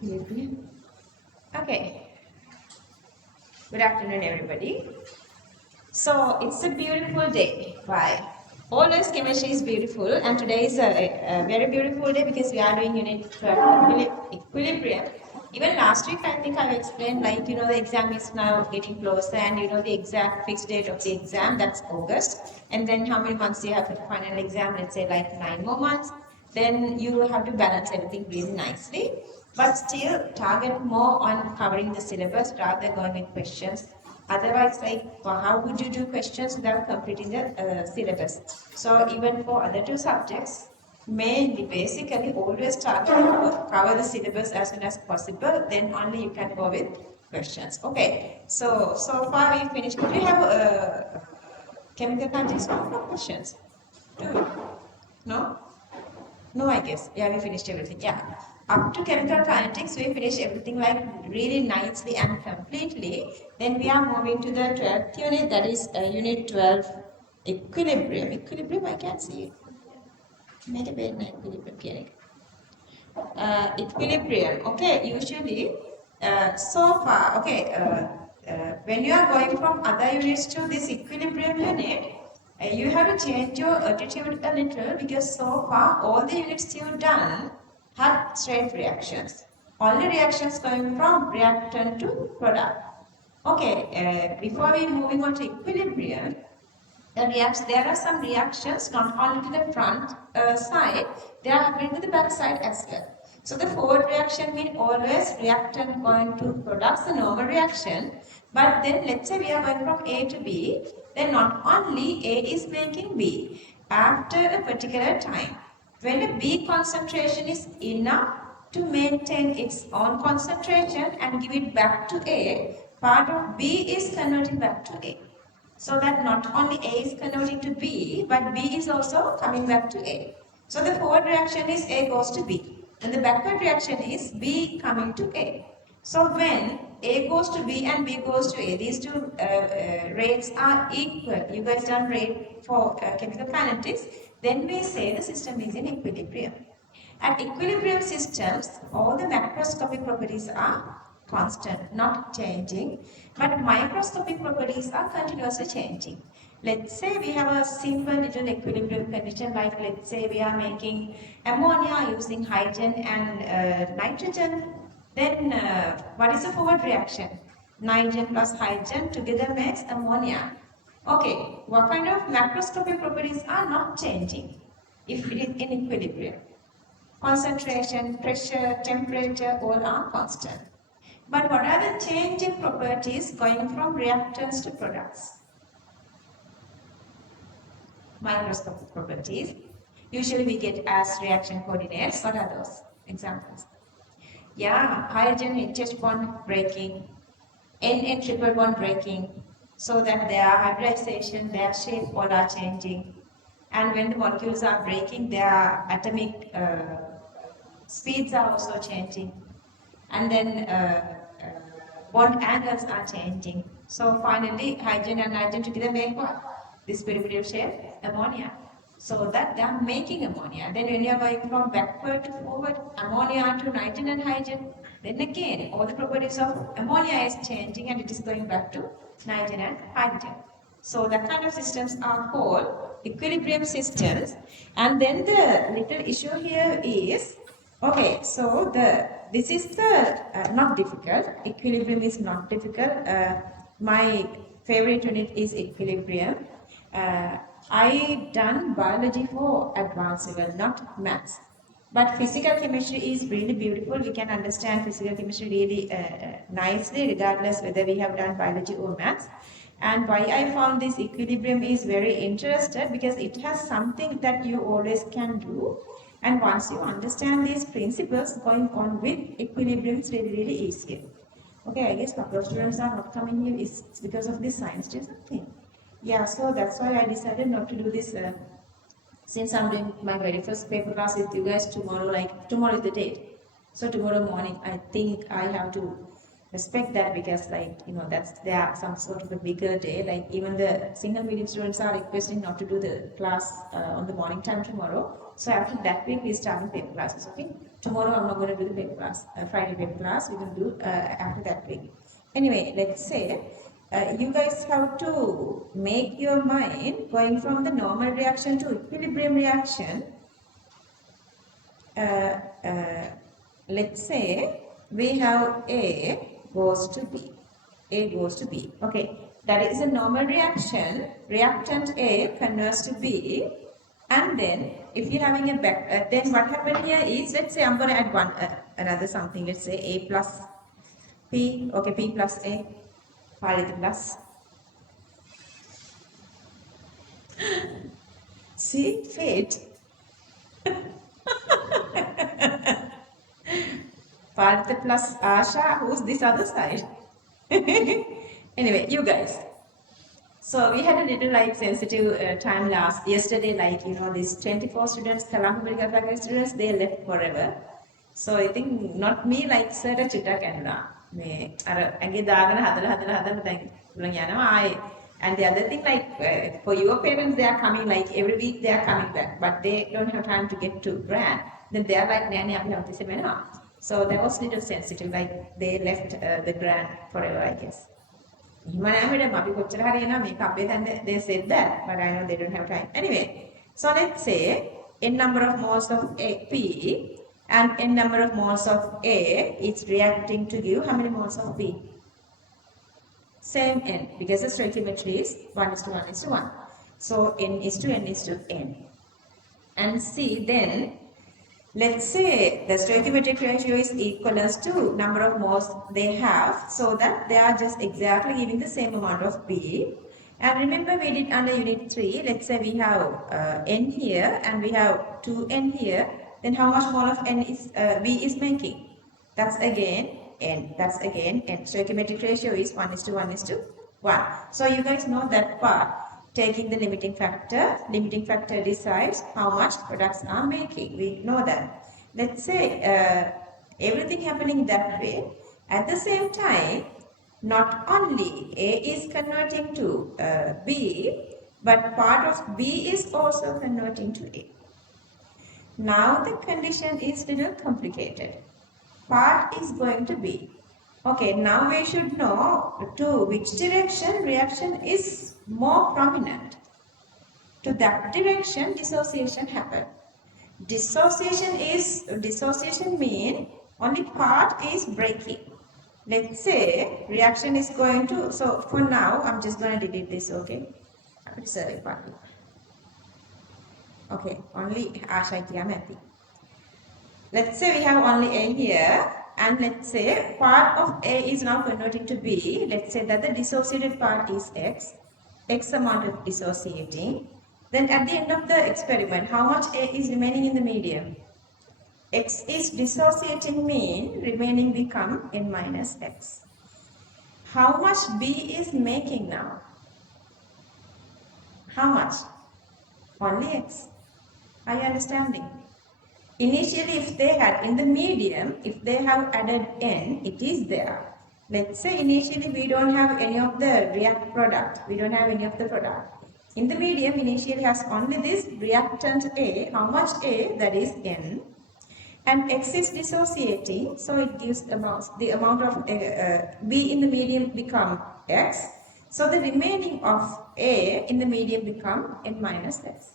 Okay. Good afternoon, everybody. So it's a beautiful day. Why? Always chemistry is beautiful, and today is a very beautiful day because we are doing unit 12 equilibrium. Even last week, I think I've explained, like, the exam is now getting closer, and the exact fixed date of the exam, that's August. And then how many months you have for the final exam? Let's say like 9 more months. Then you have to balance everything really nicely, but still target more on covering the syllabus rather than going with questions. Otherwise, like, how would you do questions without completing the syllabus? So even for other two subjects, mainly, basically, always try to cover the syllabus as soon as possible. Then only you can go with questions. Okay. So far we finished. Do you have chemical context questions? Do you? No? No, I guess. Yeah, we finished everything. Yeah. Up to chemical kinetics, we finished everything like really nicely and completely. Then we are moving to the 12th unit, that is unit 12, equilibrium. Equilibrium, I can see it. Make a bed equilibrium. Equilibrium. Okay, usually, so far, okay, when you are going from other units to this equilibrium unit, you have to change your attitude a little because so far all the units you've done have straight reactions. Only reactions going from reactant to product. Okay, before we moving on to equilibrium, there are some reactions not only to the front side, they are happening to the back side as well. So the forward reaction means always reactant going to products, the normal reaction. But then let's say we are going from A to B, then not only A is making B after a particular time. When the B concentration is enough to maintain its own concentration and give it back to A, part of B is converting back to A. So that not only A is converting to B, but B is also coming back to A. So the forward reaction is A goes to B, and the backward reaction is B coming to A. So when A goes to B and B goes to A, these two rates are equal. You guys done rate for chemical kinetics. Then we say the system is in equilibrium. At equilibrium systems, all the macroscopic properties are constant, not changing, but microscopic properties are continuously changing. Let's say we have a simple little equilibrium condition, like let's say we are making ammonia using hydrogen and nitrogen. Then what is the forward reaction? Nitrogen plus hydrogen together makes ammonia. Okay, what kind of macroscopic properties are not changing if it is in equilibrium? Concentration, pressure, temperature, all are constant. But what are the changing properties going from reactants to products? Microscopic properties. Usually we get as reaction coordinates. What are those examples? Yeah, hydrogen HH bond breaking, NN triple bond breaking, so that their hybridization, their shape, all are changing. And when the molecules are breaking, their atomic speeds are also changing, and then bond angles are changing. So finally, hydrogen and nitrogen together make what? This derivative shape, ammonia. So that they are making ammonia. Then when you are going from backward to forward, ammonia to nitrogen and hydrogen, then again all the properties of ammonia is changing and it is going back to nitrogen and hydrogen. So that kind of systems are called equilibrium systems. And then the little issue here is, okay, so this is the not difficult. Equilibrium is not difficult. My favorite unit is equilibrium. I done biology for advanced level, not maths. But physical chemistry is really beautiful. We can understand physical chemistry really nicely, regardless whether we have done biology or maths. And why I found this equilibrium is very interesting because it has something that you always can do. And once you understand these principles, going on with equilibrium is really, really easy. Okay, I guess couple of students are not coming here is because of this science or something. Yeah, so that's why I decided not to do this. Since I'm doing my very first paper class with you guys tomorrow, like tomorrow is the date. So tomorrow morning, I think I have to respect that because, like, that's there some sort of a bigger day. Like even the single medium students are requesting not to do the class on the morning time tomorrow. So after that week, we starting paper classes. Okay. Tomorrow I'm not going to do the paper class. Friday paper class. We're going to do after that week. Anyway, let's say you guys have to make your mind going from the normal reaction to equilibrium reaction. Let's say we have A goes to B. A goes to B. Okay, that is a normal reaction. Reactant A converts to B, and then if you're having a back, then what happened here is, let's say I'm going to add one another something. Let's say A plus P. Okay, P plus A. plus. See, fate. Partha plus Asha, who's this other side? Anyway, you guys. So we had a little like sensitive time yesterday, like, you know, these 24 students, Colombo Medical Faculty students, they left forever. So I think not me, like sir චුට්ටක් ඇනුණා. මේ අර ඇඟේ දාගෙන හදලා දැන් උලන් යනවා ආයේ. And the other thing, like for your parents, they are coming like every week they are coming back, but they don't have time to get to Grand. Then they are like nanny අපි හැමතිස්සෙම වෙනවා. So that was little sensitive, like they left the Grand forever, I guess. They said that, but I know they don't have time. Anyway, so let's say n number of moles of P and n number of moles of A is reacting to give how many moles of P? Same n, because the stoichiometry is 1:1:1. So n is to n is to n. And see, then let's say the stoichiometric ratio is equal to number of moles they have, so that they are just exactly giving the same amount of B. And remember we did under unit 3, let's say we have n here and we have 2n here, then how much mole of n is B is making? That's again n, that's again n. Stoichiometric ratio is 1:1:1. So you guys know that part. Taking the limiting factor decides how much products are making. We know that. Let's say everything happening that way. At the same time, not only A is converting to B, but part of B is also converting to A. Now the condition is little complicated. Part is going to be, okay, now we should know to which direction reaction is more prominent. To that direction, dissociation happen. Dissociation mean only part is breaking. Let's say reaction is going to, so for now, I'm just going to delete this, okay? Okay, only Asha Kiamati. Let's say we have only A here, and let's say part of A is now converting to B. Let's say that the dissociated part is X amount of dissociating. Then at the end of the experiment, how much A is remaining in the medium? X is dissociating mean remaining become n minus X. How much B is making now? How much? Only X. Are you understanding? Initially, if they had in the medium, if they have added n, it is there. Let's say initially we don't have any of the react product. We don't have any of the product. In the medium, initially has only this reactant A. How much A? That is n. And X is dissociating, so it gives the amount of B in the medium become X. So the remaining of A in the medium become n minus X.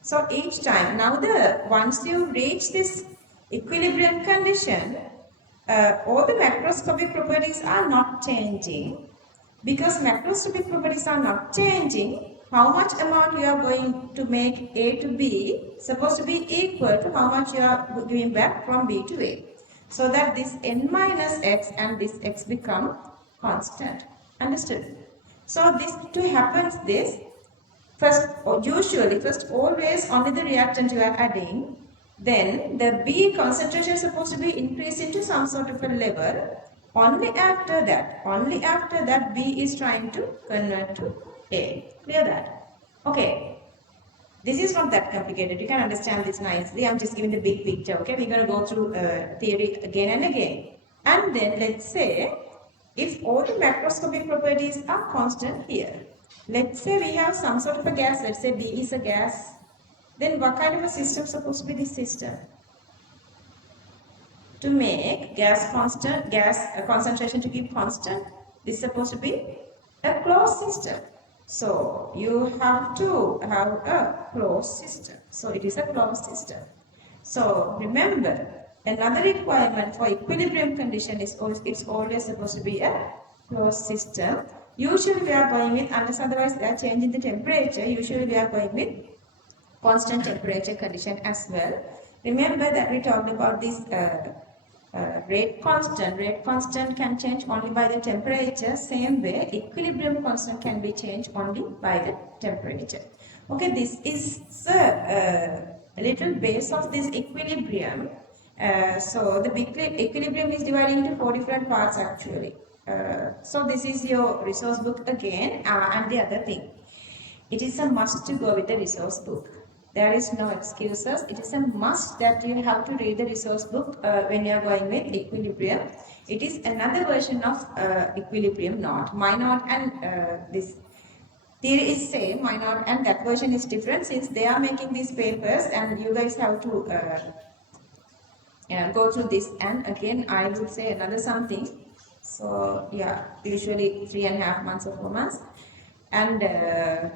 So each time, now once you reach this equilibrium condition, all the macroscopic properties are not changing. Because macroscopic properties are not changing, how much amount you are going to make A to B supposed to be equal to how much you are giving back from B to A. So that this n minus X and this X become constant. Understood? So this to happens this. First, always only the reactant you are adding. Then the B concentration is supposed to be increasing to some sort of a level. Only after that B is trying to convert to A. Clear that? Okay. This is not that complicated. You can understand this nicely. I'm just giving the big picture. Okay. We're going to go through theory again and again. And then let's say if all the macroscopic properties are constant here. Let's say we have some sort of a gas. Let's say B is a gas. Then what kind of a system is supposed to be this system? To make gas constant, concentration to keep constant, this is supposed to be a closed system. So you have to have a closed system. So it is a closed system. So remember, another requirement for equilibrium condition is it's always supposed to be a closed system. Usually we are going with, unless otherwise they are changing the temperature, usually we are going with constant temperature condition as well. Remember that we talked about this rate constant. Rate constant can change only by the temperature. Same way, equilibrium constant can be changed only by the temperature. Okay, this is a little base of this equilibrium. So the equilibrium is divided into 4 different parts actually. So this is your resource book again, and the other thing. It is a must to go with the resource book. There is no excuses. It is a must that you have to read the resource book when you are going with equilibrium. It is another version of equilibrium knot. My knot and this theory is same. My knot and that version is different since they are making these papers and you guys have to go through this. And again, I would say another something. So yeah, usually 3.5 months or 4 months. And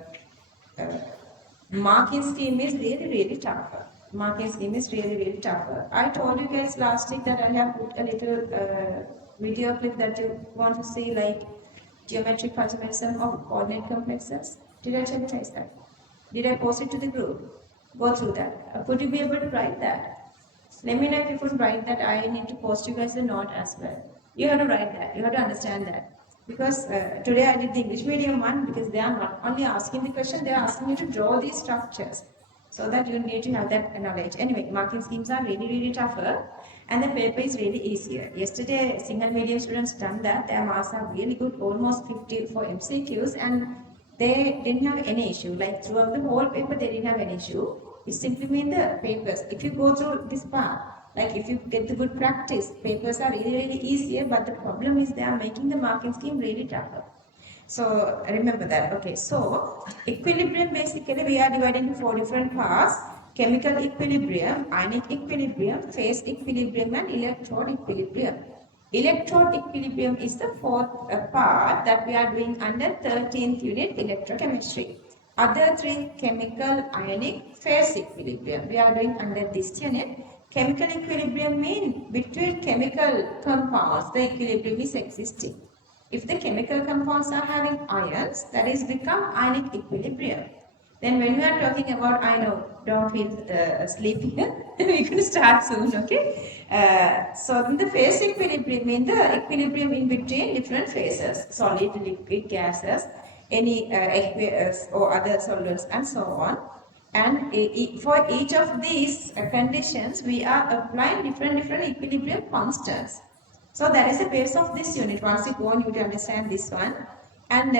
marking scheme is really tougher. Marking scheme is really tougher. I told you guys last week that I have put a little video clip that you want to see, like geometric fundamentalism of coordinate complexes. Did I tell you guys that? Did I post it to the group? Go through that. Could you be able to write that? Let me know if you could write that. I need to post you guys the note as well. You have to write that. You have to understand that. Because today I did the English medium one because they are not only asking the question, they are asking you to draw these structures. So that you need to have that knowledge. Anyway, marking schemes are really tougher and the paper is really easier. Yesterday, Sinhala medium students done that. Their marks are really good, almost 50 for MCQs, and they didn't have any issue. Like throughout the whole paper, they didn't have any issue. It simply means the papers. If you go through this part, like if you get the good practice, papers are really easier, but the problem is they are making the marking scheme really tougher. So remember that. Okay, so equilibrium, basically we are dividing into 4 different parts: chemical equilibrium, ionic equilibrium, phase equilibrium, and electrode equilibrium. Electrode equilibrium is the 4th part that we are doing under 13th unit electrochemistry. Other 3, chemical, ionic, phase equilibrium, we are doing under this unit. Chemical equilibrium means between chemical compounds the equilibrium is existing. If the chemical compounds are having ions, that is become ionic equilibrium. Then when we are talking about, I know, don't feel sleepy, we can start soon, okay? So then the phase equilibrium means the equilibrium in between different phases, solid, liquid, gases, any aqueous or other solvents and so on. And for each of these conditions, we are applying different equilibrium constants. So that is the base of this unit. Once you go on, you will understand this one. And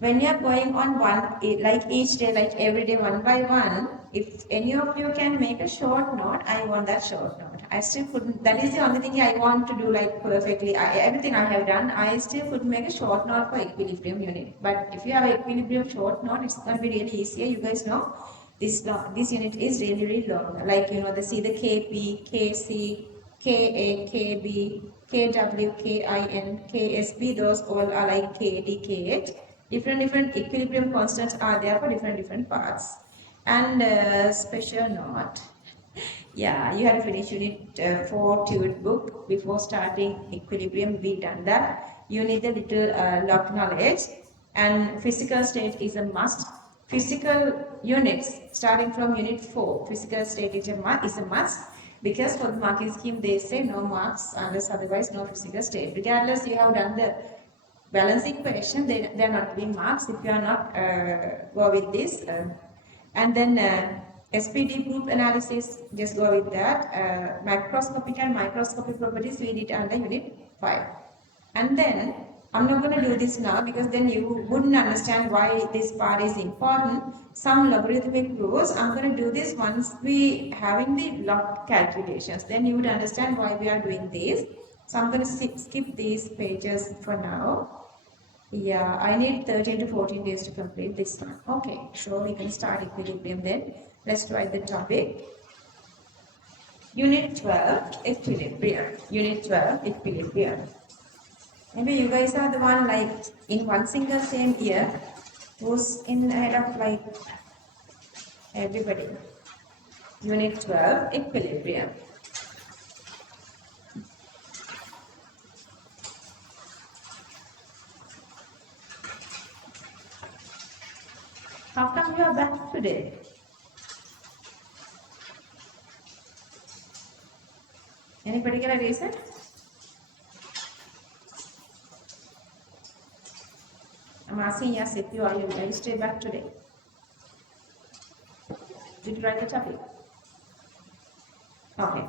when you are going on like each day, like every day, one by one, if any of you can make a short note, I want that short note. I still couldn't, that is the only thing I want to do like perfectly. Everything I have done, I still couldn't make a short note for equilibrium unit. But if you have equilibrium short note, it's going to be really easier. You guys know this unit is really long. Like, you know, see the KP, KC, KA, KB, KW, KIN, KSB, those all are like KD, KH. Different equilibrium constants are there for different parts. And special note. Yeah, you have to finish unit 4 TUIT book before starting equilibrium. We done that. You need a little log knowledge, and physical state is a must. Physical units starting from unit 4, physical state is a must. Because for the marking scheme, they say no marks unless otherwise no physical state. Regardless, you have done the balance equation, they are not giving marks if you are not go with this. And then SPD group analysis, just go with that. Macroscopic and microscopic properties, we did under unit 5. And then I'm not going to do this now because then you wouldn't understand why this part is important. Some logarithmic rules, I'm going to do this once we having the log calculations. Then you would understand why we are doing this. So I'm going to skip these pages for now. Yeah, I need 13 to 14 days to complete this one. Okay, so we can start equilibrium then. Let's write the topic. Unit 12, equilibrium. Unit 12, equilibrium. Maybe you guys are the one like in one single same year who's in ahead of like everybody. Unit 12, equilibrium. How come you are back today? Any particular reason? I'm asking yes if you are you stay back today. Did you write the topic? Okay.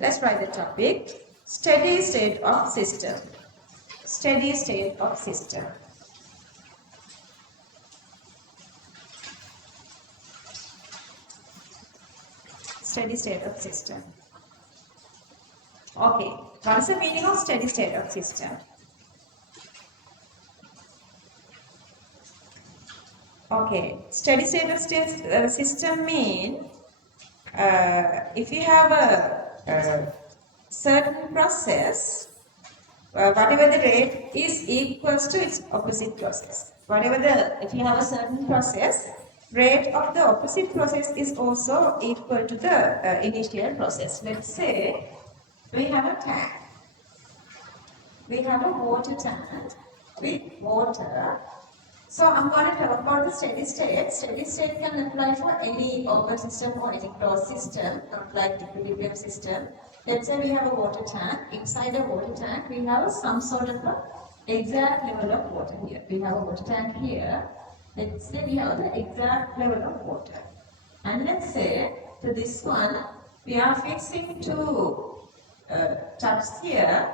Let's write the topic. Steady state of system. Steady state of system. Steady state of system. Okay. What is the meaning of steady state of system? Okay. Steady state of system mean if you have a certain process, whatever the rate is equals to its opposite process. If you have a certain process, rate of the opposite process is also equal to the initial process. Let's say we have a tank. We have a water tank with water. So I'm going to talk about the steady state. Steady state can apply for any open system or any closed system, not like the equilibrium system. Let's say we have a water tank. Inside a water tank, we have some sort of a exact level of water here. We have a water tank here. Let's say we have the exact level of water. And let's say to this one, we are fixing two taps here.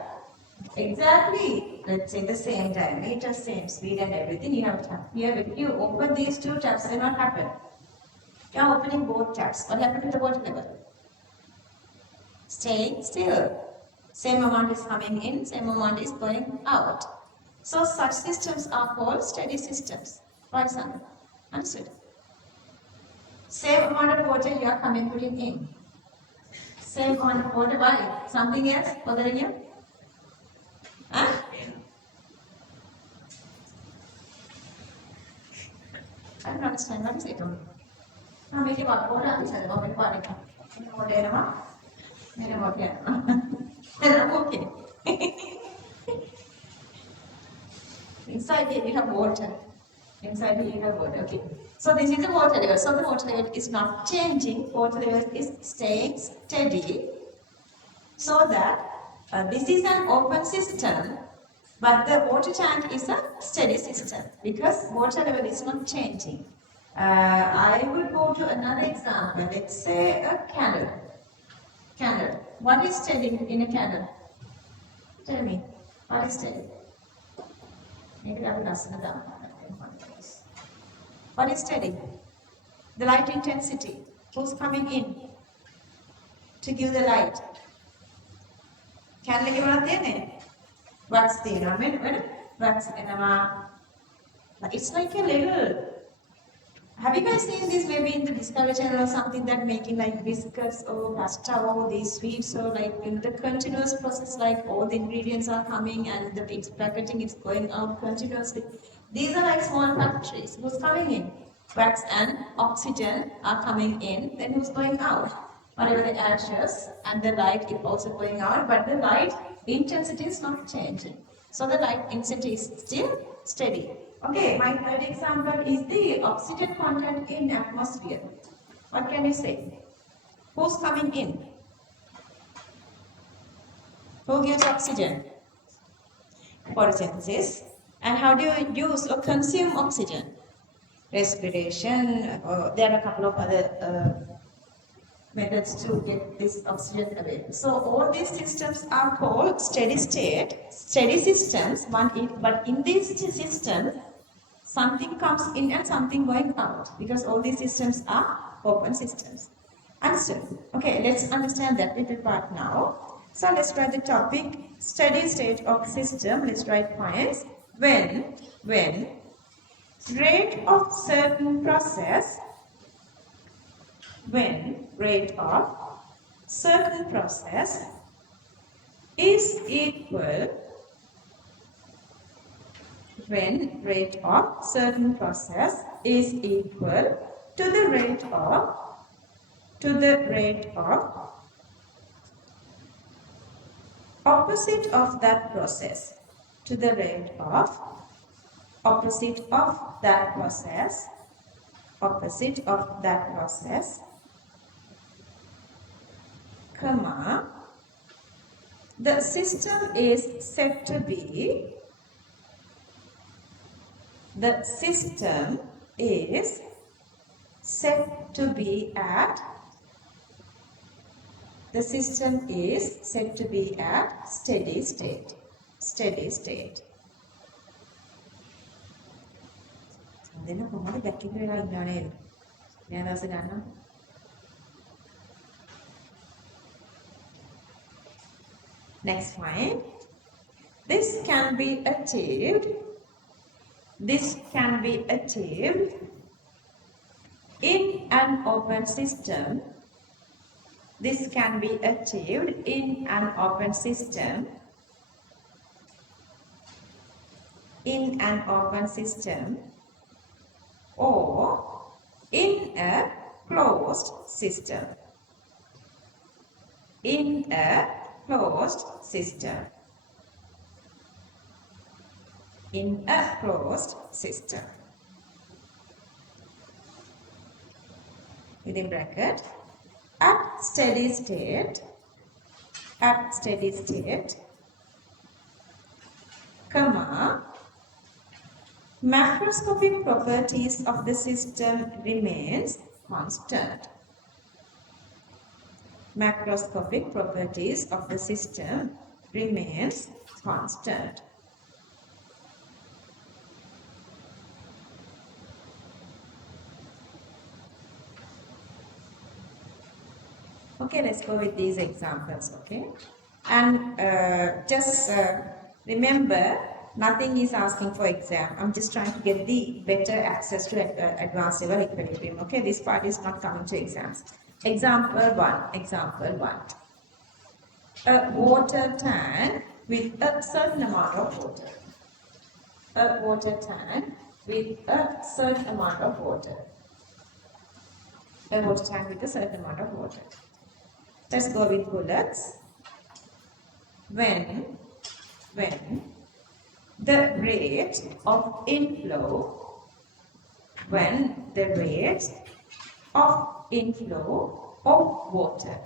Exactly, let's say the same diameter, same speed and everything you have tap. Here, if you open these two taps, then what happened? You are opening both taps. What happened to the water level? Staying still. Same amount is coming in, same amount is going out. So such systems are called steady systems. For example, understood? Same amount of water you are putting in. Same amount of water, why? Something else bothering you? Huh? I don't understand. What is it? Make it what? Water answer. What make water? Water. Okay. Inside here you have water. Inside here you have water. Okay. So this is the water level. So the water level is not changing. Water level is staying steady. So that this is an open system, but the water tank is a steady system because water level is not changing. I will go to another example. Let's say a candle. Candle. What is steady in a candle? Tell me. What is steady? Maybe I will ask another. What is steady? The light intensity. Who's coming in to give the light? Candle එකේ මොනවද තියෙන්නේ? Wax තියෙනවා. වෙන wax එනවා. It's like a level. Have you guys seen this maybe in the Discovery Channel or something that making like biscuits or pasta or these sweets or like in the continuous process, like all the ingredients are coming and the big packaging is going out continuously. These are like small factories. Who's coming in? Wax and oxygen are coming in, then who's going out? Whatever the ashes and the light is also going out, but the light intensity is not changing. So the light intensity is still steady. Okay, my third example is the oxygen content in atmosphere. What can you say? Who's coming in? Who gives oxygen? Photosynthesis. And how do you use or consume oxygen? Respiration. There are a couple of other methods to get this oxygen away. So all these systems are called steady state, steady systems. But in these systems, something comes in and something going out because all these systems are open systems. Understood? Okay, let's understand that little part now. So let's write the topic, steady state of system. Let's write points. When rate of certain process, when rate of certain process is equal, when rate of certain process is equal to the rate of opposite of that process, to the rate of opposite of that process, comma, the system is said to be, the system is said to be at, the system is said to be at steady state, steady state. Then කොහොමද back එක වෙලා ඉන්නව නේද? මම දවස් ගන්නවා. Next one. This can be achieved in an open system. This can be achieved in an open system. In an open system. Or in a closed system. In a closed system. In a closed system. Within bracket, at steady state, comma, macroscopic properties of the system remains constant. Macroscopic properties of the system remains constant. Okay, let's go with these examples, okay? And just remember, nothing is asking for exam. I'm just trying to get the better access to advanced level equilibrium. Okay, this part is not coming to exams. Example 1. A water tank with a certain amount of water. A water tank with a certain amount of water. A water tank with a certain amount of water. Let's go with bullets. When the rate of inflow, when the rate of inflow of water,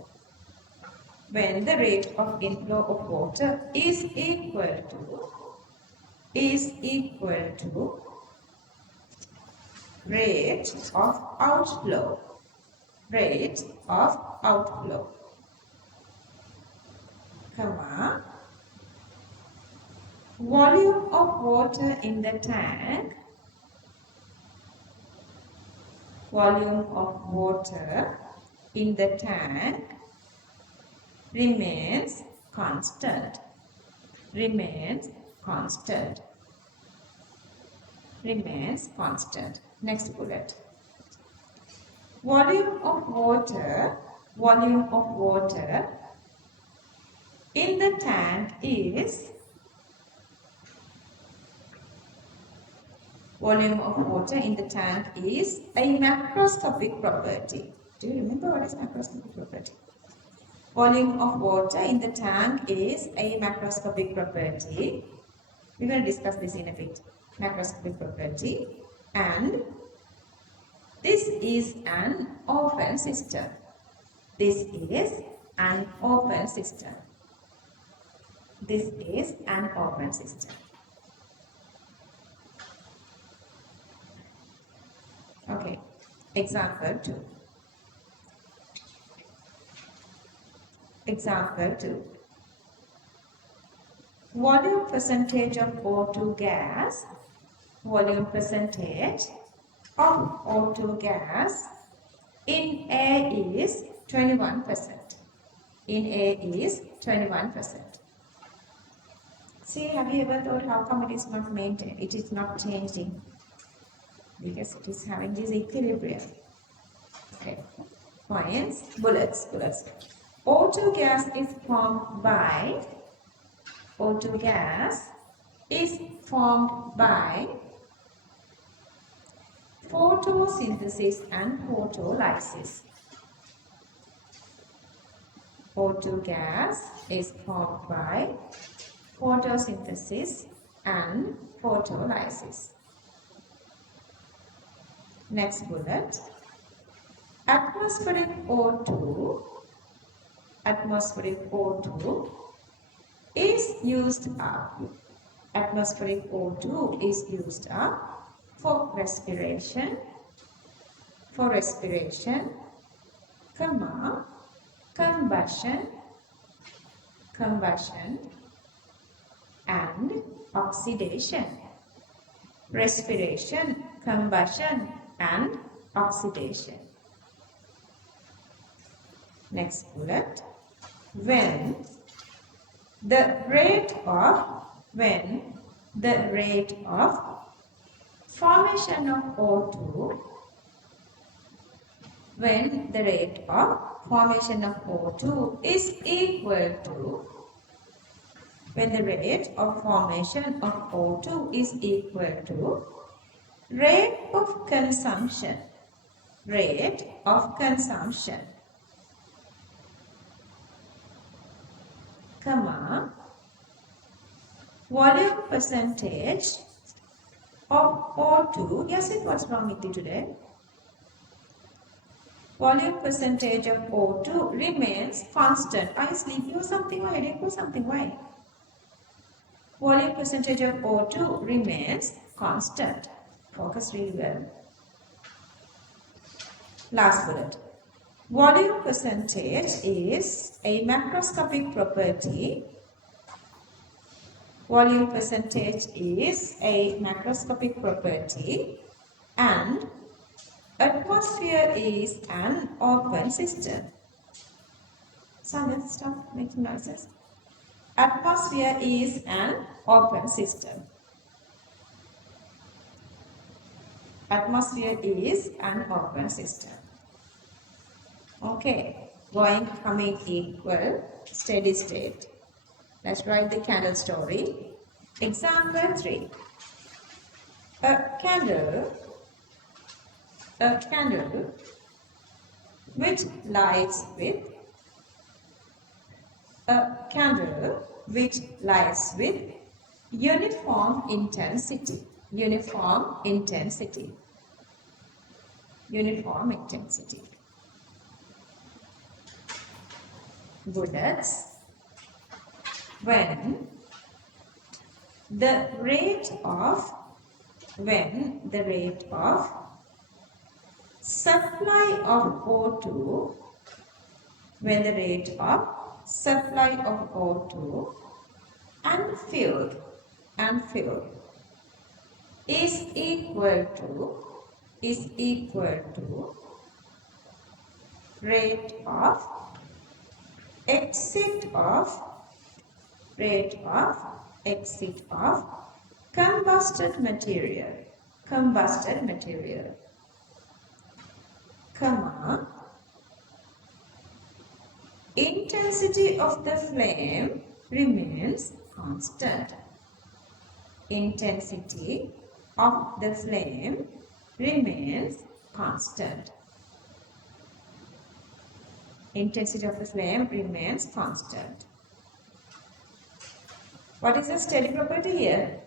when the rate of inflow of water is equal to rate of outflow, comma, volume of water in the tank, remains constant. Next bullet. Volume of water in the tank is, volume of water in the tank is a macroscopic property. Do you remember what is macroscopic property? Volume of water in the tank is a macroscopic property. We're going to discuss this in a bit. Macroscopic property. And this is an open system. This is an open system. Okay, example 2. Volume percentage of O2 gas, in air is 21%. in A is 21%. See, have you ever thought how come it is not maintained? It is not changing because it is having this equilibrium. Okay. Points, bullets. O2 gas is formed by O2 gas is formed by photosynthesis and photolysis. O2 gas is formed by photosynthesis and photolysis. Next bullet. Atmospheric O2 is used up. Atmospheric O2 is used up for respiration, comma, combustion and oxidation. Respiration, combustion and oxidation. Next bullet. When the rate of formation of O2 is equal to rate of consumption, comma, volume percentage of O2. Yes, what's wrong with you today? Volume percentage of O2 remains constant. Are you sleepy or something, or headache or something? Why? Volume percentage of O2 remains constant. Focus really well. Last bullet. Volume percentage is a macroscopic property. And atmosphere is an open system. Someone stop making noises. Atmosphere is an open system. Okay, coming, equal, steady state. Let's write the candle story. Example 3. A candle which lights with uniform intensity. Bullets. When the rate of supply of O2 and fuel is equal to rate of exit of combusted material, comma, intensity of the flame remains constant. Intensity of the flame remains constant. What is the steady property here?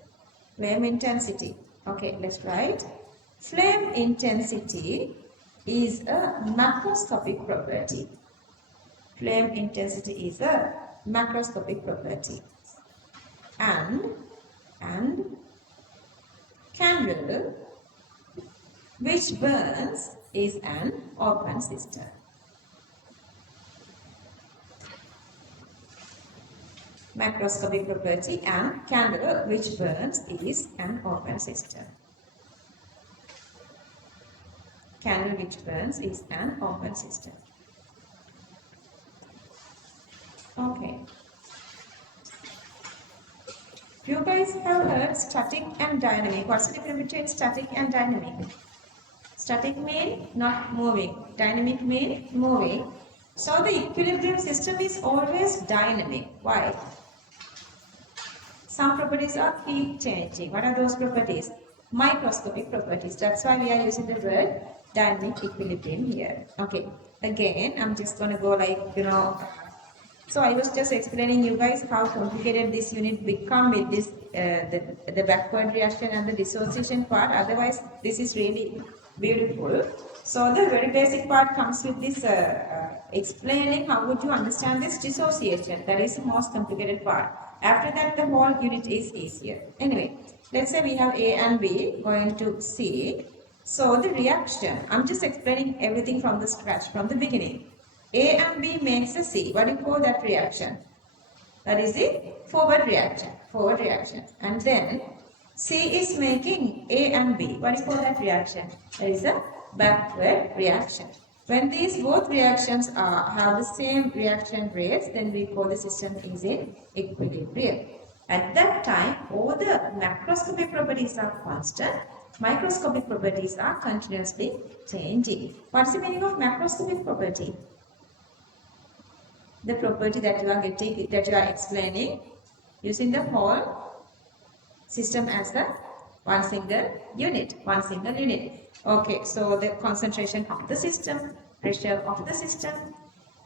Flame intensity. Okay, let's write. Flame intensity is a macroscopic property. And candle which burns is an open system. Macroscopic property, and candle which burns is an open system. You guys have heard static and dynamic. What's the difference between static and dynamic? Static means not moving. Dynamic means moving. So the equilibrium system is always dynamic. Why? Some properties are keep changing. What are those properties? Microscopic properties. That's why we are using the word dynamic equilibrium here. Okay. Again, I'm just going to go like, so I was just explaining you guys how complicated this unit become with this the backward reaction and the dissociation part. Otherwise, this is really beautiful. So the very basic part comes with this explaining how would you understand this dissociation. That is the most complicated part. After that, the whole unit is easier. Anyway, let's say we have A and B going to C. So the reaction, I'm just explaining everything from the scratch, from the beginning. A and B makes a C. What do you call that reaction? That is the forward reaction. Forward reaction. And then C is making A and B. What do you call that reaction? That is a backward reaction. When these both reactions have the same reaction rates, then we call the system is in equilibrium. At that time, all the macroscopic properties are constant. Microscopic properties are continuously changing. What's the meaning of macroscopic property? The property that you are getting, that you are explaining using the whole system as a one single unit. Okay, so the concentration of the system, pressure of the system,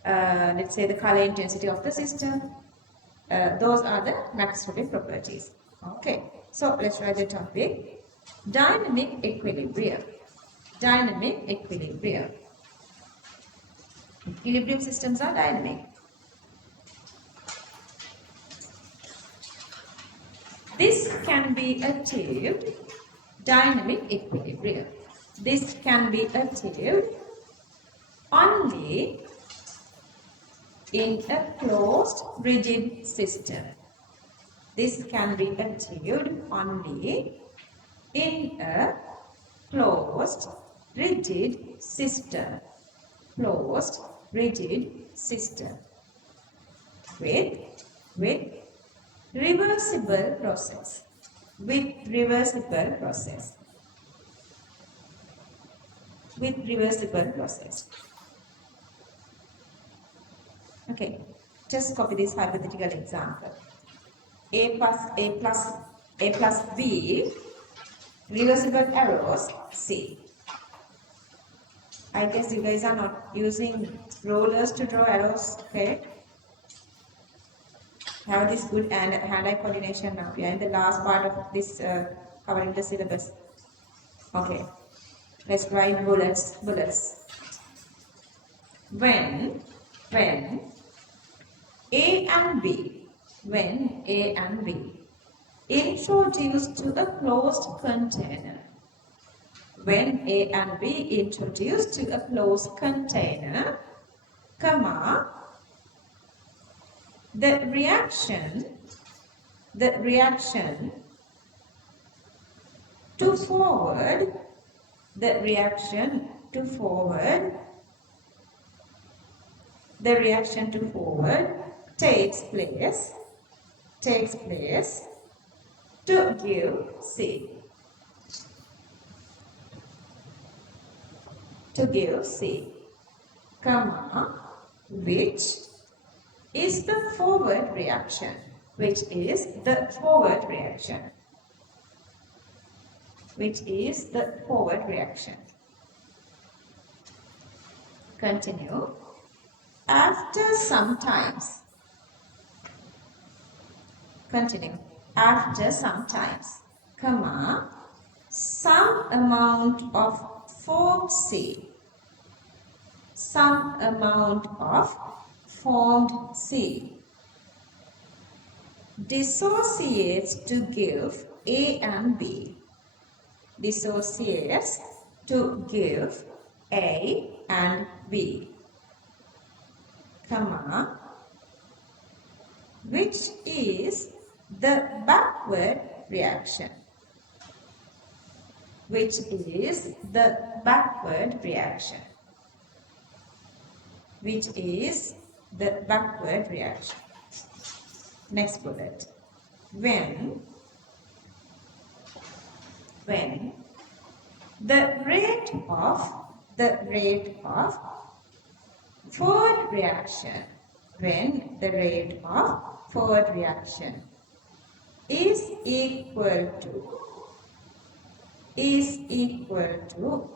let's say the color intensity of the system, those are the macroscopic properties. Okay, so let's write the topic, dynamic equilibrium. Dynamic equilibrium. Equilibrium systems are dynamic. This can be achieved, dynamic equilibrium. This can be achieved only in a closed rigid system. This can be achieved only in a closed rigid system. Closed rigid system with reversible process. With reversible process. With reversible process. Okay, just copy this hypothetical example. A plus B, reversible arrows C. I guess you guys are not using rollers to draw arrows, okay? Have this good hand-eye coordination now. We are in the last part of this covering the syllabus. Okay, let's write bullets. When A and B, introduced to a closed container. When A and B introduced to a closed container, comma, the reaction to forward takes place to give C. Comma, which is the forward reaction. Continue. After some times, comma, some amount of formed C dissociates to give A and B. Comma, which is the backward reaction. Next bullet. when the rate of forward reaction is equal to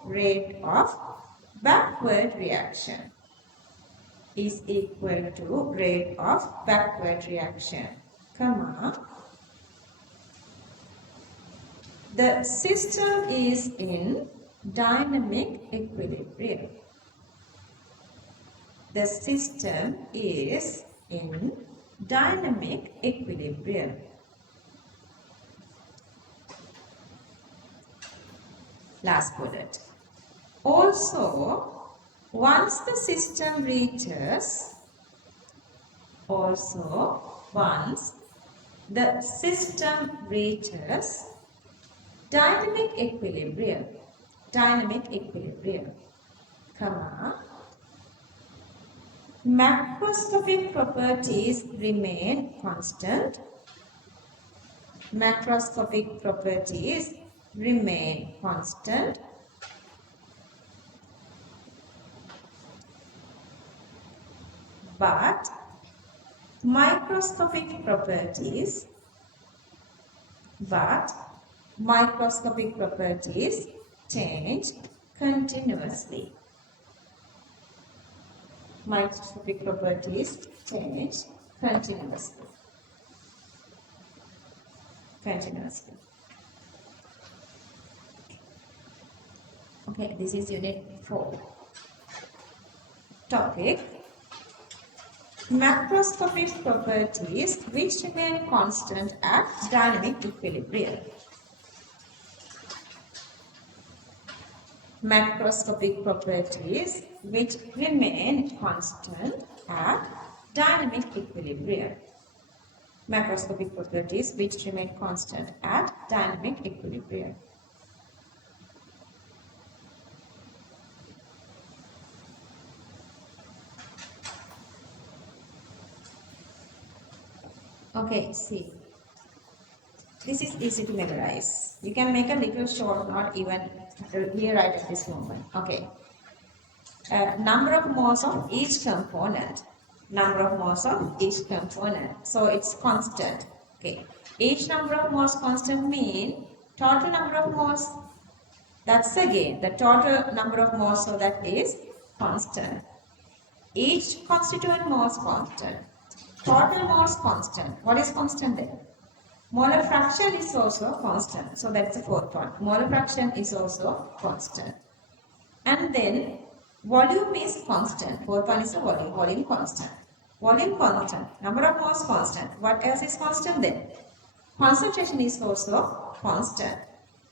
rate of backward reaction comma, the system is in dynamic equilibrium. The system is in dynamic equilibrium. Last bullet. Also, once the system reaches dynamic equilibrium, comma, macroscopic properties remain constant. But microscopic properties change continuously. Okay, this is unit 4. Topic: macroscopic properties which remain constant at dynamic equilibrium. Macroscopic properties which remain constant at dynamic equilibrium. Macroscopic properties which remain constant at dynamic equilibrium. Okay, see. This is easy to memorize. You can make a little short note even here right at this moment. Okay. Number of moles of each component. So it's constant. Okay. Each number of moles constant mean total number of moles. That's again the total number of moles, so that is constant. Each constituent moles constant. Total moles constant. What is constant then? Molar fraction is also constant. So that's the fourth one. Molar fraction is also constant. And then volume is constant. Fourth one is the volume. Volume constant. Volume constant. Number of moles constant. What else is constant then? Concentration is also constant.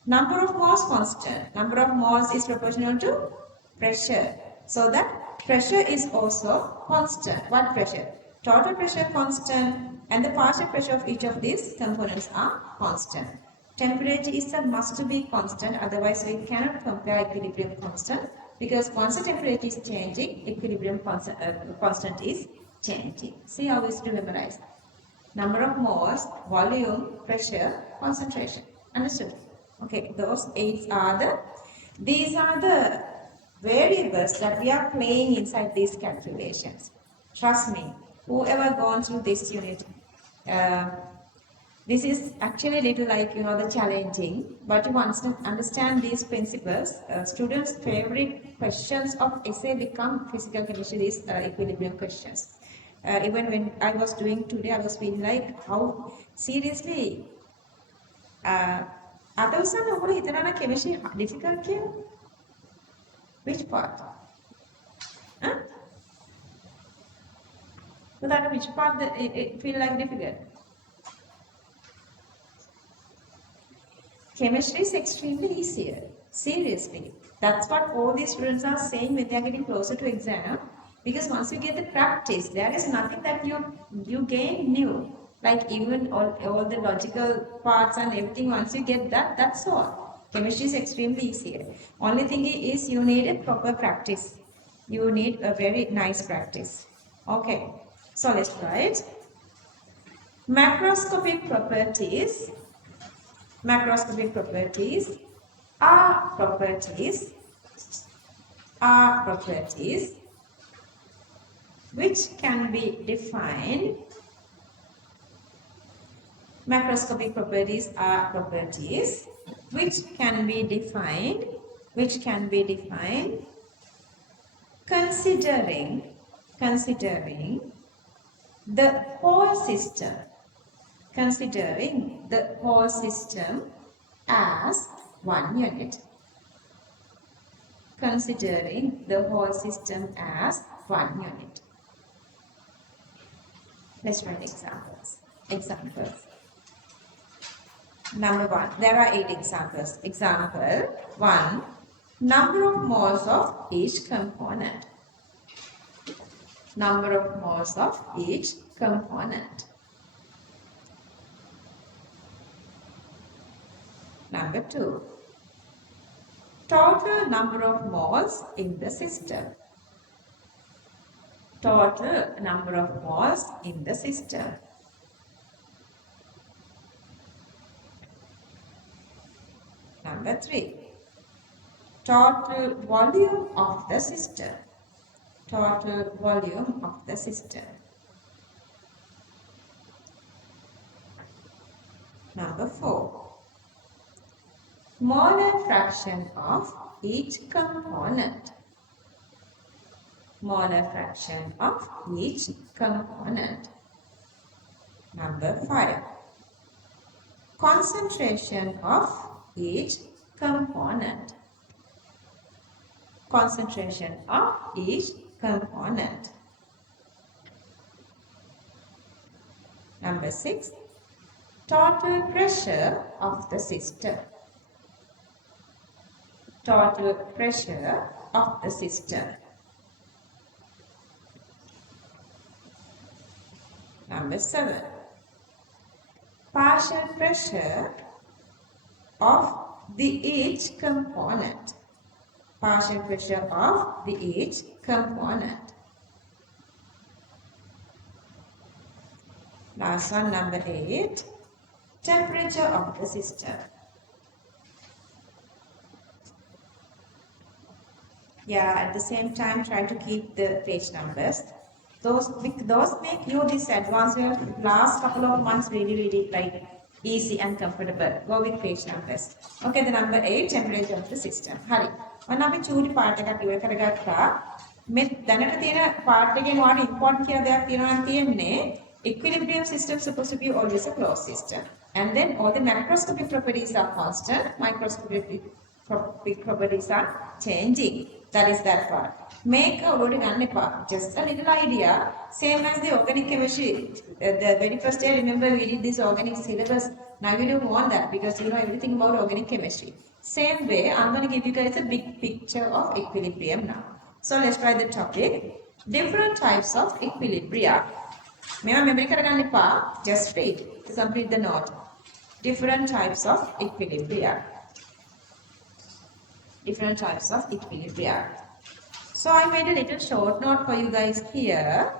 Number of moles constant. Number of moles is proportional to pressure. So that pressure is also constant. What pressure? Total pressure constant, and the partial pressure of each of these components are constant. Temperature is a must be constant, otherwise we cannot compare equilibrium constant, because once the temperature is changing, equilibrium constant is changing. See how we to memorize. Number of moles, volume, pressure, concentration. Understood? Okay, these are the variables that we are playing inside these calculations. Trust me. Whoever gone through this unit, this is actually a little like, the challenging, but you understand these principles. Students' favorite questions of essay become physical chemistry, these equilibrium questions. Even when I was doing today, I was feeling like, how seriously, chemistry difficult here? Which part? Huh? So that which part it feel like difficult? Chemistry is extremely easier. Seriously. That's what all these students are saying when they are getting closer to exam. Because once you get the practice, there is nothing that you gain new. Like even all the logical parts and everything, once you get that, that's all. Chemistry is extremely easier. Only thing is you need a proper practice. You need a very nice practice. Okay. So let's write. Macroscopic properties are properties which can be defined. Macroscopic properties are properties which can be defined considering the whole system as one unit. Considering the whole system as one unit. Let's write examples. Number 1. There are 8 examples. Example 1. Number of moles of each component. Number of moles of each component. Number 2. Total number of moles in the system. Total number of moles in the system. Number 3. Total volume of the system. Total volume of the system. Number 4. Molar fraction of each component. Molar fraction of each component. Number 5. Concentration of each component. Concentration of each component. Number 6. Total pressure of the system. Total pressure of the system. Number 7. Partial pressure of each component. Partial pressure of each component. Last one, number 8. Temperature of the system. Yeah, at the same time try to keep the page numbers. Those make you this advanced last couple of months really like easy and comfortable. Go with page numbers. Okay, the number 8, temperature of the system. Hari. One of the churi part එකක් ඉවර කරගත්තා. මේ දැනට තියෙන part එකෙන් ඔයාලට important කියලා දෙයක් තියෙනවා නම් තියෙන්නේ equilibrium system supposed to be always a closed system. And then all the macroscopic properties are constant, microscopic properties are changing. That is that part. Make a loading and just a little idea, same as the organic chemistry. The very first day, remember we did this organic syllabus. Now you don't want that because you know everything about organic chemistry. Same way, I'm going to give you guys a big picture of equilibrium now. So let's try the topic. Different types of equilibria. Just read to complete the note. Different types of equilibria. Different types of equilibria. So I made a little short note for you guys here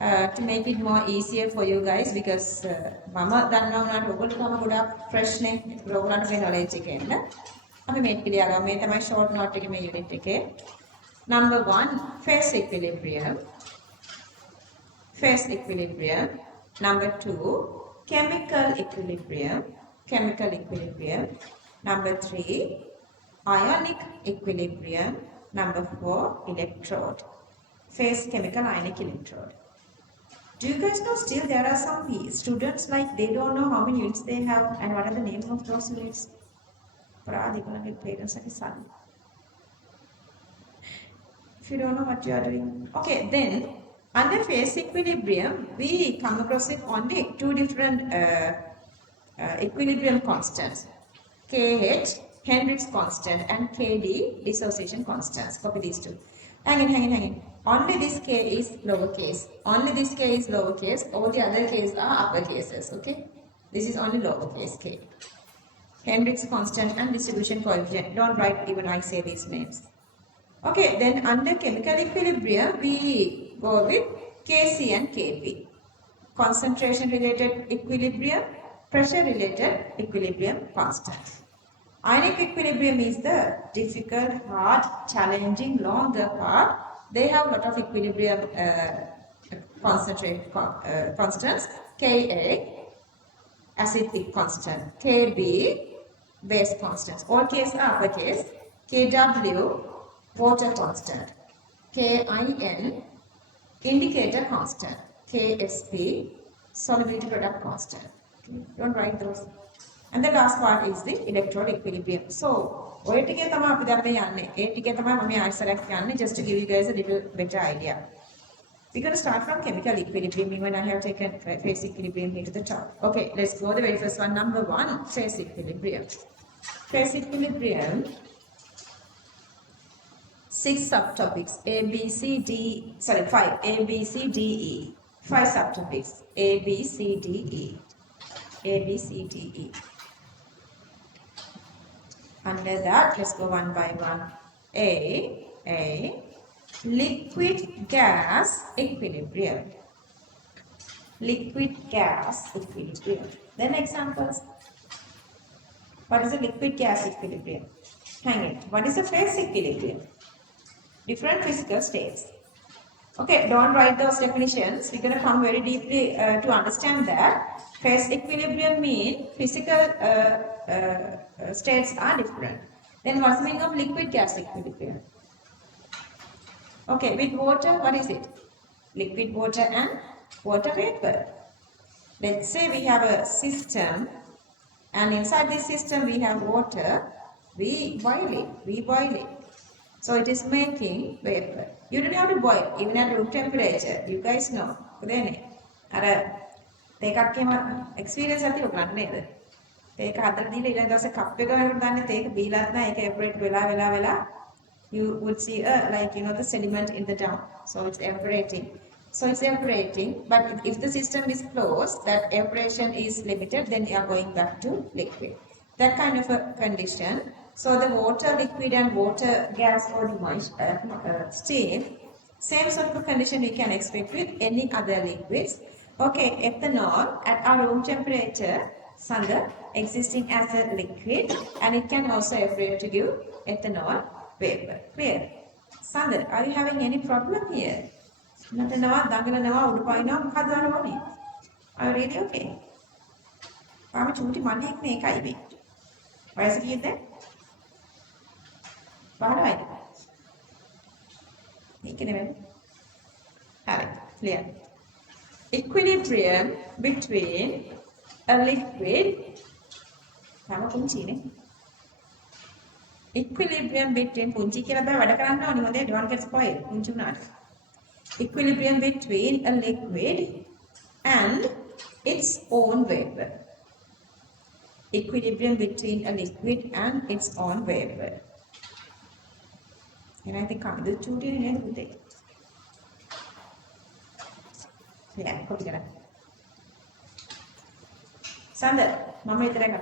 to make it more easier for you guys because mama danna unata ogaltama godak fresh ne ඔයගොල්ලන්ට මේ knowledge එක එන්න අපි මේක පිළිගන්නවා මේ තමයි short note එකේ මේ unit එකේ. Number 1, phase equilibrium. Phase equilibrium. Number 2, chemical equilibrium. Chemical equilibrium. Number 3, ionic equilibrium. Number 4, electrode. Phase chemical ionic electrode. Do you guys know still there are some students like they don't know how many units they have and what are the names of those units? If you don't know what you are doing. Okay, then under phase equilibrium we come across it only 2 different equilibrium constants. KH, Hendrix constant, and KD, dissociation constants. Copy these two. Hang in. Only this K is lowercase. Only this K is lowercase. All the other K's are uppercases. Okay? This is only lowercase K. Hendrix constant and distribution coefficient. Don't write even I say these names. Okay, then under chemical equilibrium, we go with Kc and Kp. concentration related equilibrium, pressure related equilibrium constant. Ionic equilibrium is the difficult, hard, challenging, longer part. They have a lot of equilibrium constants. Ka, acid constant. Kb, base constants. All K's are uppercase. Kw, water constant. Kin, indicator constant. Ksp, solubility product constant. Okay. Don't write those. And the last part is the electrode equilibrium. So, ඔය ටිකේ තමයි අපි දැන් මේ යන්නේ. ඒ ටිකේ තමයි මම ආයෙසරක් යන්නේ just to give you guys a little better idea. We're going to start from chemical equilibrium even I have taken phase equilibrium here to the top. Okay, let's go the very first one. Number 1, phase equilibrium. Phase equilibrium, 6 subtopics A, B, C, D, sorry 5 A, B, C, D, E. 5 subtopics A, B, C, D, E. A, B, C, D, E. Under that, let's go one by one. A, liquid gas equilibrium. Liquid gas equilibrium. Then examples. What is a liquid gas equilibrium? Hang it. What is a phase equilibrium? Different physical states. Okay, don't write those definitions. We're going to come very deeply to understand that. Phase equilibrium means physical states are different. Then what's the meaning of liquid gas equilibrium? Okay, with water, what is it? Liquid water and water vapor. Let's say we have a system and inside this system we have water. We boil it. So it is making vapor. You don't have to boil, even at room temperature. You guys know. Take experience at your Take a cup you would see the sediment in the down. So it's evaporating. But if the system is closed, that evaporation is limited, then you are going back to liquid. That kind of a condition. So the water, liquid and water, gas or steam, same sort of a condition we can expect with any other liquids. Okay, ethanol at our room temperature, existing as a liquid and it can also evaporate to give ethanol vapor. Clear? Sandra, are you having any problem here? Are you really okay? Why is it there? Clear. Equilibrium between a liquid. Equilibrium between don't get spoiled. Equilibrium between a liquid and its own vapor. Equilibrium between a liquid and its own vapor. And I think the two didn't do it. Yeah, copy that. Sandra, Mama is there.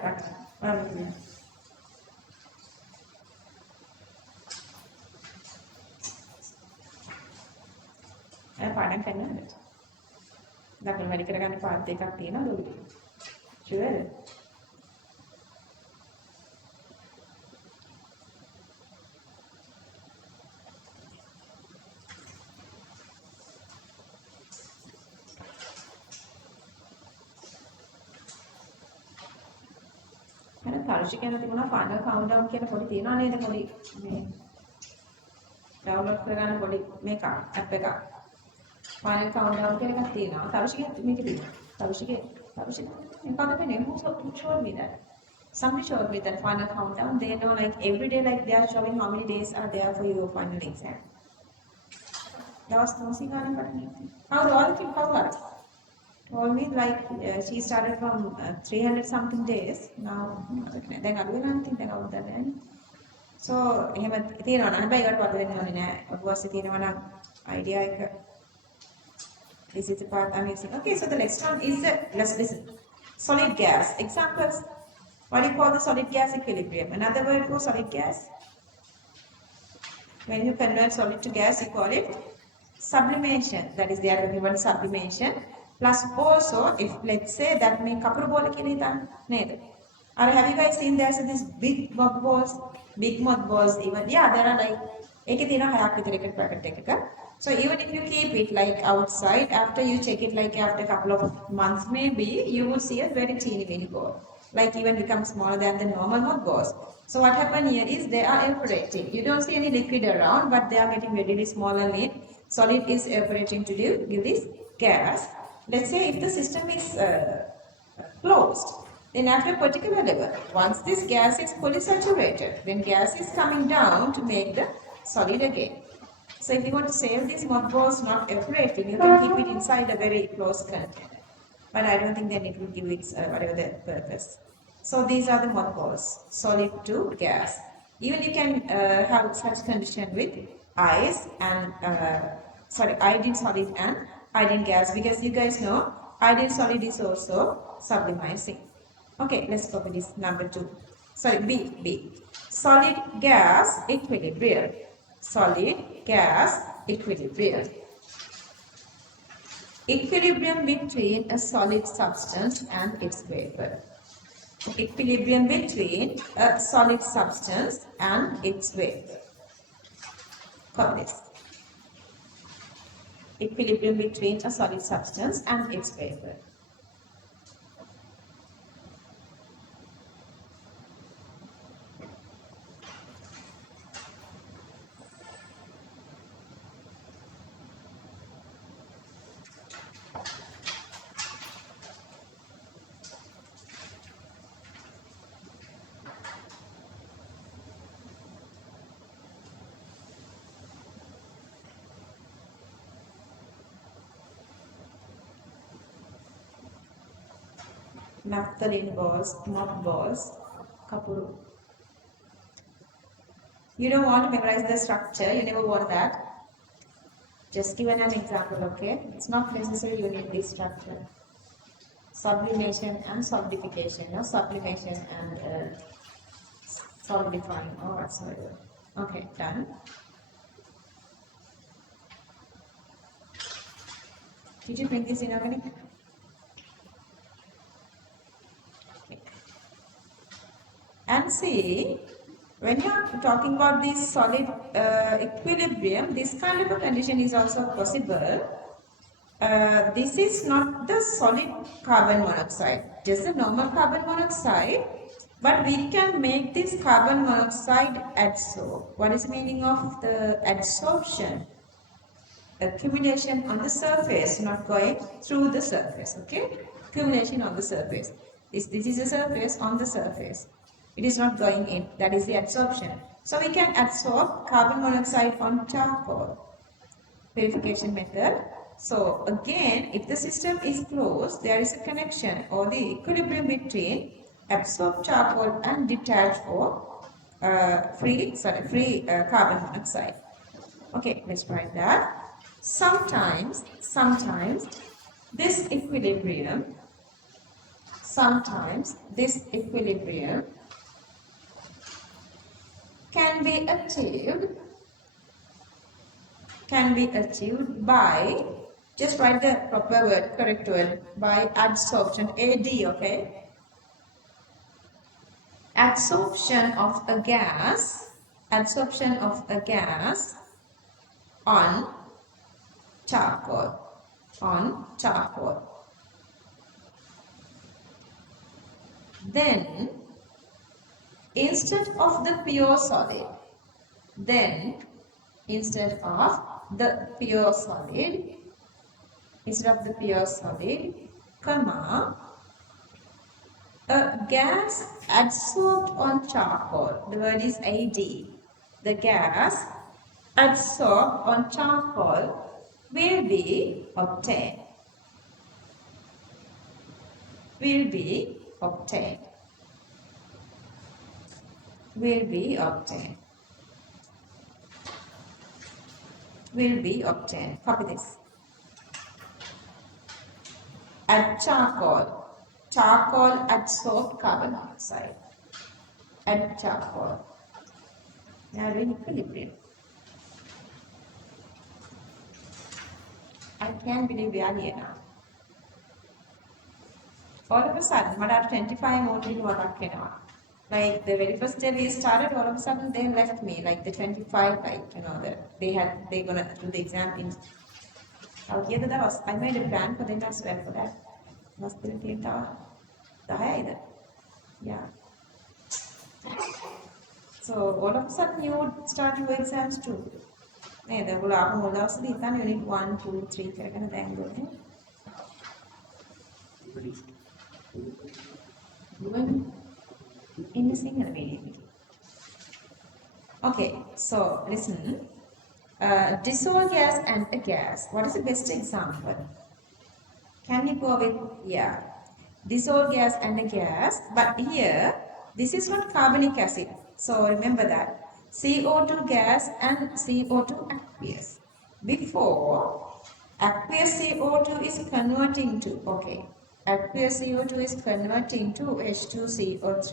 පාඩම් කරනවද? දකුණු වැඩි කරගන්න පාත් දෙකක් තියෙනවා ලොකු. ෂුවර්ද? අර තර්ජි කියන තිබුණා ෆයිනල් කවුන්ට්ඩවුන් කියන පොඩි තියෙනවා නේද පොඩි මේ ඩවුන්ලෝඩ් කරගන්න පොඩි මේක ඇප් එකක්. Final countdown can I see now? Tarushige, make it. Tarushige. Who showed me that? Somebody showed me that final countdown. They know like every day, like they are showing how many days are there for your final exam. That was no Sinhala, but how all of you cover? Told me like she started from 300 something days. Now, then I do nothing. Then out there then. So, I got what was the idea? This is the part I'm using. Okay, so the next one is let's listen. Solid gas. Examples. What do you call the solid gas equilibrium? Another word for solid gas. When you convert solid to gas, you call it sublimation. That is, they are given sublimation. Plus also, if let's say that මේ කපුරු බෝල කියලා හිතන්න නේද? Have you guys seen there's this big mothballs, big mothballs even? Yeah, there are like ඒකේ තියෙන හයක් විතර එකට packet එකක. So even if you keep it like outside, after you check it like after a couple of months maybe, you will see a very teeny weeny ball. Like even become smaller than the normal mothballs. So what happened here is they are evaporating. You don't see any liquid around, but they are getting really small and neat. Solid is evaporating to give this gas. Let's say if the system is closed, then after a particular level, once this gas is fully saturated, then gas is coming down to make the solid again. So if you want to save these mothballs not evaporating, you can keep it inside a very closed container. But I don't think then it will give its whatever the purpose. So these are the mothballs, solid to gas. Even you can have such condition with ice and iodine solid and iodine gas, because you guys know iodine solid is also sublimizing. Okay, let's go with this number 2. Sorry, B. Solid gas equilibrium. Solid gas equilibrium. Equilibrium between a solid substance and its vapor. Equilibrium between a solid substance and its vapor. Copy this. Equilibrium between a solid substance and its vapor. Naphthalene balls, mothballs, kapuru. You don't want to memorize the structure, you never want that. Just given an example, okay? It's not necessary you need this structure. Sublimation and solidification, or sublimation and solidifying, or whatsoever. Okay, done. Did you bring this in organic? And see, when you are talking about this solid equilibrium, this kind of a condition is also possible. This is not the solid carbon monoxide, just the normal carbon monoxide, but we can make this carbon monoxide adsorb. What is the meaning of the adsorption? Accumulation on the surface, not going through the surface, okay? Accumulation on the surface. This is a surface on the surface. It is not going in, that is the adsorption. So we can absorb carbon monoxide on charcoal. Purification method. So again, if the system is closed, there is a connection or the equilibrium between absorbed charcoal and detached or free carbon monoxide. Okay, let's write that. Sometimes this equilibrium can be achieved by, just write the proper word, correct word, by adsorption, AD, okay? Adsorption of a gas on charcoal. Then, instead of the pure solid, comma, a gas adsorbed on charcoal, the word is AD, the gas adsorbed on charcoal will be obtained. Will be obtained. Copy this. Add charcoal adsorbed carbon monoxide. Add charcoal. Now doing equilibrium. I can't believe we are here now. all of a sudden, මට 25 motor වලක් එනවා. Like the very first day we started, all of a sudden they left me, like the 25, like, you know, they're gonna do the exam in. I made a plan for them as well for that. Was yeah. So all of a sudden you would start your exams too. නේද? ඔයගොල්ලෝ ආපහු මොන දවසද හිතන්නේ unit 1 2 3 කරගෙන දැන් ගොනේ. In the Sinhala medium. Okay, so listen. Dissolved gas and a gas. What is the best example? Can you go with, yeah, dissolved gas and a gas, but here this is not carbonic acid. So remember that CO2 gas and CO2 aqueous. Before, aqueous CO2 is converting to, okay, aqueous CO2 is converting to H2CO3.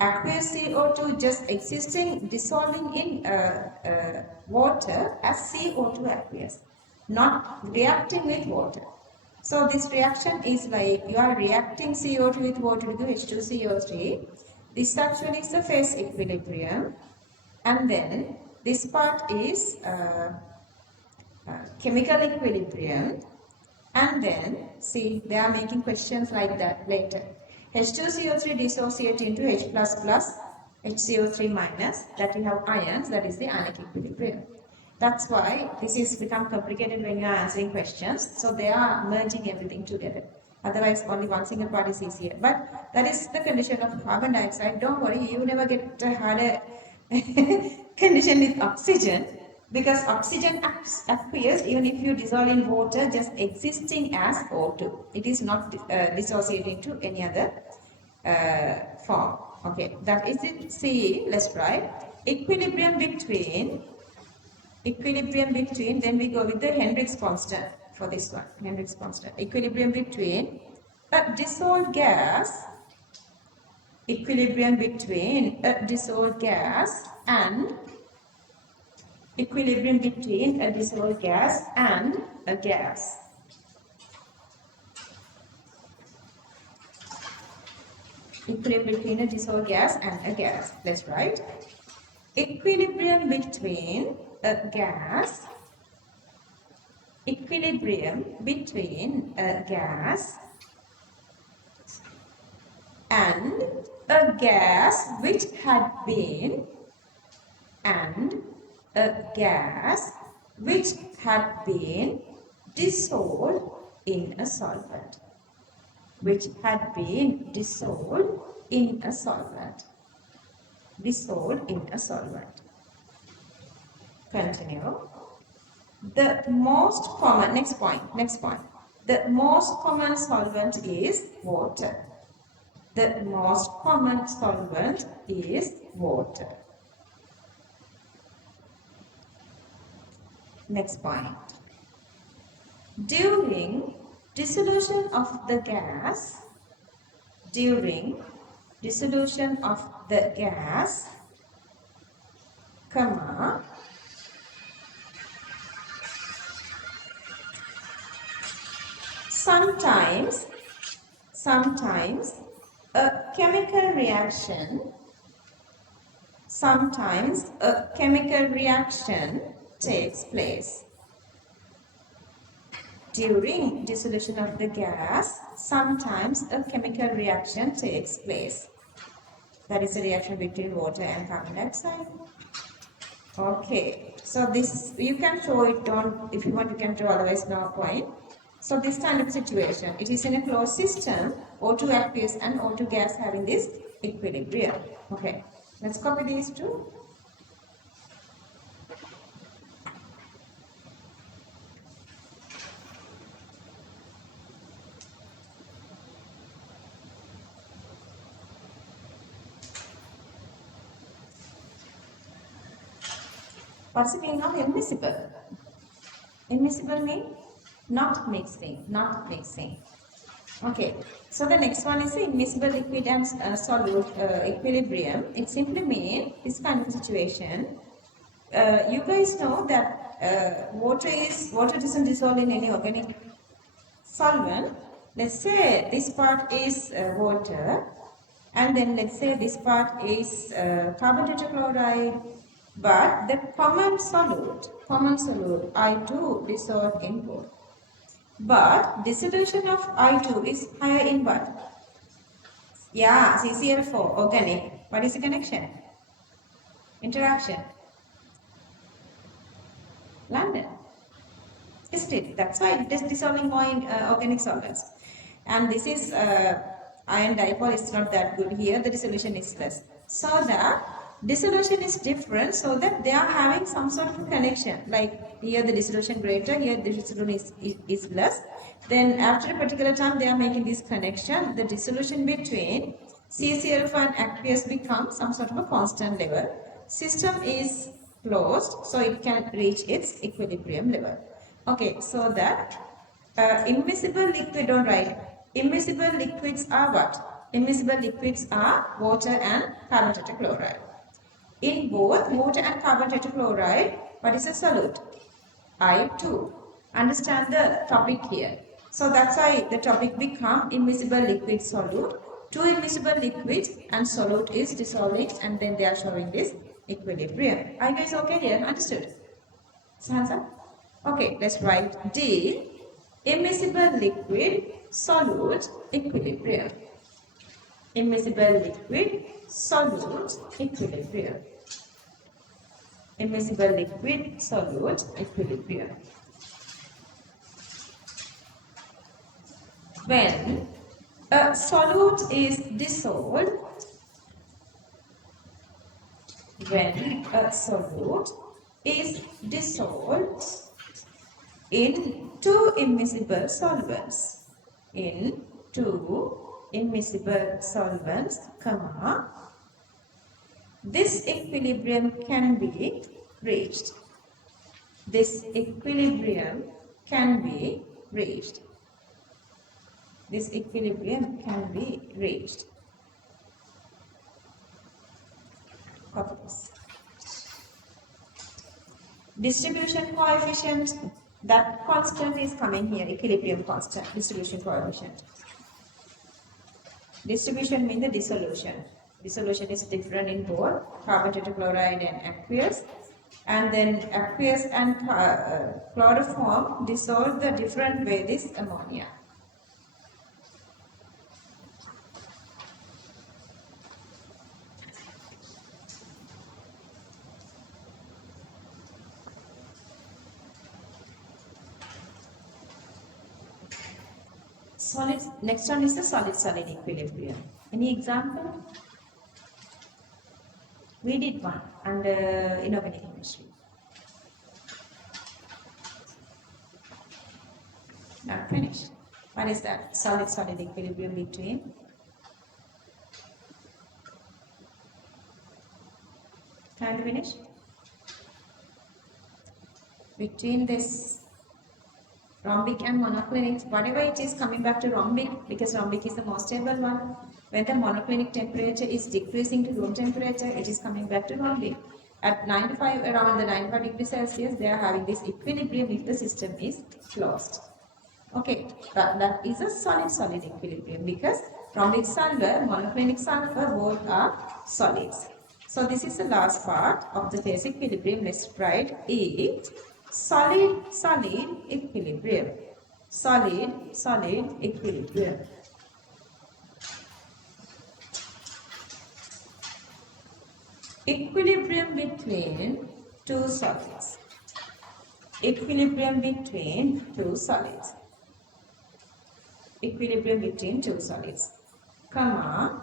Aqueous CO2 just existing, dissolving in water as CO2 aqueous, not reacting with water. So this reaction is like you are reacting CO2 with water to H2CO3. This actually is the phase equilibrium, and then this part is chemical equilibrium, and then see they are making questions like that later. H2CO3 dissociate into H++, HCO3 minus, that we have ions, that is the ionic equilibrium. That's why this is become complicated when you are answering questions. So they are merging everything together. Otherwise, only one single part is easier. But that is the condition of carbon dioxide. Don't worry, you never get a harder condition with oxygen, because oxygen appears even if you dissolve in water, just existing as O2. It is not dissociating to any other form. Okay, that is it. See, let's try. Equilibrium between, then we go with the Hendrix constant for this one. Hendrix constant. Equilibrium between a dissolved gas, equilibrium between a dissolved gas and equilibrium between a dissolved gas and a gas. Equilibrium between a dissolved gas and a gas. Let's write. Equilibrium between a gas, equilibrium between a gas and a gas which had been, and a gas which had been dissolved in a solvent, which had been dissolved in a solvent, dissolved in a solvent. Continue. The most common, next point. The most common solvent is water. The most common solvent is water. Next point. During dissolution of the gas, comma, sometimes a chemical reaction takes place. During dissolution of the gas, sometimes a chemical reaction takes place. That is a reaction between water and carbon dioxide. Okay, so this you can show it on, if you want you can draw, otherwise no point. So this kind of situation, it is in a closed system, O2 aqueous and O2 gas having this equilibrium. Okay, let's copy these two. What's the meaning of immiscible? Immiscible means not mixing. Okay, so the next one is the immiscible liquid and solute equilibrium. It simply means this kind of situation. You guys know that water doesn't dissolve in any organic solvent, let's say this part is water, and then let's say this part is carbon tetrachloride, but the common solute I2 dissolved in both. But dissolution of I2 is higher in what? Yeah, CCl4, organic. What is the connection? Interaction. London. Isn't it? That's why it is dissolving more in organic solvents. And this is iron dipole is not that good here. The dissolution is less. So the dissolution is different, so that they are having some sort of connection. Like here the dissolution greater, here the dissolution is less. Then after a particular time they are making this connection. The dissolution between CCl4 and aqueous becomes some sort of a constant level. System is closed, so it can reach its equilibrium level. Okay, so that immiscible liquid, alright. Immiscible liquids are what? Immiscible liquids are water and carbon tetrachloride. In both water and carbon tetrachloride, what is a solute? I2. Understand the topic here. So that's why the topic become immiscible liquid solute. Two immiscible liquids and solute is dissolving, and then they are showing this equilibrium. Are you guys okay here? Understood? Answer? Okay, let's write D. Immiscible liquid solute equilibrium. Immiscible liquid solute equilibrium. Immiscible liquid solute equilibrium. When a solute is dissolved, in two immiscible solvents, comma, this equilibrium can be reached. This equilibrium can be reached. This equilibrium can be reached. Copy this. Distribution coefficient, that constant is coming here, equilibrium constant, distribution coefficient. Distribution means the dissolution. Dissolution is different in both carbon tetrachloride and aqueous. And then aqueous and chloroform dissolve the different way this ammonia. Solid. Next one is the solid-solid equilibrium. Any example? We did one under inorganic chemistry. Not finished. What is that? Solid-solid equilibrium between? Time to finish? Between this rhombic and monoclinic, whatever it is coming back to rhombic, because rhombic is the most stable one. When the monoclinic temperature is decreasing to room temperature, it is coming back to rhombic. At 95, around the 95 degrees Celsius, they are having this equilibrium if the system is closed. Okay, that is a solid-solid equilibrium because rhombic sulfur, monoclinic sulfur, both are solids. So this is the last part of the phase equilibrium. Let's write E. Solid-solid equilibrium. Solid-solid equilibrium. Equilibrium between two solids. Equilibrium between two solids. Equilibrium between two solids. Comma.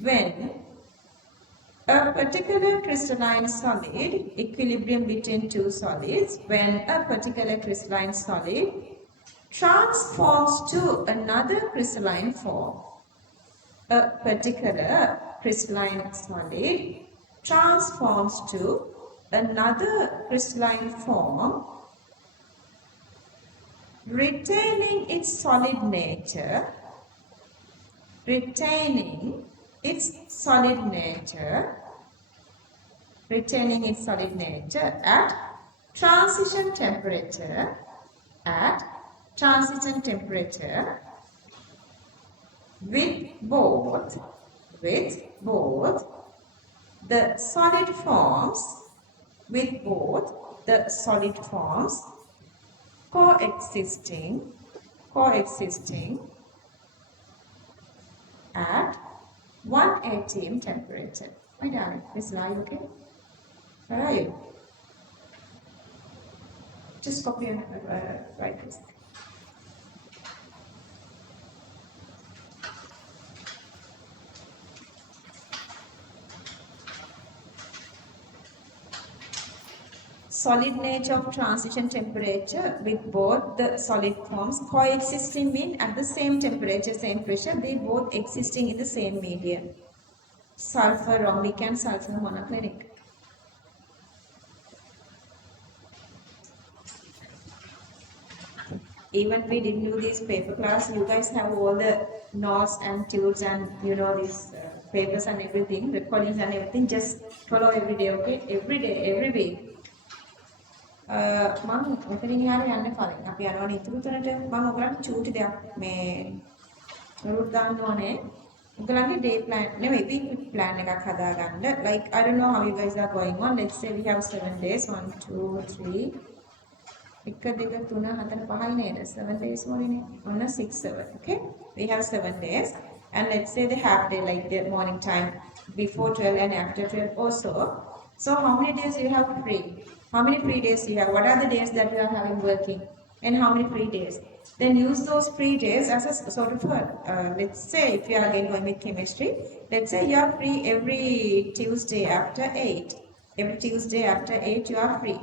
When a particular crystalline solid, equilibrium between two solids, when a particular crystalline solid transforms to another crystalline form. A particular crystalline solid transforms to another crystalline form, retaining its solid nature, at transition temperature, transition temperature with both the solid forms coexisting at 1 atm temperature. My darling, Miss La, you okay? Where are you? Just copy and write this. Solid nature of transition temperature with both the solid forms coexisting mean at the same temperature, same pressure, they both existing in the same medium. Sulfur rhombic and sulfur monoclinic. Even we didn't do this paper class, you guys have all the notes and tools and you know these papers and everything, recordings and everything, just follow every day, okay? Every day, every week. මම මෙතනින් එහාට යන්න කලින් අපි යනවනේ ඉතුරුතරට මම ඔයගලන්ට චූටි දෙයක් මේ රුට් දාන්න ඕනේ. ඔයගලන්ගේ day plan නෙමෙයි week plan එකක් හදාගන්න. Like I don't know how you guys are going on. Let's say we have 7 days. 1 2 3 1 2 3 4 5 නේද? 7 days මොකනේ? ඔන්න 6 7. Okay? We have 7 days. And let's say the half day like the morning time before 12 and after 12 also. So how many days you have free? How many free days you have? What are the days that you are having working? And how many free days? Then use those free days as a sort of let's say if you are again going with chemistry, let's say you are free every Tuesday after 8. Every Tuesday after 8 you are free.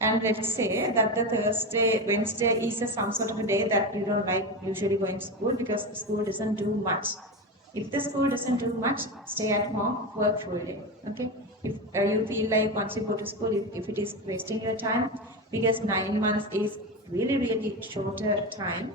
And let's say that the Thursday, Wednesday is some sort of a day that you don't like usually going to school because school doesn't do much. If the school doesn't do much, stay at home, work full day. Okay? If you feel like once you go to school, if it is wasting your time, because 9 months is really shorter time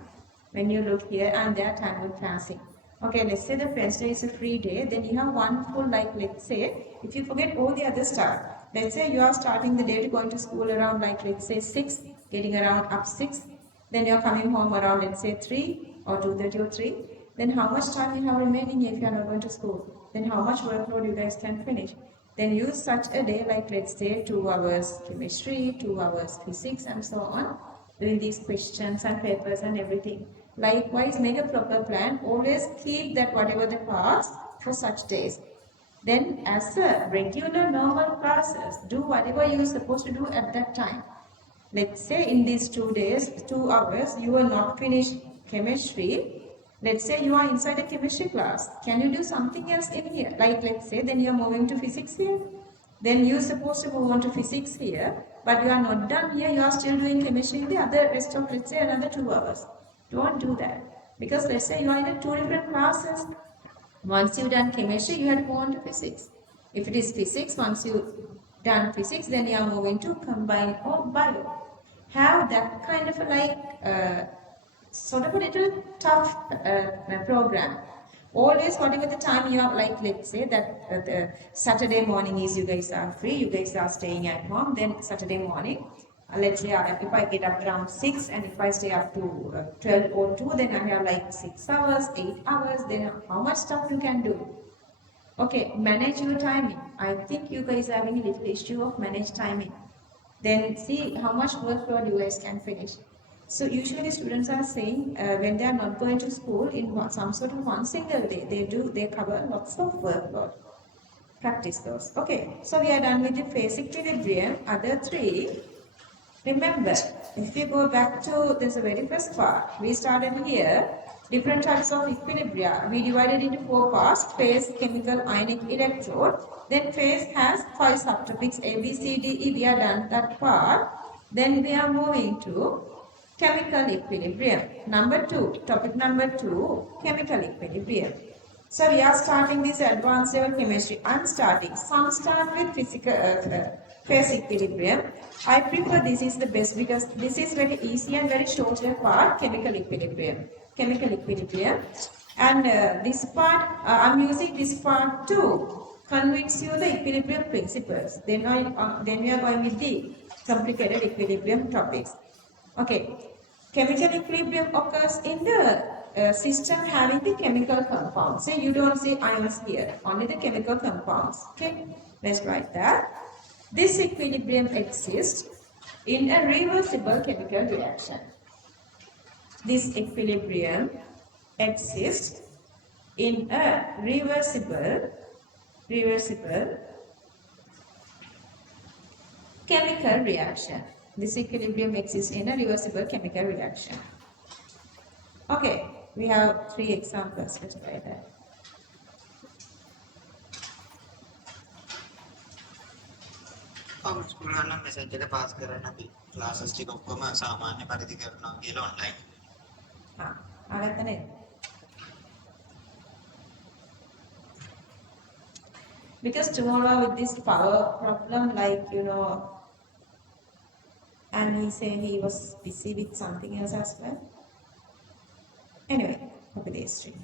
when you look here and there time will passing. Okay, let's say the Wednesday is a free day, then you have one full, like let's say, if you forget all the other stuff, let's say you are starting the day to going to school around like let's say 6, getting around up 6, then you are coming home around let's say 3 or 2:30 or 3, then how much time you have remaining if you are not going to school? Then how much workload you guys can finish? Then use such a day like let's say 2 hours chemistry, 2 hours physics and so on, doing these questions and papers and everything. Likewise, make a proper plan. Always keep that whatever the parts for such days. Then as a regular normal classes, do whatever you are supposed to do at that time. Let's say in these 2 days, 2 hours, you will not finish chemistry. Let's say you are inside a chemistry class. Can you do something else in here? Like let's say then you are moving to physics here. Then you are supposed to move on to physics here. But you are not done here. You are still doing chemistry in the other rest of let's say another 2 hours. Don't do that. Because let's say you are in 2 different classes. Once you done chemistry, you have to go on to physics. If it is physics, once you done physics, then you are moving to combined or bio. Have that kind of a like sort of a little tough program. Always whatever the time you are like let's say that the Saturday morning is you guys are free, you guys are staying at home, then Saturday morning let's say if I get up around 6 and if I stay up to 12 or 2, then I have like 6 hours, 8 hours, then how much stuff you can do? Okay, manage your timing. I think you guys are having a little issue of manage timing. Then see how much workload you guys can finish. So usually students are saying when they are not going to school in some sort of one single day, they cover lots of workload. Practice those. Okay, so we are done with the phase equilibrium. Other 3. Remember, if we go back to this very first part, we started here, different types of equilibria. We divided into 4 parts, phase, chemical, ionic, electrode. Then phase has 5 subtopics, A, B, C, D, E. We are done that part. Then we are moving to chemical equilibrium. Number 2, topic number 2, chemical equilibrium. So we are starting this advanced level chemistry. I am starting. Some start with physical phase equilibrium. I prefer this is the best because this is very easy and very shorter part, chemical equilibrium. Chemical equilibrium. And this part, I am using this part to convince you the equilibrium principles. Then we are going with the complicated equilibrium topics. Okay. Chemical equilibrium occurs in the system having the chemical compounds. Say you don't see ions here, only the chemical compounds. Okay, let's write that. This equilibrium exists in a reversible chemical reaction. This equilibrium exists in a reversible chemical reaction. This equilibrium exists in a reversible chemical reaction. Okay, we have 3 examples. Let's try that. School वाला message जगह पास करना भी classes tick of को सामान्य परिधि करना गेलो online हाँ आगतने because tomorrow with this power problem, like and he said he was busy with something else as well. Anyway, copy the history.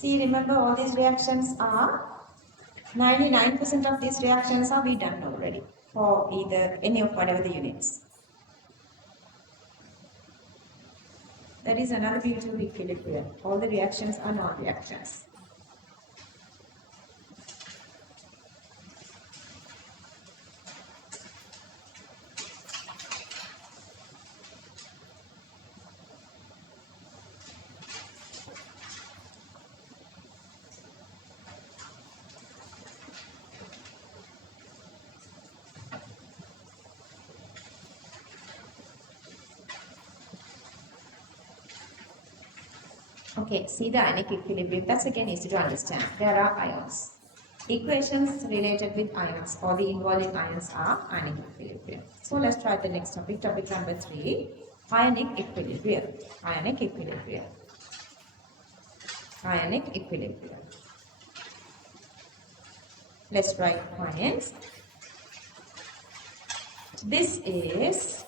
See, remember all these reactions are 99% of these reactions are we done already for either any of whatever the units. That is another beauty of equilibrium. All the reactions are non-reactions. Okay, see the ionic equilibrium. That's again easy to understand. There are ions. Equations related with ions or the involving ions are ionic equilibrium. So let's try the next topic. Topic number 3, ionic equilibrium. Ionic equilibrium. Ionic equilibrium. Let's write points. This is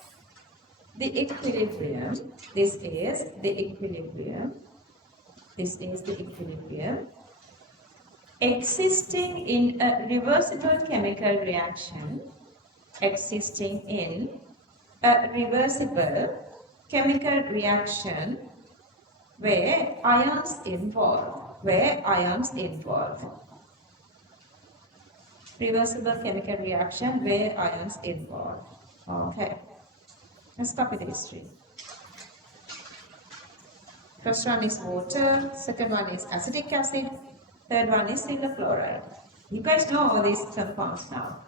the equilibrium. This is the equilibrium. This is the equilibrium existing in a reversible chemical reaction. Existing in a reversible chemical reaction where ions involve. Where ions involve. Reversible chemical reaction where ions involve. Okay. Let's copy the history. First one is water, second one is acetic acid, third one is silver chloride. You guys know all these compounds now.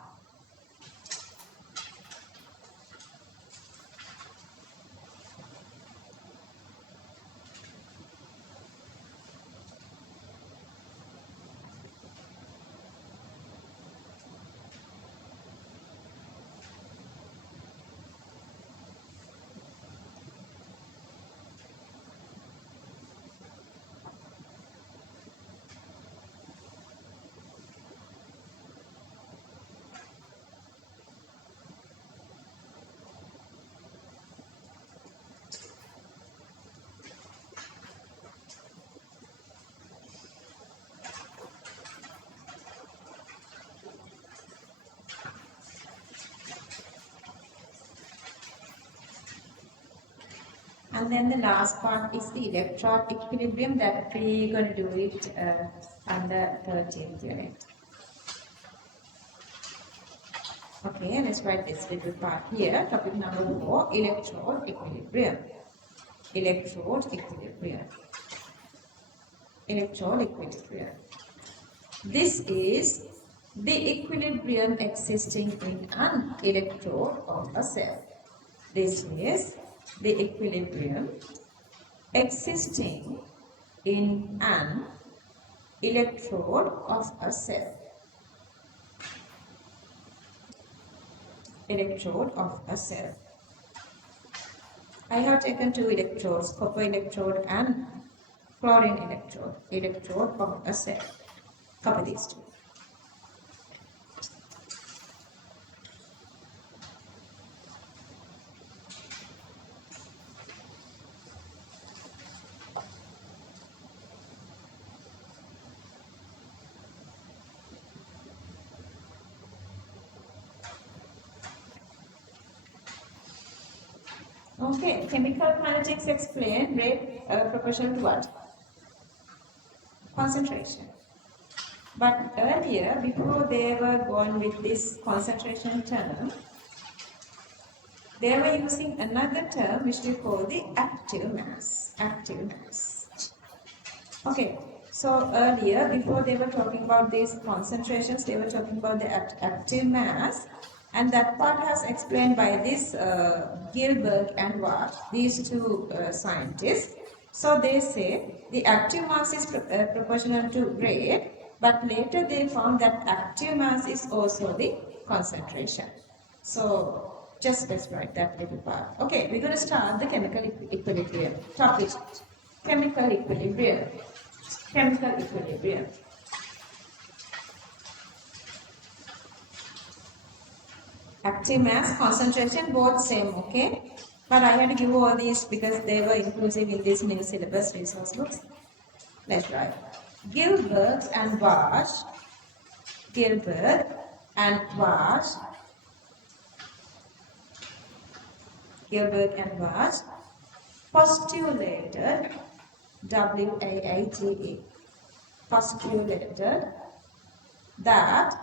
And then the last part is the electron equilibrium that we're going to do it under 13th unit. Okay, let's write this little part here. Topic number 4, electrode equilibrium. Electrode equilibrium. Electrode equilibrium. This is the equilibrium existing in an electrode of a cell. This is the equilibrium existing in an electrode of a cell. Electrode of a cell. I have taken 2 electrodes, copper electrode and chlorine electrode. Electrode of a cell. Copy these 2. Okay, chemical kinetics explain rate proportional to what? Concentration. But earlier, before they were going with this concentration term, they were using another term which we call the active mass. Active mass. Okay, so earlier, before they were talking about these concentrations, they were talking about the active mass, and that part has explained by this Gilbert and Watt, these two scientists. So they say the active mass is proportional to rate, but later they found that active mass is also the concentration. So just let's write that little part. Okay, we're going to start the chemical equilibrium topic. Chemical equilibrium. Chemical equilibrium. Active mass, concentration, both same, okay? But I had to give all these because they were inclusive in this new syllabus resource books. Let's try. Gilbert and Wash. Gilbert and Wash. Gilbert and Wash postulated, W-A-A-T-E, postulated that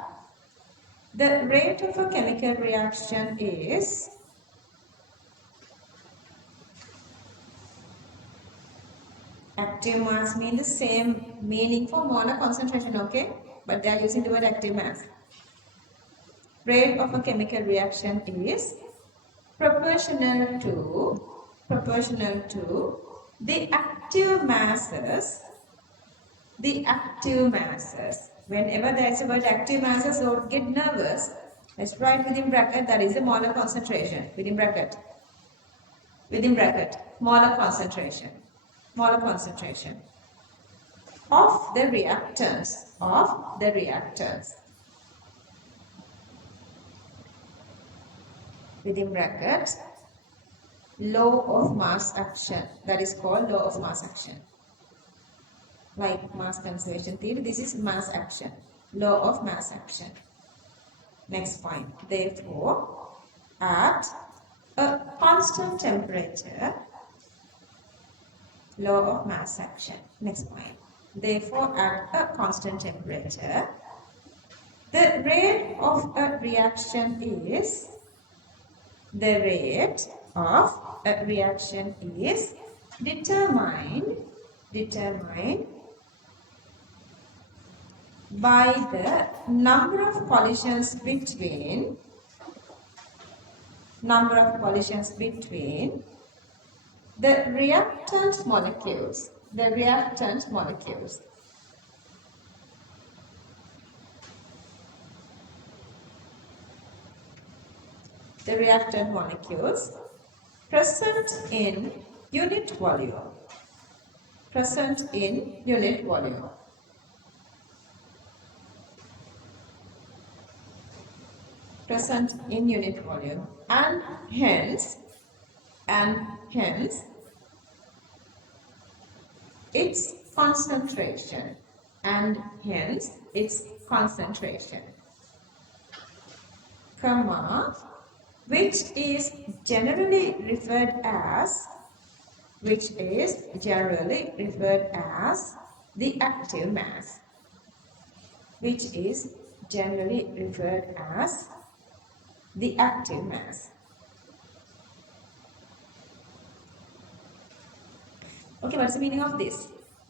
the rate of a chemical reaction is active mass means the same meaning for molar concentration, okay? But they are using the word active mass. Rate of a chemical reaction is proportional to the active masses. The active masses. Whenever there is a word active masses, don't get nervous. Let's write within bracket, that is a molar concentration. Within bracket. Within bracket. Molar concentration. Molar concentration. Of the reactants. Of the reactants. Within bracket. Law of mass action. That is called law of mass action. Like mass conservation theory, this is mass action. Law of mass action. Next point. Therefore, at a constant temperature, law of mass action. Next point. Therefore, at a constant temperature, the rate of a reaction is determined by the number of collisions between the reactant molecules. The reactant molecules. The reactant molecules present in unit volume. Present in unit volume. Present in unit volume, and hence its concentration, comma, which is generally referred as the active mass, which is generally referred as the active mass. Okay, what's the meaning of this?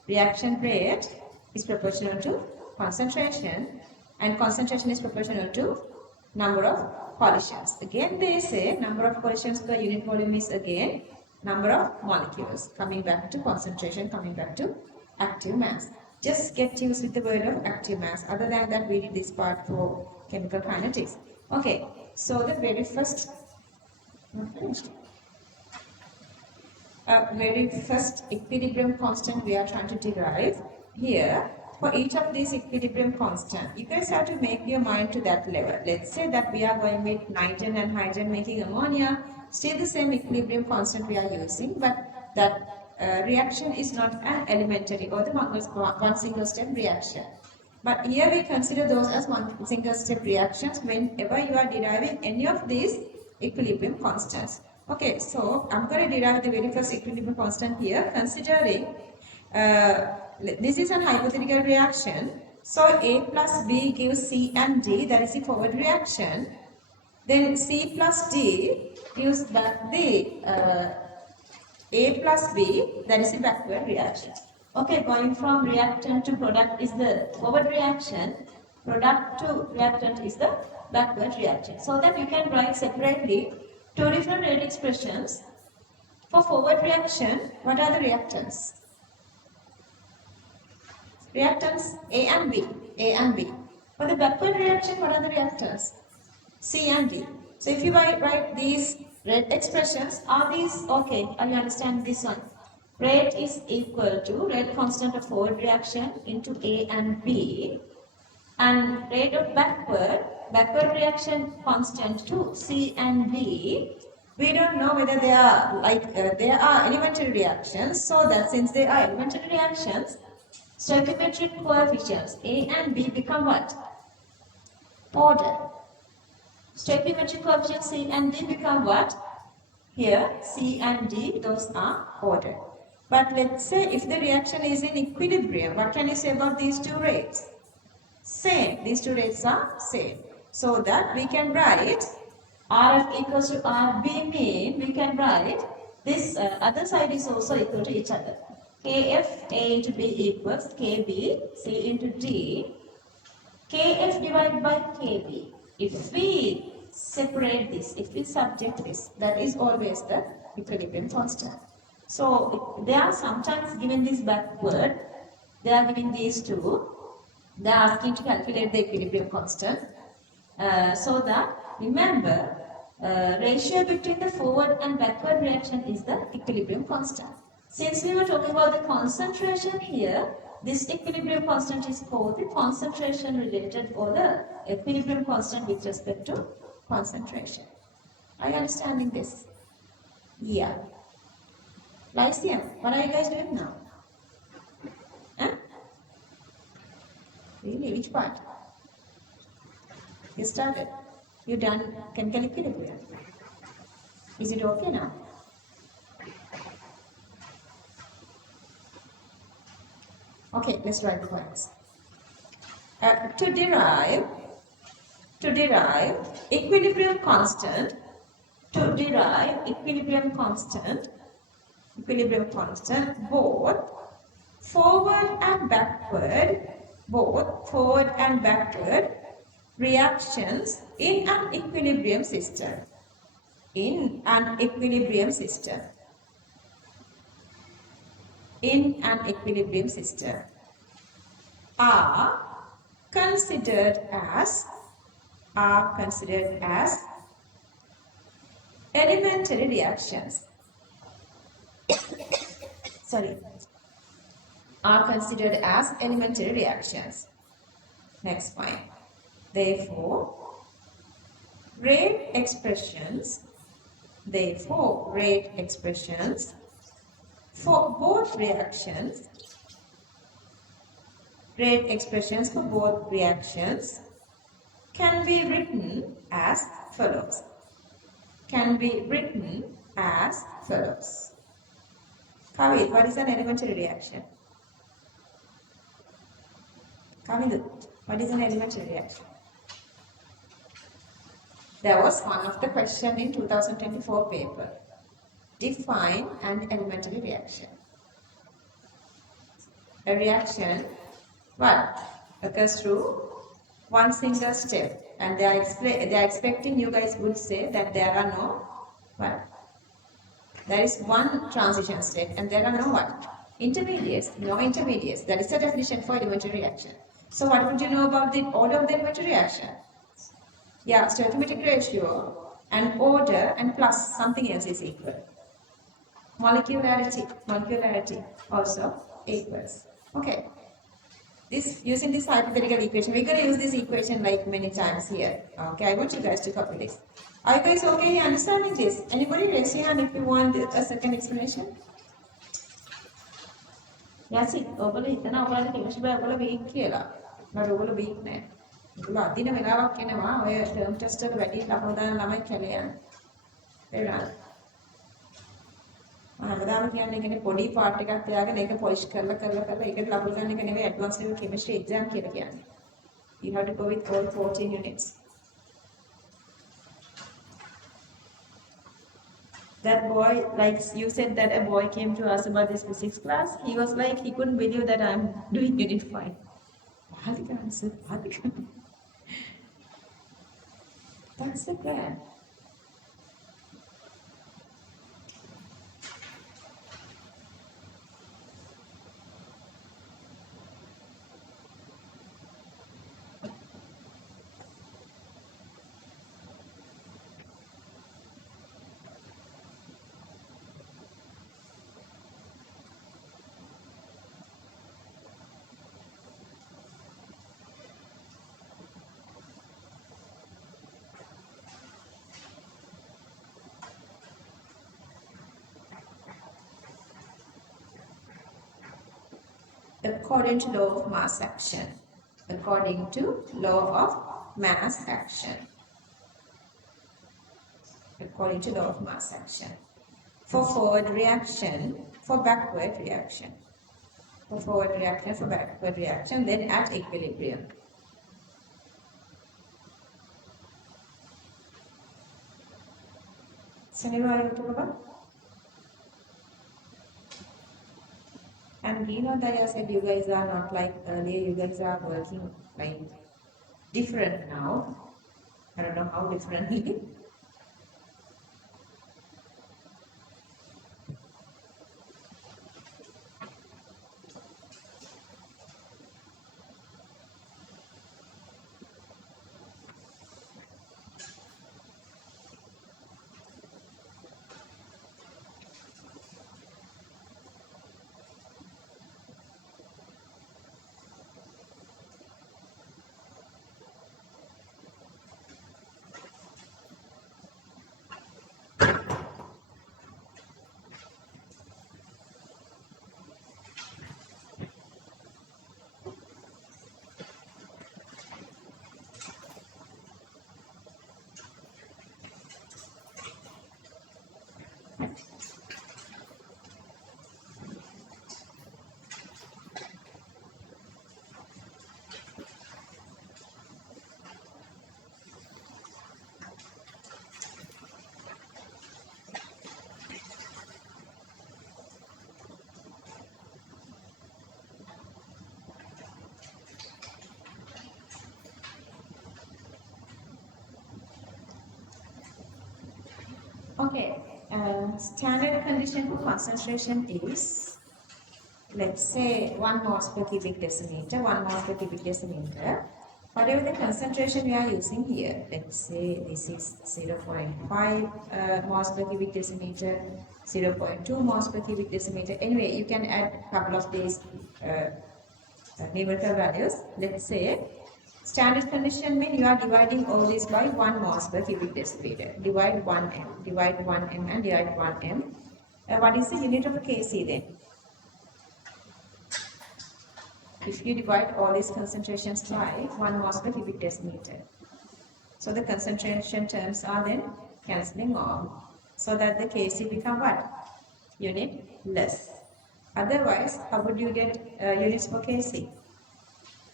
Reaction rate is proportional to concentration, and concentration is proportional to number of collisions. Again, they say number of collisions per unit volume is again number of molecules. Coming back to concentration, coming back to active mass. Just get used with the word of active mass. Other than that, we did this part for chemical kinetics. Okay, so the very first, equilibrium constant we are trying to derive here. For each of these equilibrium constant, you guys have to make your mind to that level. Let's say that we are going with nitrogen and hydrogen making ammonia. Still the same equilibrium constant we are using, but that reaction is not an elementary or the one single step reaction. But here we consider those as one single step reactions whenever you are deriving any of these equilibrium constants. Okay, so I'm going to derive the very first equilibrium constant here, considering this is an hypothetical reaction. So A plus B gives C and D, that is the forward reaction. Then C plus D gives back the A plus B, that is the backward reaction. Okay, going from reactant to product is the forward reaction, product to reactant is the backward reaction. So that you can write separately two different rate expressions. For forward reaction, what are the reactants? Reactants A and B, A and B. For the backward reaction, what are the reactants? C and D. So if you write these rate expressions, are these okay? Are you understand this one? Rate is equal to rate constant of forward reaction into A and B, and rate of backward reaction constant to C and D. We don't know whether they are they are elementary reactions. So that since they are elementary reactions, stoichiometric coefficients A and B become what? Order. Stoichiometric coefficients C and D become what? Here, C and D, those are ordered. But let's say if the reaction is in equilibrium, what can you say about these two rates? Same. These two rates are same. So that we can write RF equals to RB mean, we can write this other side is also equal to each other. KF A into B equals KB C into D. KF divided by KB. If we separate this, if we subject this, that is always the equilibrium constant. So they are sometimes given this backward, they are giving these two, they are asking to calculate the equilibrium constant. So that, remember, ratio between the forward and backward reaction is the equilibrium constant. Since we were talking about the concentration here, this equilibrium constant is called the concentration related or the equilibrium constant with respect to concentration. Are you understanding this? Yeah. Lyceum, what are you guys doing now? Huh? Really? Which part? You started. You done chemical equilibrium. Is it okay now? Okay, let's write the points. To derive equilibrium constant, both forward and backward reactions in an equilibrium system. In an equilibrium system are considered as elementary reactions. Are considered as elementary reactions. Next point. Therefore, rate expressions for both reactions, can be written as follows. Kavit, what is an elementary reaction? Kavit, what is an elementary reaction? That was one of the questions in 2024 paper. Define an elementary reaction. A reaction, what? Occurs through one single step, and they are expecting you guys would say that there are no what? There is one transition step, and there are no what? Intermediates. No intermediates. That is the definition for elementary reaction. So what would you know about the order of the elementary reaction? Yeah, stoichiometric ratio and order and plus something else is equal. Molecularity also equals. Okay. Using this hypothetical equation, we're going to use this equation like many times here. Okay, I want you guys to copy this. Are you guys okay understanding this? Anybody raise your hand if you want a second explanation? Yes, ඔබල හිතන ඔයාලට chemistry බය ඔයාලා weak කියලා. මට ඔයාලා weak නෑ. ඔයාලා අදින වෙලාවක් එනවා ඔය ටර්ම් ටෙස්ට් වල වැඩි ලකුණු දාන ළමයි කැලේ යන. හැමදාම කියන්නේ ඒකනේ පොඩි පාර්ට් එකක් තියාගෙන ඒක පොලිෂ් කරලා ඒකට ලබු ගන්න එක නෙවෙයි ඇඩ්වාන්ස් ලෙවල් කෙමිස්ට්‍රි එක්සෑම් කියලා කියන්නේ. You have to go with all 14 units. That boy, like you said that a boy came to us about this physics class, he was like, he couldn't believe that I'm doing unit 5. That's the plan. According to law of mass action. According to law of mass action. According to law of mass action. For forward reaction, for backward reaction. For forward reaction, for backward reaction, then at equilibrium. Sinhala, you talk about? And you know that I said you guys are not like earlier, you guys are working like different now. I don't know how differently. Okay, standard condition for concentration is, let's say 1 moles per cubic decimeter, 1 moles per cubic decimeter. Whatever the concentration we are using here, let's say this is 0.5 moles per cubic decimeter, 0.2 moles per cubic decimeter. Anyway, you can add a couple of these numerical values. Let's say standard condition means you are dividing all this by 1 moles per cubic decimeter. Divide 1m, divide 1m and divide 1m. What is the unit of Kc then? If you divide all these concentrations by 1 moles per cubic decimeter. So the concentration terms are then cancelling off. So that the Kc become what? Unit less. Otherwise, how would you get units for Kc?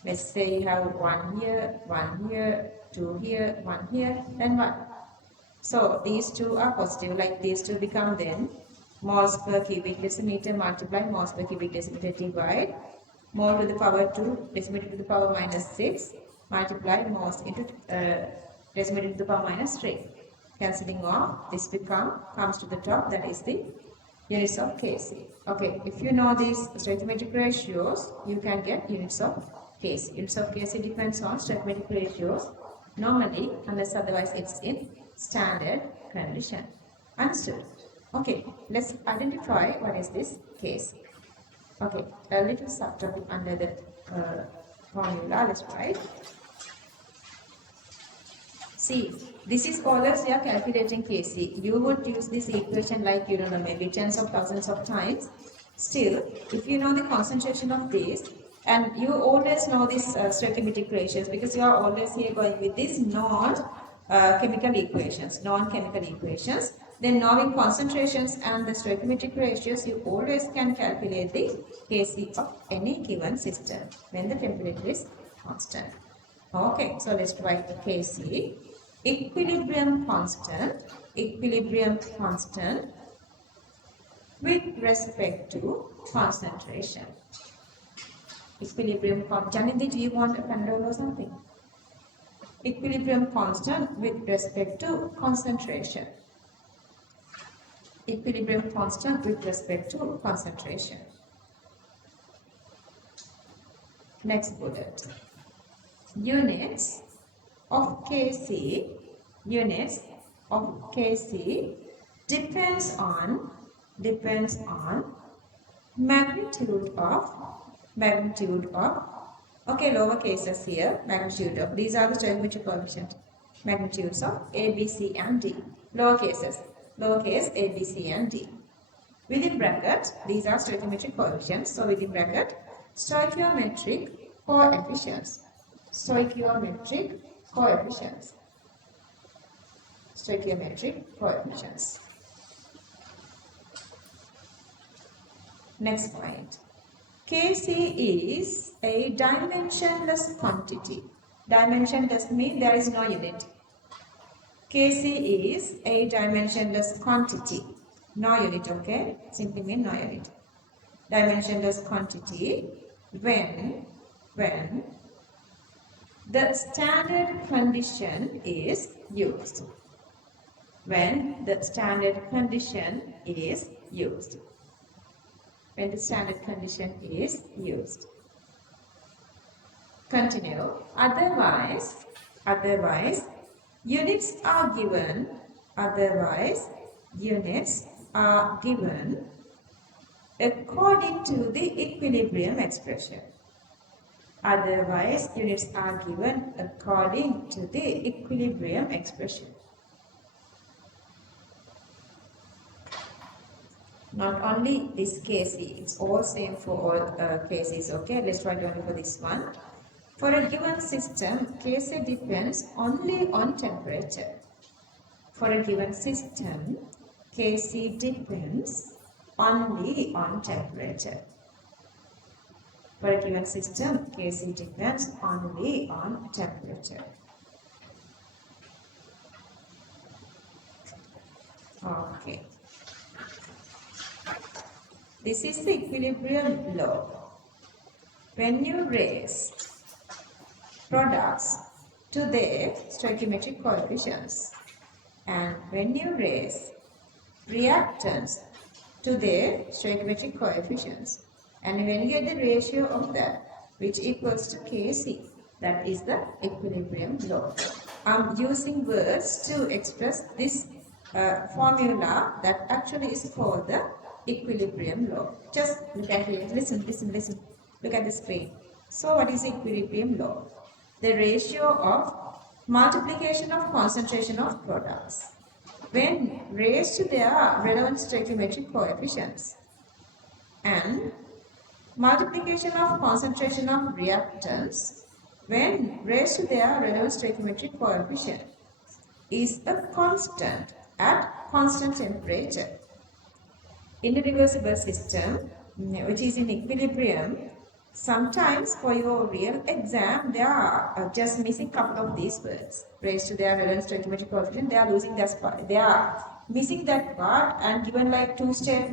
Let's say you have 1 here, 2 here, 1 here, then what? So these two are positive, like these two become then moles per cubic decimeter multiply moles per cubic decimeter divide mole to the power 2 decimeter to the power minus 6 multiply moles into decimeter to the power minus 3. Cancelling off, this comes to the top, that is the units of Kc. Okay, if you know these stoichiometric ratios, you can get units of Kc. Units of Kc depends on stoichiometric ratios normally, unless otherwise it's in standard condition. Understood? Okay, let's identify what is this Kc. Okay, a little subtopic under the formula, let's write. See, this is always we are calculating Kc. You would use this equation like, you don't know, maybe tens of thousands of times. Still, if you know the concentration of this, and you always know these stoichiometric ratios, because you are always here going with these non-chemical equations. Then knowing concentrations and the stoichiometric ratios, you always can calculate the Kc of any given system when the temperature is constant. Okay, so let's write Kc, equilibrium constant with respect to concentration. Equilibrium constant. Janindi, do you want a Panadol or something? Equilibrium constant with respect to concentration. Equilibrium constant with respect to concentration. Next bullet. Units of Kc depends on magnitude of okay, lower cases here, magnitude of, these are the stoichiometric coefficient, magnitudes of A, B, C and D, lower cases, lowercase a, b, c and d. Within bracket, these are stoichiometric coefficients, so within bracket, stoichiometric coefficients, stoichiometric coefficients. Next point. Kc is a dimensionless quantity. Dimensionless means there is no unit. Kc is a dimensionless quantity. No unit, okay? Simply mean no unit. Dimensionless quantity when the standard condition is used. When the standard condition is used. When the standard condition is used. Continue. Otherwise, units are given. Otherwise, units are given according to the equilibrium expression. Otherwise, units are given according to the equilibrium expression. Not only this Kc, it's all same for all cases. Okay, let's write only for this one. For a given system, Kc depends only on temperature. For a given system, Kc depends only on temperature. For a given system, Kc depends only on temperature. Okay. This is the equilibrium law. When you raise products to their stoichiometric coefficients and when you raise reactants to their stoichiometric coefficients and when you get the ratio of that which equals to Kc, that is the equilibrium law. I'm using words to express this formula that actually is called the equilibrium law. Just look at it. Listen. Look at the screen. So what is equilibrium law? The ratio of multiplication of concentration of products when raised to their relevant stoichiometric coefficients and multiplication of concentration of reactants when raised to their relevant stoichiometric coefficient is a constant at constant temperature. In a reversible system, which is in equilibrium, sometimes for your real exam, they are just missing couple of these words. Raised to their relevant stoichiometric coefficient, they are losing that part. They are missing that part and given like two side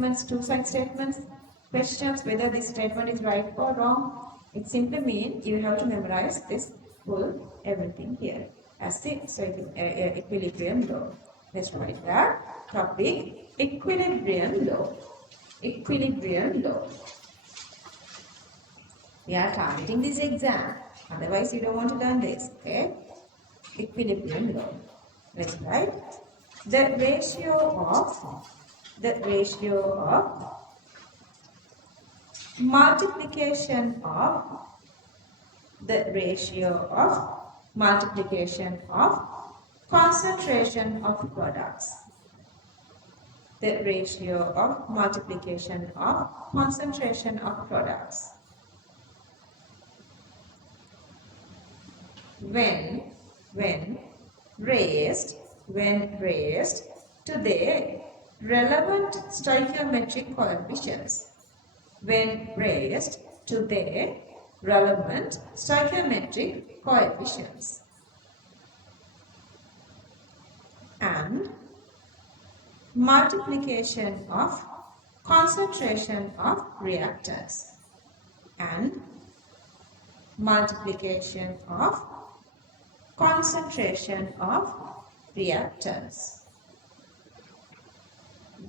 statements, questions whether this statement is right or wrong. It simply means you have to memorize this full everything here as the equilibrium law. Let's write that. Topic equilibrium law. Equilibrium law. We are targeting this exam. Otherwise, you don't want to learn this. Okay? Equilibrium law. Let's write the ratio of multiplication of concentration of products. The ratio of multiplication of concentration of products. When raised to their relevant stoichiometric coefficients when raised to their relevant stoichiometric coefficients, and multiplication of concentration of reactants, and multiplication of concentration of reactants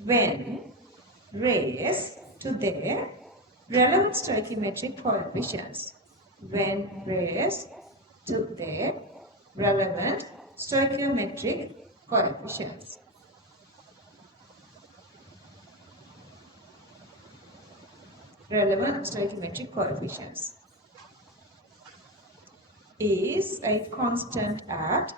when raised to their relevant stoichiometric coefficients, when raised to their relevant stoichiometric coefficients. Relevant stoichiometric coefficients is a constant at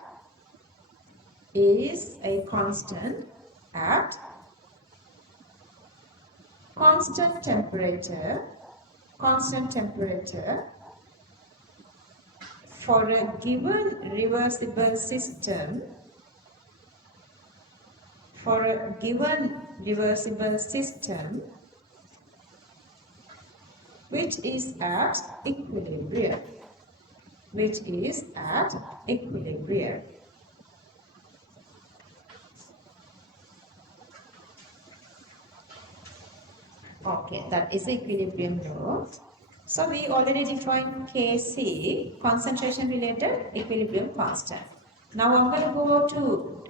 constant temperature for a given reversible system which is at equilibrium. Okay, that is the equilibrium law. So we already defined Kc, concentration related equilibrium constant. Now I'm going to go to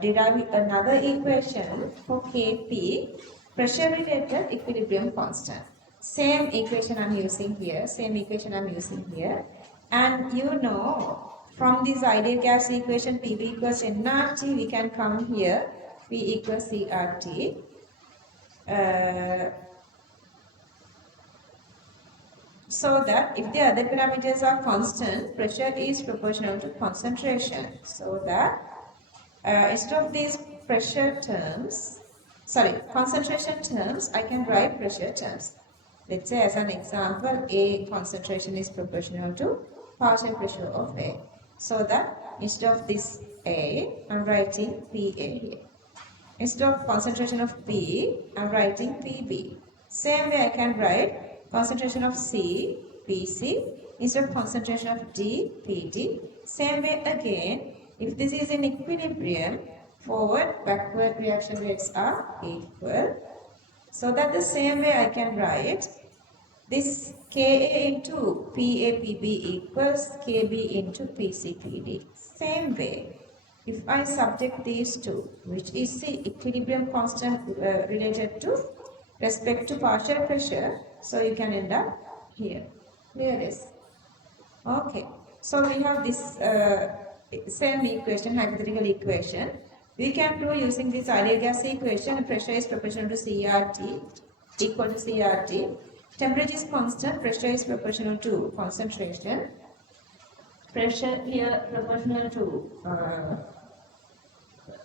derive another equation for Kp, pressure related equilibrium constant. Same equation I'm using here, and you know from this ideal gas equation Pv equals nRT, we can come here P equals CRT. So that if the other parameters are constant, pressure is proportional to concentration. So that instead of these concentration terms, I can write pressure terms. Let's say as an example, A concentration is proportional to partial pressure of A. So that instead of this A, I'm writing PA here. Instead of concentration of B, I'm writing PB. Same way I can write concentration of C, PC, instead of concentration of D, PD. Same way again, if this is in equilibrium, forward, backward reaction rates are equal. So that the same way I can write this Ka into PAPB equals Kb into PCPD. Same way, if I subject these two, which is the equilibrium constant related to respect to partial pressure, so you can end up here. Clear this? Okay. So we have this same equation, hypothetical equation. We can prove using this ideal gas equation, pressure is proportional to CRT, equal to CRT. Temperature is constant, pressure is proportional to concentration. Pressure here proportional to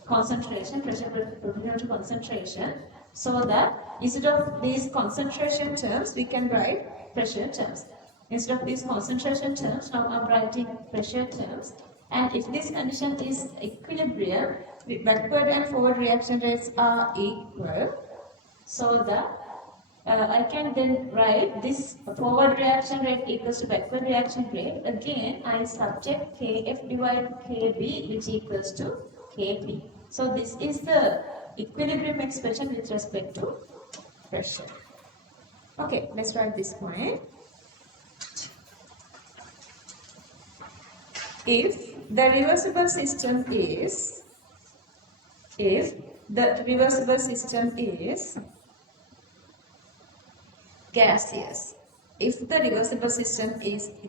concentration, pressure proportional to concentration. So that instead of these concentration terms, we can write pressure terms. Instead of these concentration terms, now I'm writing pressure terms. And if this condition is equilibrium, backward and forward reaction rates are equal. So that I can then write this forward reaction rate equals to backward reaction rate. Again, I subject Kf divided Kb, which equals to Kp. So this is the equilibrium expression with respect to pressure. Okay, let's write this point. If the reversible system is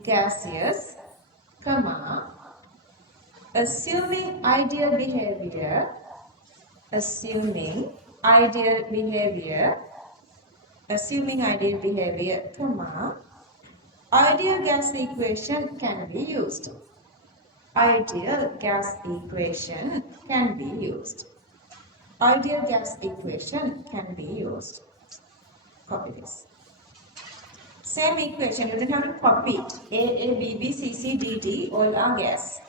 gaseous, comma, assuming ideal behavior, comma, ideal gas equation can be used. Ideal gas equation can be used. Copy this. Same equation, you don't have to copy it. A, B, B, C, C, D, D, all are gases.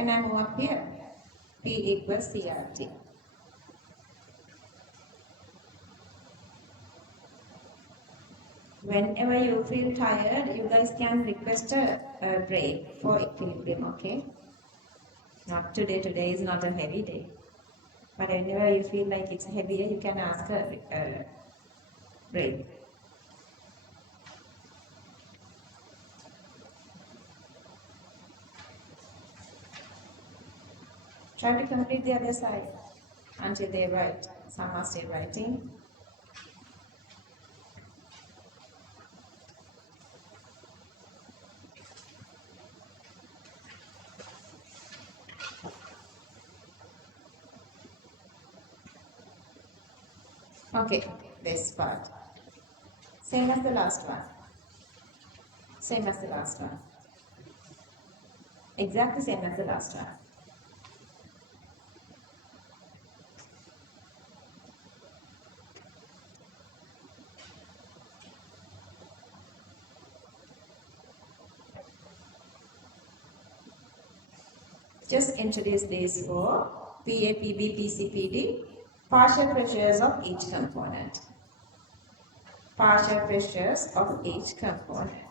can I move up here? P equals CRT. Whenever you feel tired, you guys can request a break for equilibrium, okay? Not today, today is not a heavy day. But whenever you feel like it's heavier, you can ask a break. Try to complete the other side until they write. Some are still writing. Okay, this part. Same as the last one. Same as the last one. Exactly same as the last one. Just introduce these four: PA, PB, PC, PD, partial pressures of each component. Partial pressures of each component.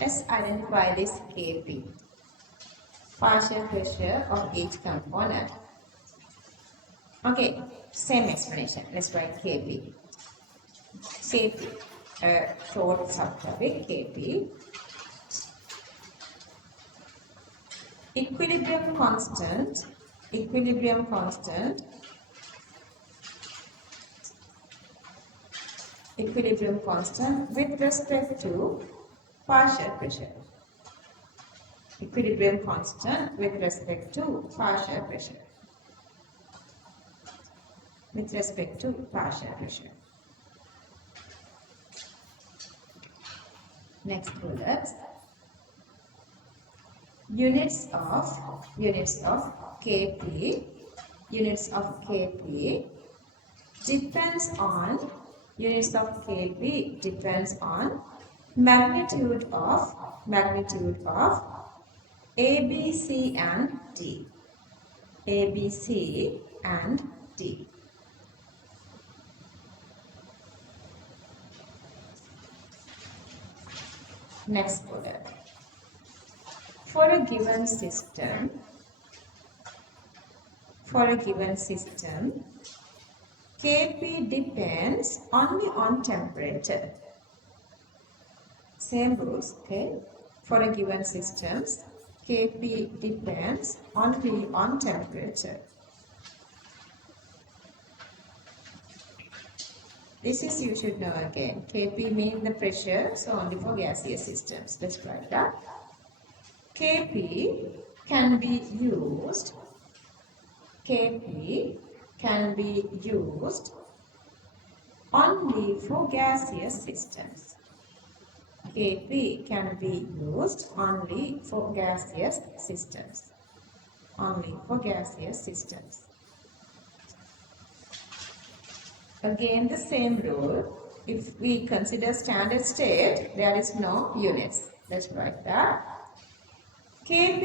Let's identify this Kp, partial pressure of each component. Okay, same explanation. Let's write Kp. Kp, a short subtopic Kp. Equilibrium constant, equilibrium constant, equilibrium constant with respect to partial pressure. Equilibrium constant with respect to partial pressure. With respect to partial pressure. Next bullet. Units of Kp, units of Kp depends on magnitude of A, B, C and D. A, B, C and D. Next bullet. For a given system, Kp depends only on temperature. Same rules, okay? For a given system, Kp depends only on temperature. This is you should know again. Kp means the pressure, so only for gaseous systems. Let's write that. Kp can be used only for gaseous systems. Kp can be used only for gaseous systems. Only for gaseous systems. Again the same rule. If we consider standard state, there is no units. Let's write that. Kp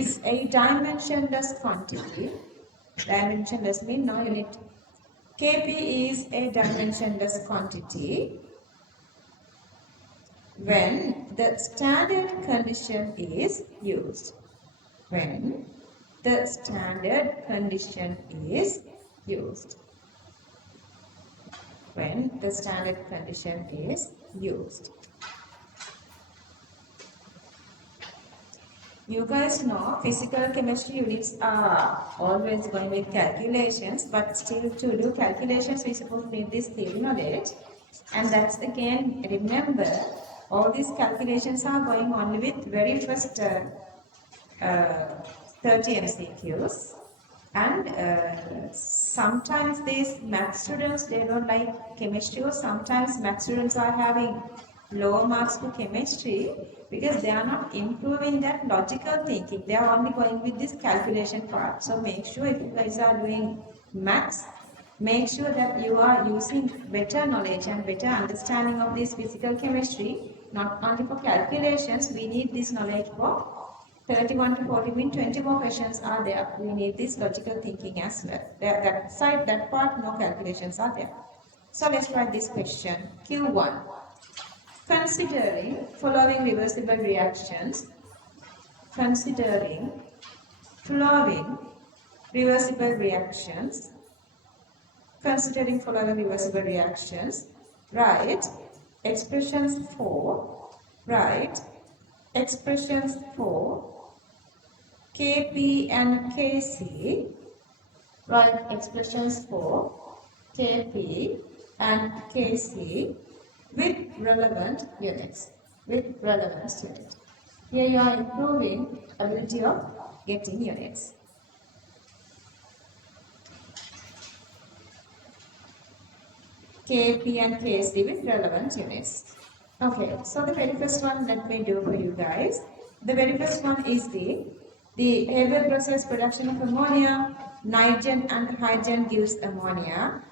is a dimensionless quantity. Dimensionless means no unit. Kp is a dimensionless quantity when the standard condition is used. When the standard condition is used. when the standard condition is used. You guys know physical chemistry units are always going with calculations, but still to do calculations we suppose need this theory knowledge. And that's again, remember, all these calculations are going only with very first 30 MCQs. And sometimes these math students, they don't like chemistry, or sometimes math students are having low marks for chemistry because they are not improving that logical thinking. They are only going with this calculation part. So make sure if you guys are doing maths, make sure that you are using better knowledge and better understanding of this physical chemistry, not only for calculations. We need this knowledge for 31 to 40 mean 20 more questions are there. We need this logical thinking as well. That side, that part, no calculations are there. So let's write this question. Q1. Considering following reversible reactions, considering following reversible reactions, considering following reversible reactions, write expressions for, write expressions for Kp and Kc, write expressions for Kp and Kc with relevant units. With relevant units. Here you are improving ability of getting units. Kp and Kc with relevant units. Okay, so the very first one let me do for you guys. The very first one is the behavior process production of ammonia. Nitrogen and hydrogen gives ammonia.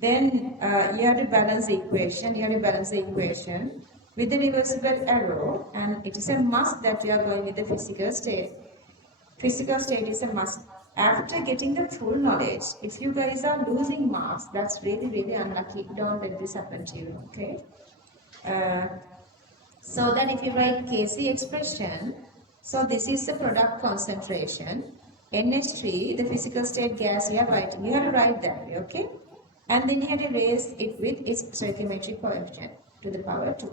Then you have to balance the equation. You have to balance the equation with the reversible arrow, and it is a must that you are going with the physical state. Physical state is a must. After getting the full knowledge, if you guys are losing marks, that's really unlucky. Don't let this happen to you, okay? So that if you write Kc expression, so this is the product concentration. NH3, the physical state gas you are writing, you have to write that, okay? And then you have to raise it with its stoichiometric coefficient to the power 2.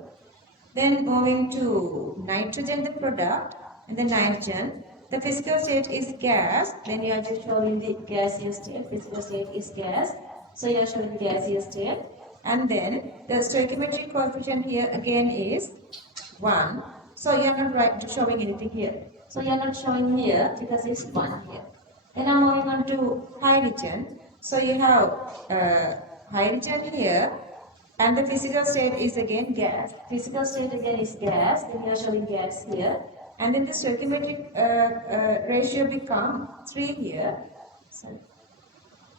Then moving to nitrogen, the product, and the nitrogen, the physical state is gas. Then you are just showing the gaseous state. Physical state is gas. So you are showing gaseous state. And then the stoichiometric coefficient here again is 1. So you are not showing anything here. So you are not showing here because it's 1 here. Then I'm moving on to hydrogen. So you have hydrogen here, and the physical state is again gas. Physical state again is gas. Then you are showing gas here. And then the stoichiometric ratio become 3 here. Sorry.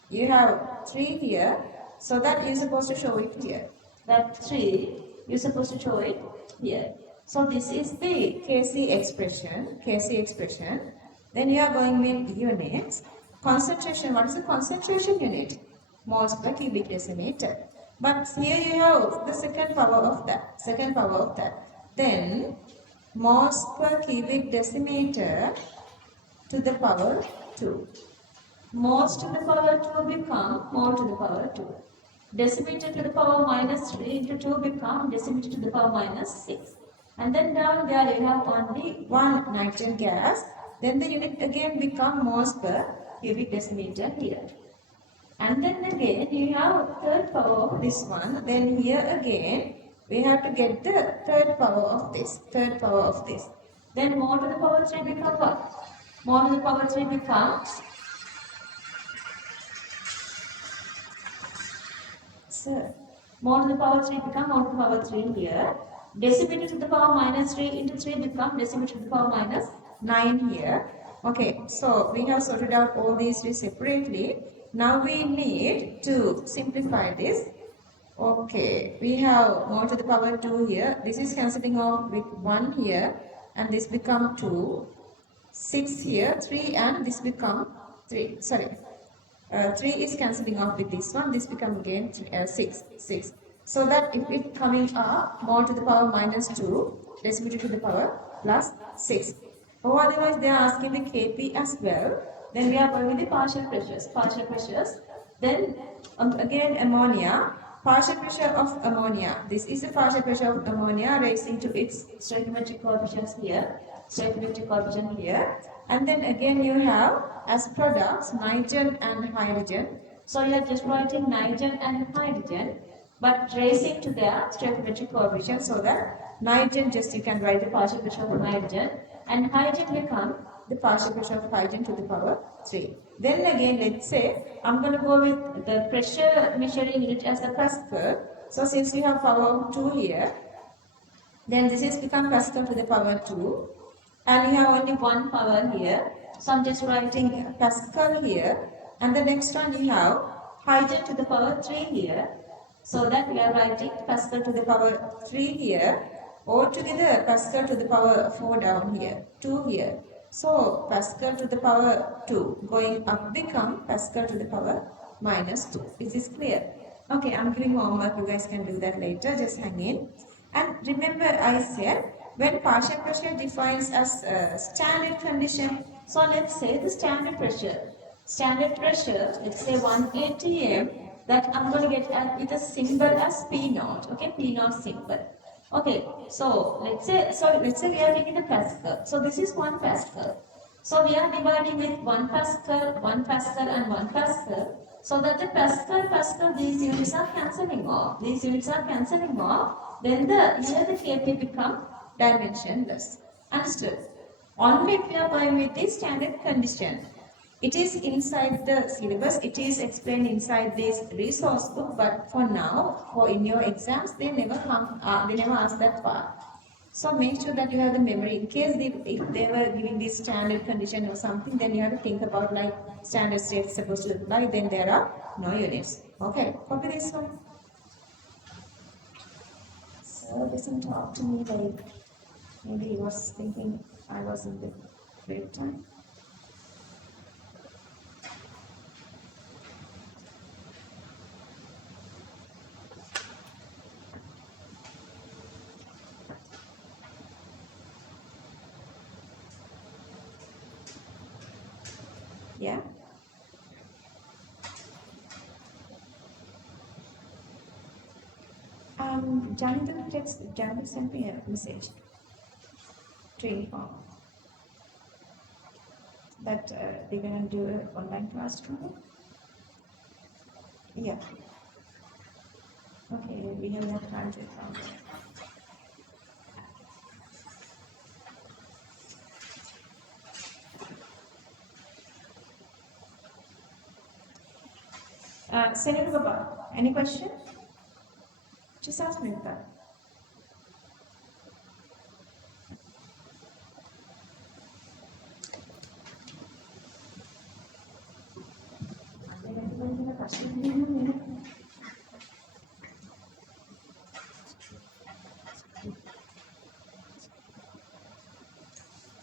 You have 3 here. So that you're supposed to show it here. That 3, you're supposed to show it here. So this is the Kc expression. Kc expression. Then you are going with units. Concentration. What is the concentration unit? Moles per cubic decimeter. But here you have the second power of that. Second power of that. Then moles per cubic decimeter to the power 2. Moles to the power 2 become mole to the power 2. Decimeter to the power minus 3 into 2 become decimeter to the power minus 6. And then down there you have only one nitrogen gas. Then the unit again become moles per cubic decimeter here. And then again you have third power of this one. Then here again we have to get the third power of this. Third power of this. Then mole to the power 3 become what? Mole to the power 3 becomes, sir, mole to the power 3 become mole to the power 3 here. Decimeter to the power minus 3 into 3 become decimeter to the power minus 9 here. Okay, so we have sorted out all these three separately. Now we need to simplify this. Okay, we have mole to the power 2 here. This is cancelling off with 1 here, and this become 2. 6 here, 3, and this become 3. Sorry, 3 is cancelling off with this one. This become again 6. So that if it coming up mole to the power minus 2, decimeter to the power plus 6. Or otherwise they are asking the Kp as well. Then we are going with the partial pressures. Then again ammonia. partial pressure of ammonia. This is the partial pressure of ammonia raising to its stoichiometric coefficients here, stoichiometric coefficient here. And then again you have as products nitrogen and hydrogen. So you are just writing nitrogen and hydrogen, but raising to their stoichiometric coefficient, so that nitrogen, just you can write the partial pressure of nitrogen, and hydrogen become the partial pressure of hydrogen to the power 3. Then again, let's say I'm going to go with the pressure measuring unit as the Pascal. So since we have power 2 here, then this is become Pascal to the power 2, and we have only one power here. So I'm just writing Pascal here, and the next one you have hydrogen to the power 3 here. So that we are writing Pascal to the power 3 here, or together Pascal to the power 4 down here, 2 here. So Pascal to the power 2 going up become Pascal to the power minus 2. Is this clear? Okay, I'm giving homework. You guys can do that later. Just hang in. And remember I said when partial pressure defines as a standard condition. So let's say the standard pressure. Standard pressure, let's say 1 atm, that I'm going to get at with a symbol as P naught. Okay, P naught symbol. Okay, so let's say we are taking the Pascal. So this is 1 Pascal. So we are dividing with 1 Pascal, 1 Pascal and 1 Pascal. So that the Pascal, these units are cancelling off. These units are cancelling off. Then here the Kp become dimensionless. Understood? Only if we are going with the standard condition. It is inside the syllabus, it is explained inside this resource book, but for now, for in your exams, they never ask that part. So make sure that you have the memory. In case if they were giving this standard condition or something, then you have to think about like standard state is supposed to apply, then there are no units. Okay, copy this one. So doesn't talk to me like maybe he was thinking I was in the break time. Yeah. Jonathan sent me a message to inform that they're gonna do an online class tomorrow. Yeah. Okay, we have enough time to inform. Senator Baba, any question? Just ask me that.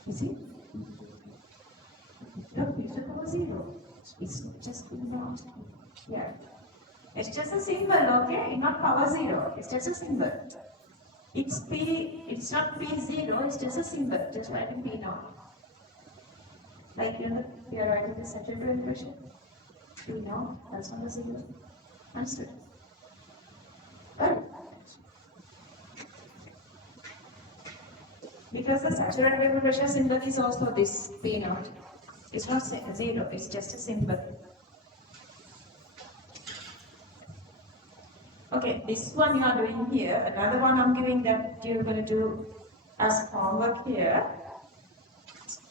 Is it? No, it's a zero. It's just not. Yeah. It's just a symbol, okay? Not power zero. It's just a symbol. It's P, it's not P0, it's just a symbol. Just write in P naught. Like we are writing the secondary impression. P naught, that's not the symbol. Understood? Right? Because the saturated pressure symbol is also this P naught. It's not zero, it's just a symbol. Okay, this one you are doing here. Another one I'm giving that you're going to do as homework here.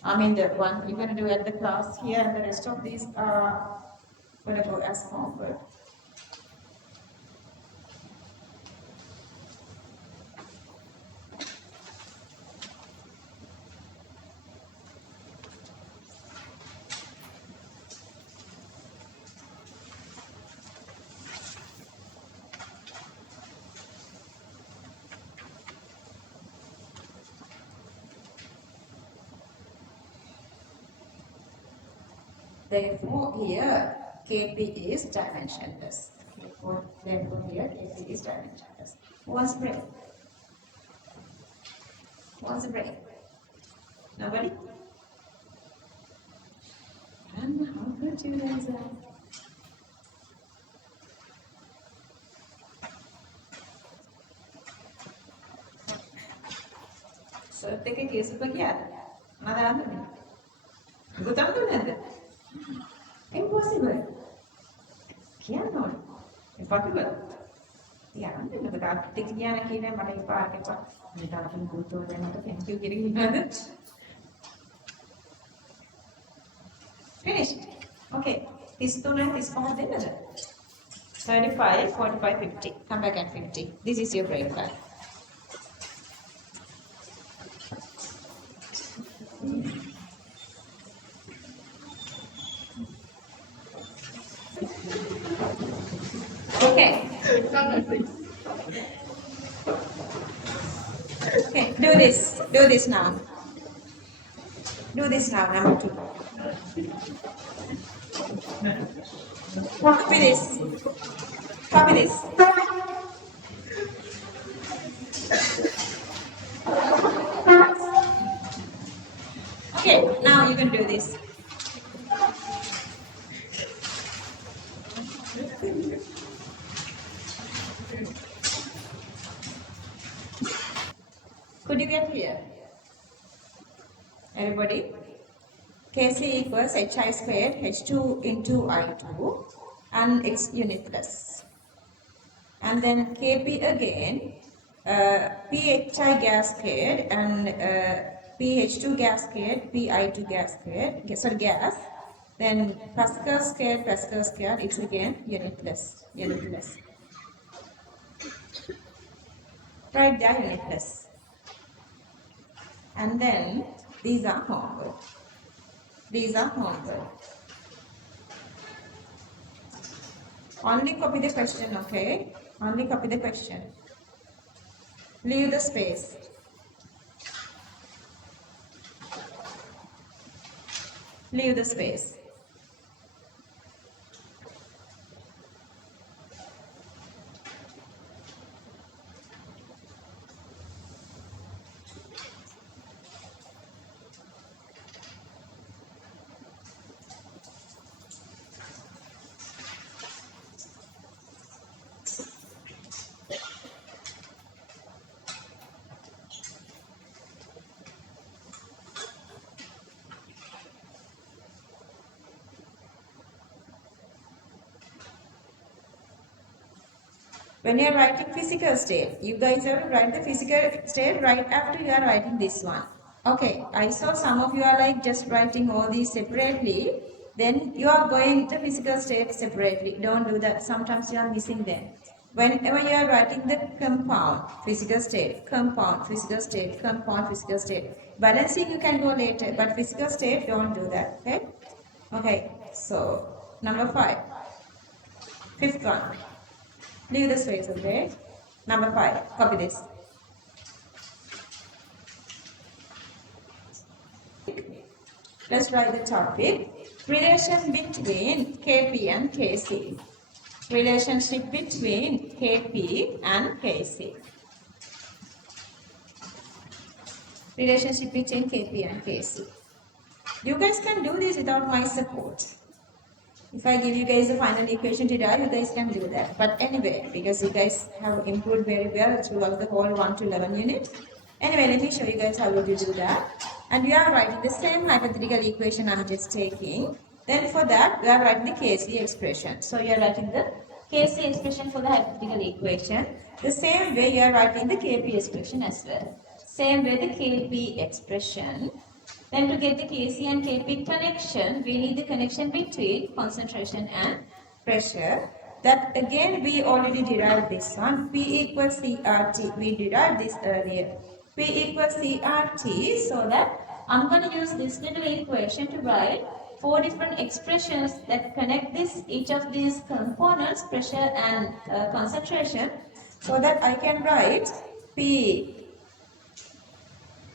I mean the one you're going to do at the class here, and the rest of these are going to go as homework. Therefore, here Kp is dimensionless. Therefore, here Kp is dimensionless. Who wants a break? Who wants a break? Nobody? And how good you guys are. Shirt එකේ case එක ගියාද? මම දාන්නේ. ගොතම් දුන්නද? Impossible. කියන්න ඕනේ. Impossible. යන්නේ නේද? කාටද කියන කීනේ මට ඉපාරක එපා. මේ තාකින් ගුරුතෝ දැනට thank you කිරින් ඉන්නවද? Finished. Okay. 33 35 දෙන්නද? 35, 45, 50. Come back at 50. This is your break time. Okay. Okay, do this. Do this now. Do this now, number 2. Copy this. Copy this. Okay, now you can do this. Could you get here? Everybody? Kc equals hi squared h2 into I2 and it's unitless. And then Kp again, Phi gas squared and Ph2 gas squared, Pi2 gas squared, sorry gas. Then Pascal squared, it's again unitless. Right there, unitless. And then these are homework. Only copy the question, okay? Only copy the question. Leave the space. Leave the space. When you are writing physical state, you guys have to write the physical state right after you are writing this one. Okay, I saw some of you are like just writing all these separately. Then you are going to physical state separately. Don't do that. Sometimes you are missing them. Whenever you are writing the compound, physical state, compound, physical state, compound, physical state. Balancing you can go later, but physical state, don't do that. Okay? Okay, so number 5. Fifth one. Leave the space, okay? Number 5. Copy this. Let's write the topic. Relation between Kp and Kc. Relationship between Kp and Kc. Relationship between Kp and Kc. You guys can do this without my support. If I give you guys the final equation to write, you guys can do that. But anyway, because you guys have improved very well throughout the whole 1 to 11 unit. Anyway, let me show you guys how to do that. And we are writing the same hypothetical equation I'm just taking. Then for that, we are writing the Kc expression. So you are writing the Kc expression for the hypothetical equation. The same way you are writing the Kp expression as well. Same way the Kp expression. Then to get the Kc and Kp connection, we need the connection between concentration and pressure. That again we already derived this one. P equals CRT. We derived this earlier. P equals CRT, so that I'm going to use this little equation to write 4 different expressions that connect each of these components, pressure and concentration, so that I can write P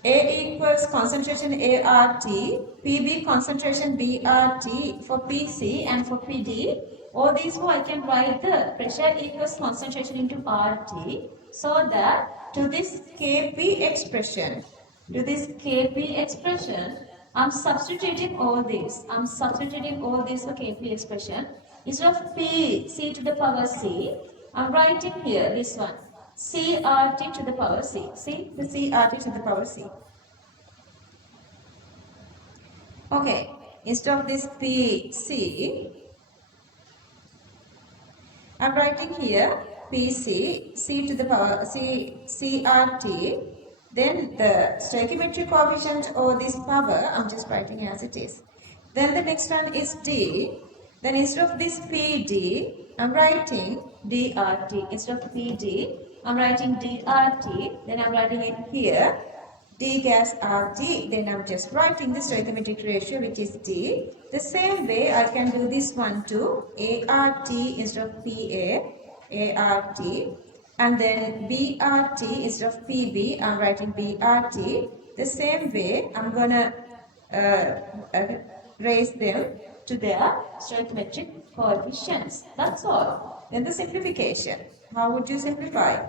A equals concentration ART, PB concentration BRT for PC and for PD. All these four I can write the pressure equals concentration into RT, so that to this Kp expression, I'm substituting all this. For Kp expression. Instead of P C to the power C, I'm writing here this one. CRT to the power C. See the CRT to the power C. Okay, instead of this PC, I'm writing here PC, C to the power, CRT, then the stoichiometric coefficient or this power, I'm just writing as it is. Then the next one is D, then instead of this PD, I'm writing DRT. Instead of PD, I'm writing DRT, then I'm writing it here. D gas RT, then I'm just writing the stoichiometric ratio which is D. The same way I can do this one too, ART instead of PA, ART, and then BRT instead of PB, I'm writing BRT. The same way I'm gonna raise them to their stoichiometric coefficients. That's all. Then the simplification. How would you simplify?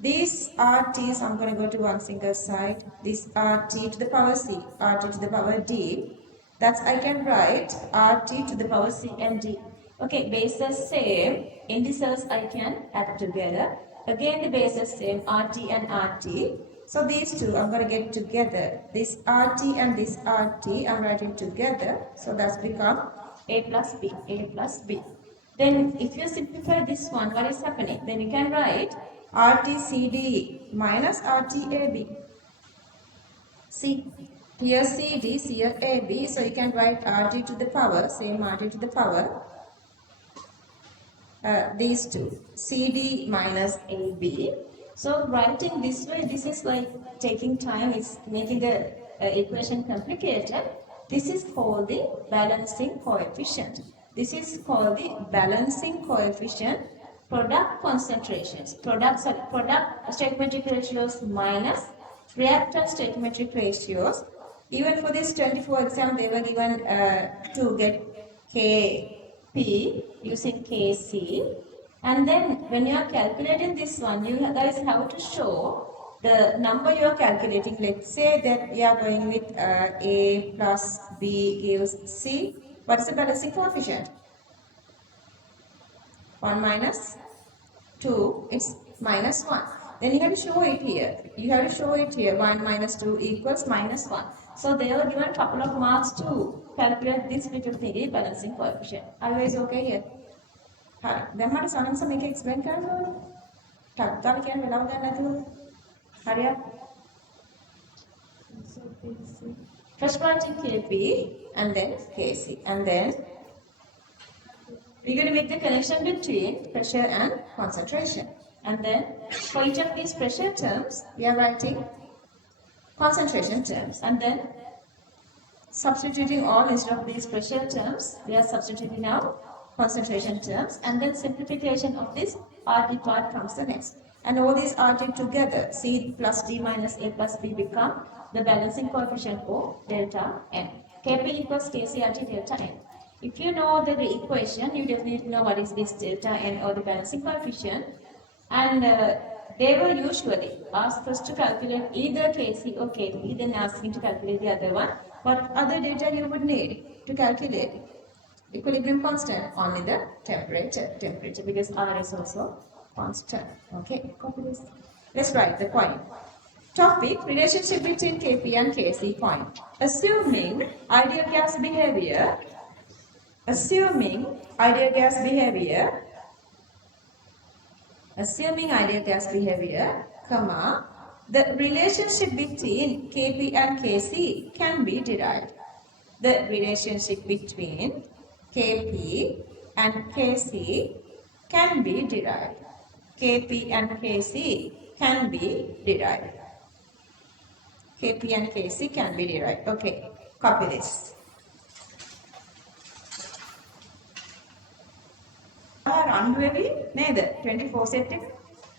These RTs, I'm going to go to one single side. This RT to the power C, RT to the power D. That's I can write RT to the power C and D. Okay, bases same. Indices I can add together. Again the bases same, RT and RT. So these two I'm going to get together. This RT and this RT I'm writing together. So that's become A plus B, A plus B. Then if you simplify this one, what is happening? Then you can write RTCD minus RTAB. See, here CD, here AB. So you can write RT to the power, same RT to the power. These two, CD minus AB. So writing this way, this is like taking time, it's making the equation complicated. This is called the balancing coefficient. This is called the balancing coefficient product concentrations. Product stoichiometric ratios minus reactant stoichiometric ratios. Even for this 24 exam, they were given to get Kp using Kc. And then when you are calculating this one, you guys have to show the number you are calculating. Let's say that you are going with A plus B gives C. What is the balancing coefficient? 1 minus 2, it's minus 1. Then you have to show it here. You have to show it here. 1 minus 2 equals minus 1. So they were given a couple of marks to calculate this little thing, balancing coefficient. Are you guys okay here? හරි. දැන් මට සනන්ස මේක explain කරන්න ඕනේ. ටක් ගාලා කියන්නේ වෙලාව ගන්න නැතුව. හරියට? First writing Kp and then Kc and then we're going to make the connection between pressure and concentration. And then for each of these pressure terms, we are writing concentration terms. And then substituting all instead of these pressure terms, we are substituting now concentration terms. And then simplification of this RT part comes the next. And all these RT together, C plus D minus A plus B become the balancing coefficient of delta N. Kp equals KCRT delta N. If you know the equation, you definitely know what is this delta N or the balancing coefficient. And they will usually ask us to calculate either Kc or Kp, then asking to calculate the other one. What other data you would need to calculate? Equilibrium constant, only the temperature because R is also constant. Okay, copy this. Let's write the point. Topic, relationship between Kp and Kc point. Assuming ideal gas behavior, comma, the relationship between Kp and Kc can be derived. The relationship between Kp and Kc can be derived. Kp and Kc can be derived. Kp and Kc can be derived. Okay, copy this. රණ්ඩුවේවි නේද 24 set එක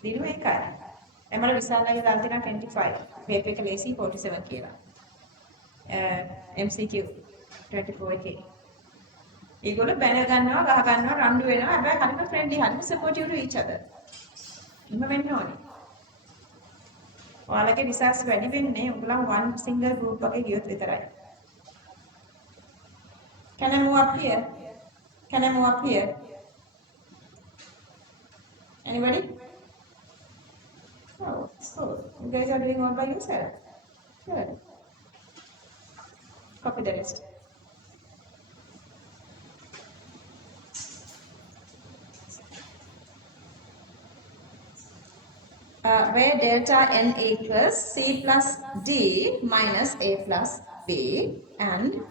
දිනුව එකයි. එමළ විශාලයි දාලා තියෙනවා 25. Paper එක ලේසි 47 කියලා. MCQ 24 එකේ. ඒගොල්ලෝ බැන ගන්නවා, ගහ ගන්නවා, රණ්ඩු වෙනවා. හැබැයි හරිම ෆ්‍රෙන්ඩ්ලි, හරිම සපෝටිව් ටු ඊච් අදර්. එහෙම වෙන්න ඕනේ. ඔයාලගේ රිසර්ච් වැඩි වෙන්නේ උගලන් one single group එකේ ගියොත් විතරයි. Can I move up here? Can I move up here? Anybody? Oh, so you guys are doing all by yourself. Good. Copy the rest. where delta n equals C plus D minus A plus B, and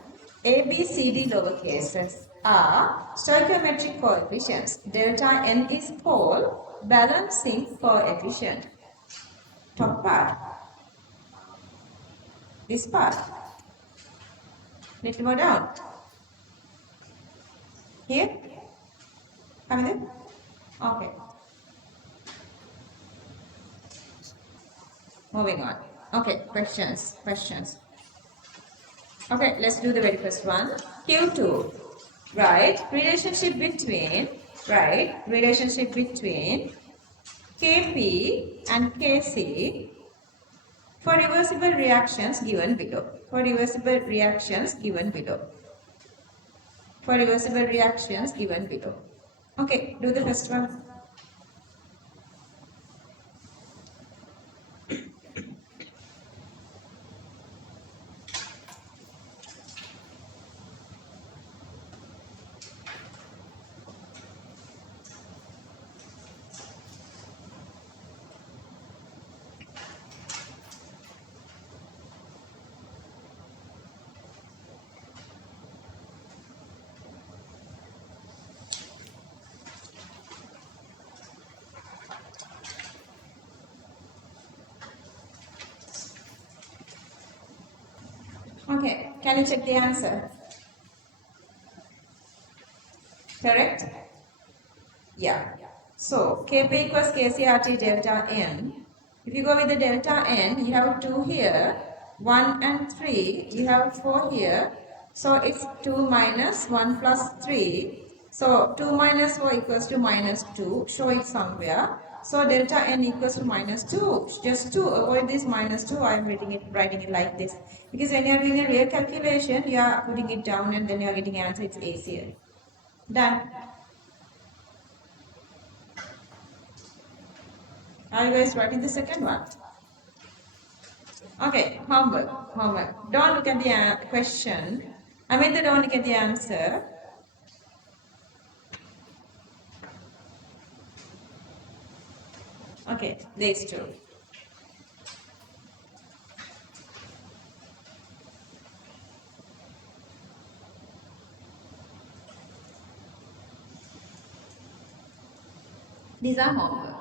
A, B, C, D lowercases are stoichiometric coefficients. Delta n is pole balancing coefficient. Top part. This part. Little more down. Here? Come in. Okay. Moving on. Okay, questions. Okay, let's do the very first one. Q2. Right, relationship between Kp and Kc for reversible reactions given below. Okay, do the first one. Okay, can you check the answer? Correct? Yeah. So, Kp equals Kcrt delta n. If you go with the delta n, you have 2 here, 1 and 3, you have 4 here. So, it's 2 minus 1 plus 3. So, 2 minus 4 equals to minus 2. Show it somewhere. So, delta n equals to minus 2. Just to avoid this minus 2, I am writing it like this. Because when you are doing a real calculation, you are putting it down and then you are getting answer. It's easier. Done. Are you guys writing the second one? Okay, homework. Don't look at the question. Don't look at the answer. Okay, these two. These are homework.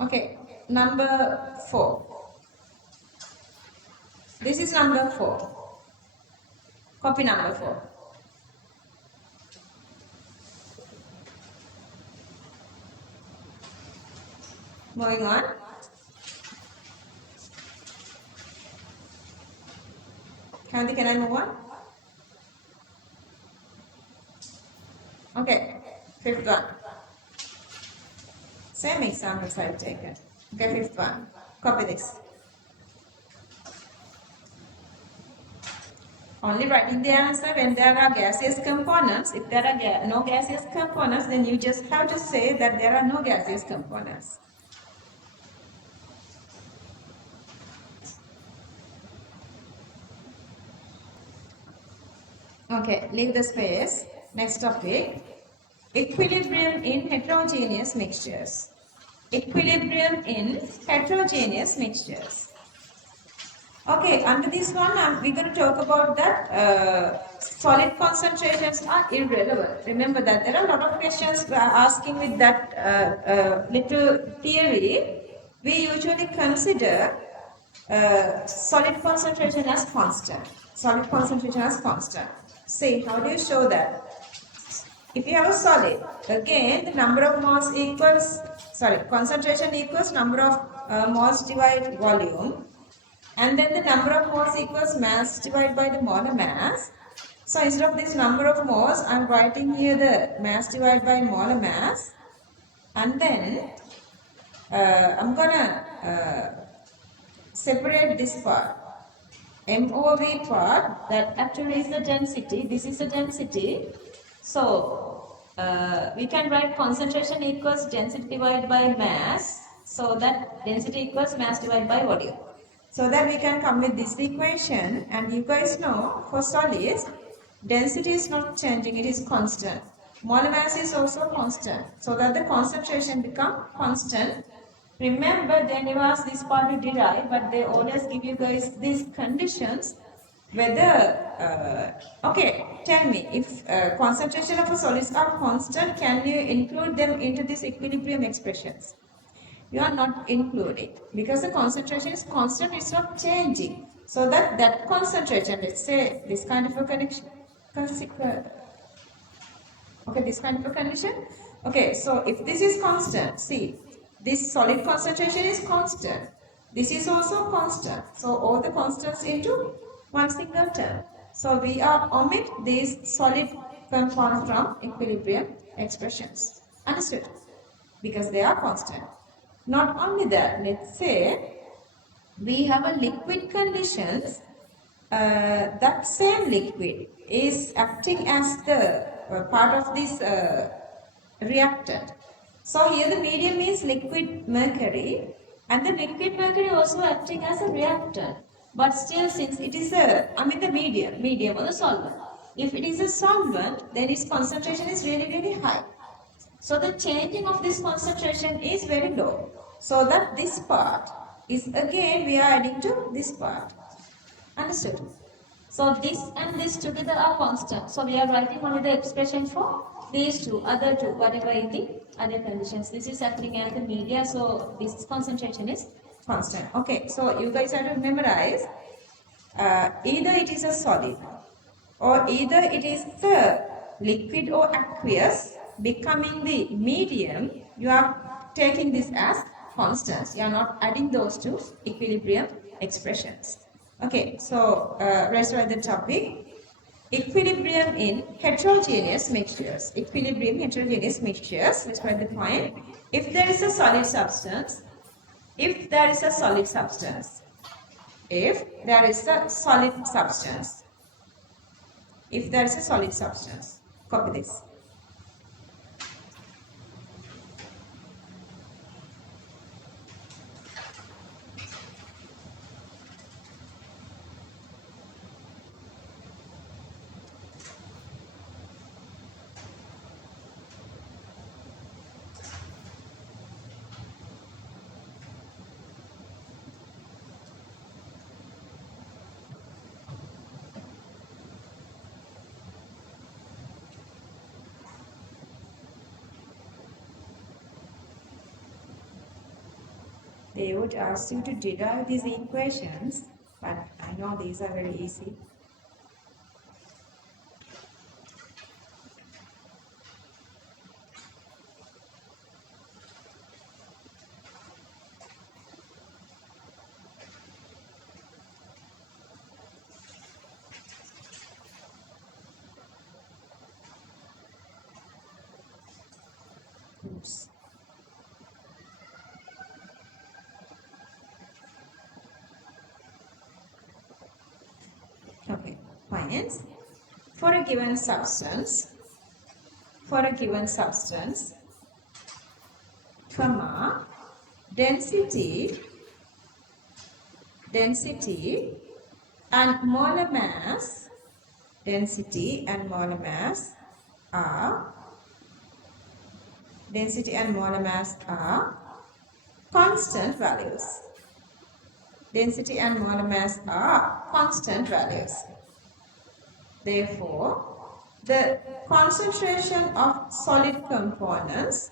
Okay, number 4. This is number 4. Copy number 4. Moving on. Can I move on? Okay, 5th one. Same examples I've taken. Okay, 5th one. Copy this. Only writing the answer when there are gaseous components. If there are no gaseous components, then you just have to say that there are no gaseous components. Okay, leave the space. Next topic. Equilibrium in heterogeneous mixtures. Okay, under this one, we're going to talk about that solid concentrations are irrelevant. Remember that there are a lot of questions asking with that little theory. We usually consider solid concentration as constant. See, how do you show that? If you have a solid, again the number of moles equals, concentration equals number of moles divided volume, and then the number of moles equals mass divided by the molar mass. So instead of this number of moles, I am writing here the mass divided by molar mass, and then I'm gonna separate this part. MOV part, that actually is the density, this is the density. So, we can write concentration equals density divided by mass. So that density equals mass divided by volume. So that we can come with this equation, and you guys know for solids, density is not changing, it is constant. Molar mass is also constant, so that the concentration become constant. Remember, they never ask this part to derive, but they always give you guys these conditions. Whether, okay, tell me, if concentration of a solids are constant, can you include them into these equilibrium expressions? You are not including, because the concentration is constant, it's not changing. So that concentration, let's say this kind of a connection, okay, this kind of a condition. Okay, so if this is constant, see, this solid concentration is constant. This is also constant. So all the constants into one single term. So we are omit these solid compounds from equilibrium expressions. Understood? Because they are constant. Not only that, let's say we have a liquid conditions, that same liquid is acting as the part of this reactant. So here the medium is liquid mercury, and the liquid mercury also acting as a reactant. But still, since it is the medium or the solvent. If it is a solvent, then its concentration is really, really high. So the changing of this concentration is very low. So that this part is again we are adding to this part. Understood? So this and this together are constant. So we are writing only the expression for these two, other two, whatever is the other conditions. This is acting as the media, so this concentration is constant. Okay, so you guys have to memorize either it is a solid or either it is the liquid or aqueous becoming the medium. You are taking this as constants. You are not adding those to equilibrium expressions. Okay, so let's write the topic. Equilibrium in heterogeneous mixtures. Equilibrium heterogeneous mixtures. Let's write the point. If there is a solid substance, if there is a solid substance, if there is a solid substance, if there is a solid substance, copy this. They would ask you to derive these equations, but I know these are very easy. Oops. Okay, finance. For a given substance, comma, density and molar mass, are constant values. Density and molar mass are constant values. Therefore, the concentration of solid components,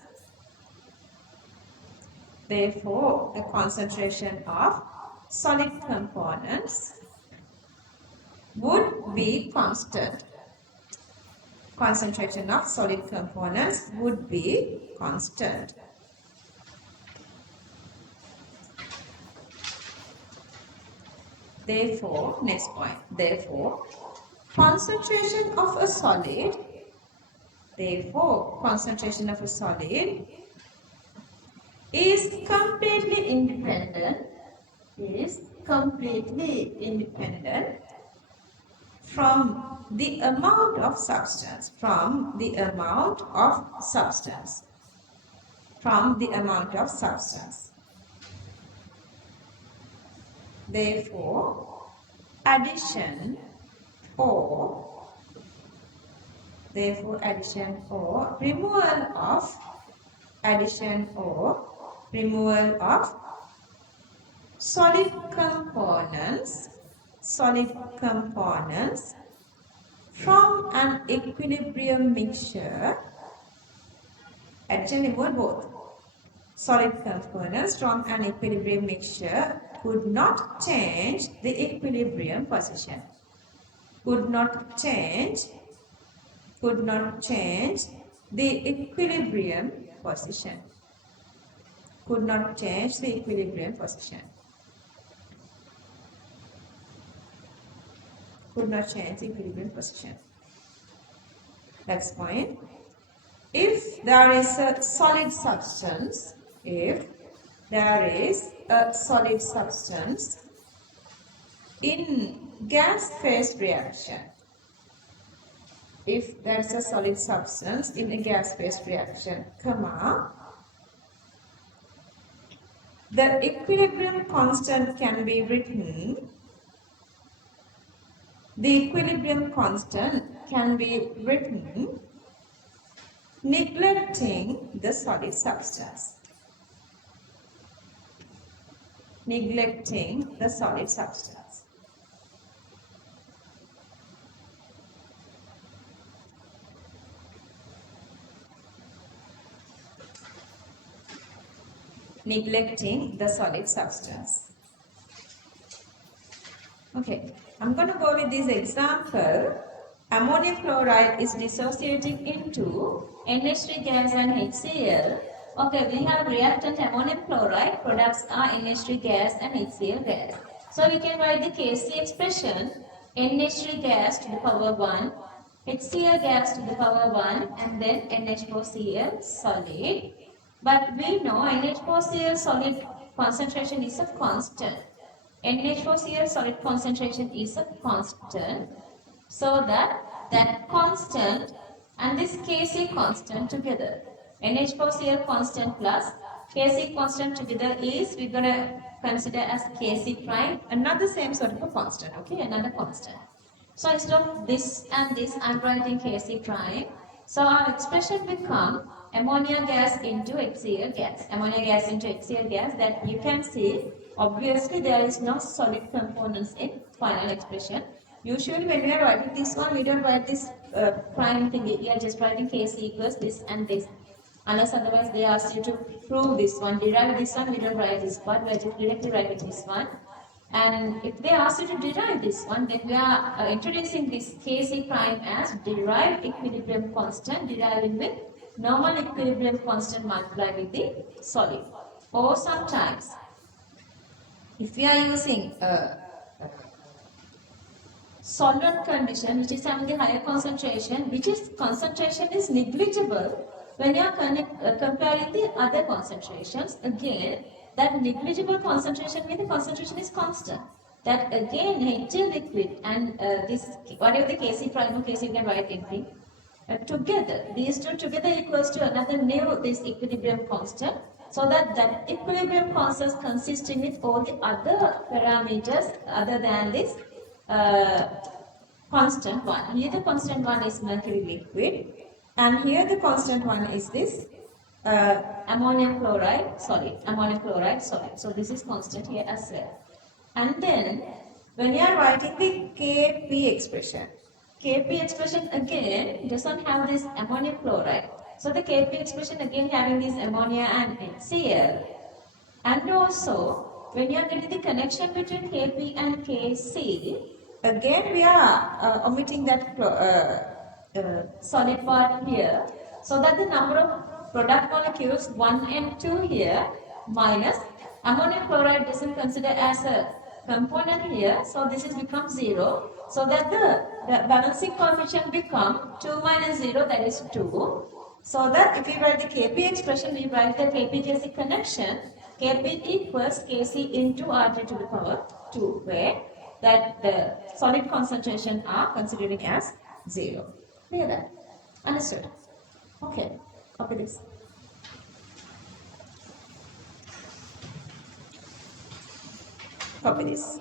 would be constant. Concentration of solid components would be constant. Therefore, next point. Therefore, concentration of a solid is completely independent from the amount of substance, Therefore, addition or Therefore, addition or removal of solid components from an equilibrium mixture. Addition removal both. Solid components from an equilibrium mixture could not change the equilibrium position. Could not change the equilibrium position. Could not change the equilibrium position. Could not change the equilibrium position. That's point. If there is a solid substance, in gas phase reaction, if there's a solid substance in a gas phase reaction, comma, the equilibrium constant can be written. The equilibrium constant can be written neglecting the solid substance. Neglecting the solid substance. Neglecting the solid substance. Okay, I'm going to go with this example. Ammonium chloride is dissociating into NH3 gas and HCl. Okay, we have reactant ammonium chloride, products are NH3 gas and HCl gas. So we can write the Kc expression NH3 gas to the power 1, HCl gas to the power 1, and then NH4Cl solid. But we know NH4Cl solid concentration is a constant. NH4Cl solid concentration is a constant. So that constant and this Kc constant together, NH4Cl constant plus Kc constant together is we're going to consider as Kc prime, another same sort of a constant, okay, another constant. So instead of this and this, I'm writing Kc prime. So our expression become ammonia gas into HCl gas. Ammonia gas into HCl gas, that you can see, obviously there is no solid components in final expression. Usually when we are writing this one, we don't write this prime thing. We are just writing Kc equals this and this. Unless otherwise they ask you to prove this one, derive this one, we don't write this part, we are just directly writing this one. And if they ask you to derive this one, then we are introducing this Kc prime as derived equilibrium constant, deriving with normal equilibrium constant multiplied with the solid. Or sometimes, if we are using solvent condition which is having the higher concentration, which is concentration is negligible when you are comparing the other concentrations, again that negligible concentration means the concentration is constant. That again HCl liquid and this whatever the Kc prime or Kc you can write anything together, these two together equals to another new this equilibrium constant. So that equilibrium constant consisting with all the other parameters other than this constant one. Here the constant one is mercury liquid, and here the constant one is this ammonium chloride solid. So this is constant here as well. And then when you are writing the Kp expression again doesn't have this ammonium chloride. So the Kp expression again having this ammonia and HCl. And also when you are getting the connection between Kp and Kc, again we are omitting that solid part here, so that the number of product molecules 1 and 2 here minus ammonium chloride doesn't consider as a component here, so this is become 0, so that the balancing coefficient become 2 minus 0, that is 2. So that if we write the Kp expression, we write the Kp Kc connection, Kp equals Kc into Rd to the power 2, where that the solid concentration are considering as 0. Clear that? Understood? Okay, copy this. Copy this.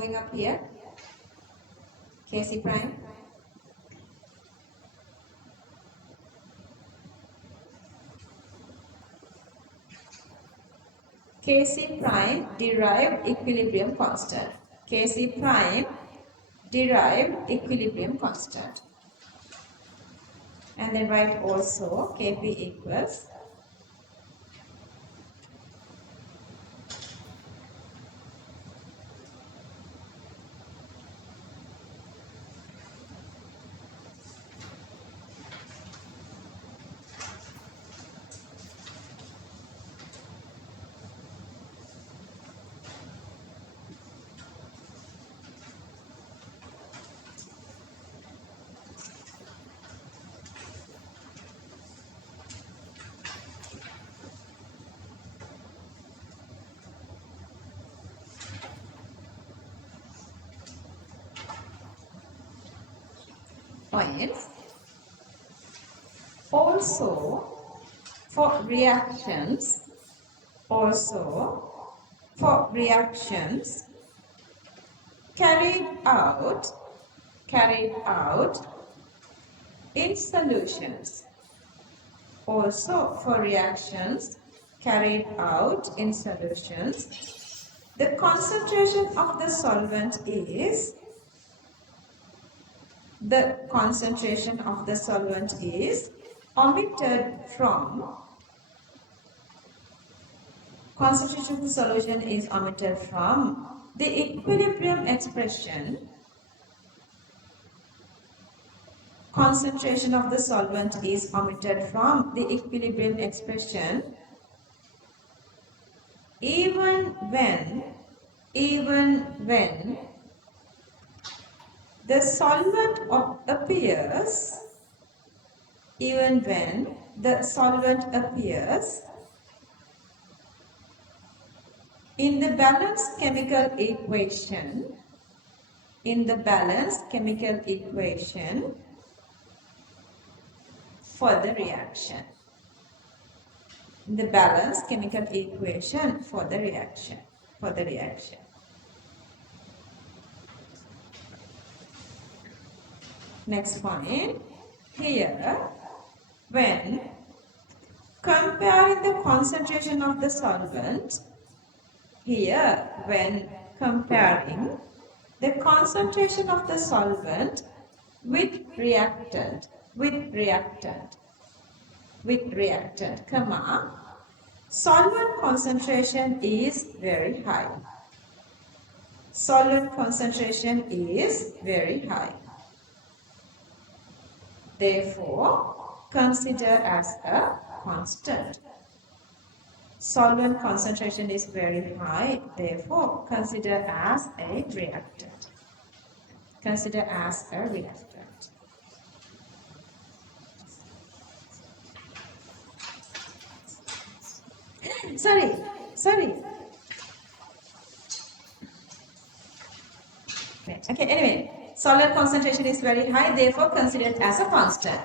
moving up here. Kc prime. Kc prime derived equilibrium constant. Kc prime derived equilibrium constant. And then write also Kp equals points. Also for reactions carried out in solutions. Also for reactions carried out in solutions, the concentration of the solvent is omitted from concentration of the solution is omitted from the equilibrium expression. Concentration of the solvent is omitted from the equilibrium expression even when the solvent appears in the balanced chemical equation for the reaction. Next point. Here, when comparing the concentration of the solvent, with reactant, solvent concentration is very high. Therefore, consider as a constant. Solvent concentration is very high, therefore consider as a reactant. Sorry. Okay, anyway, solvent concentration is very high, therefore consider it as a constant.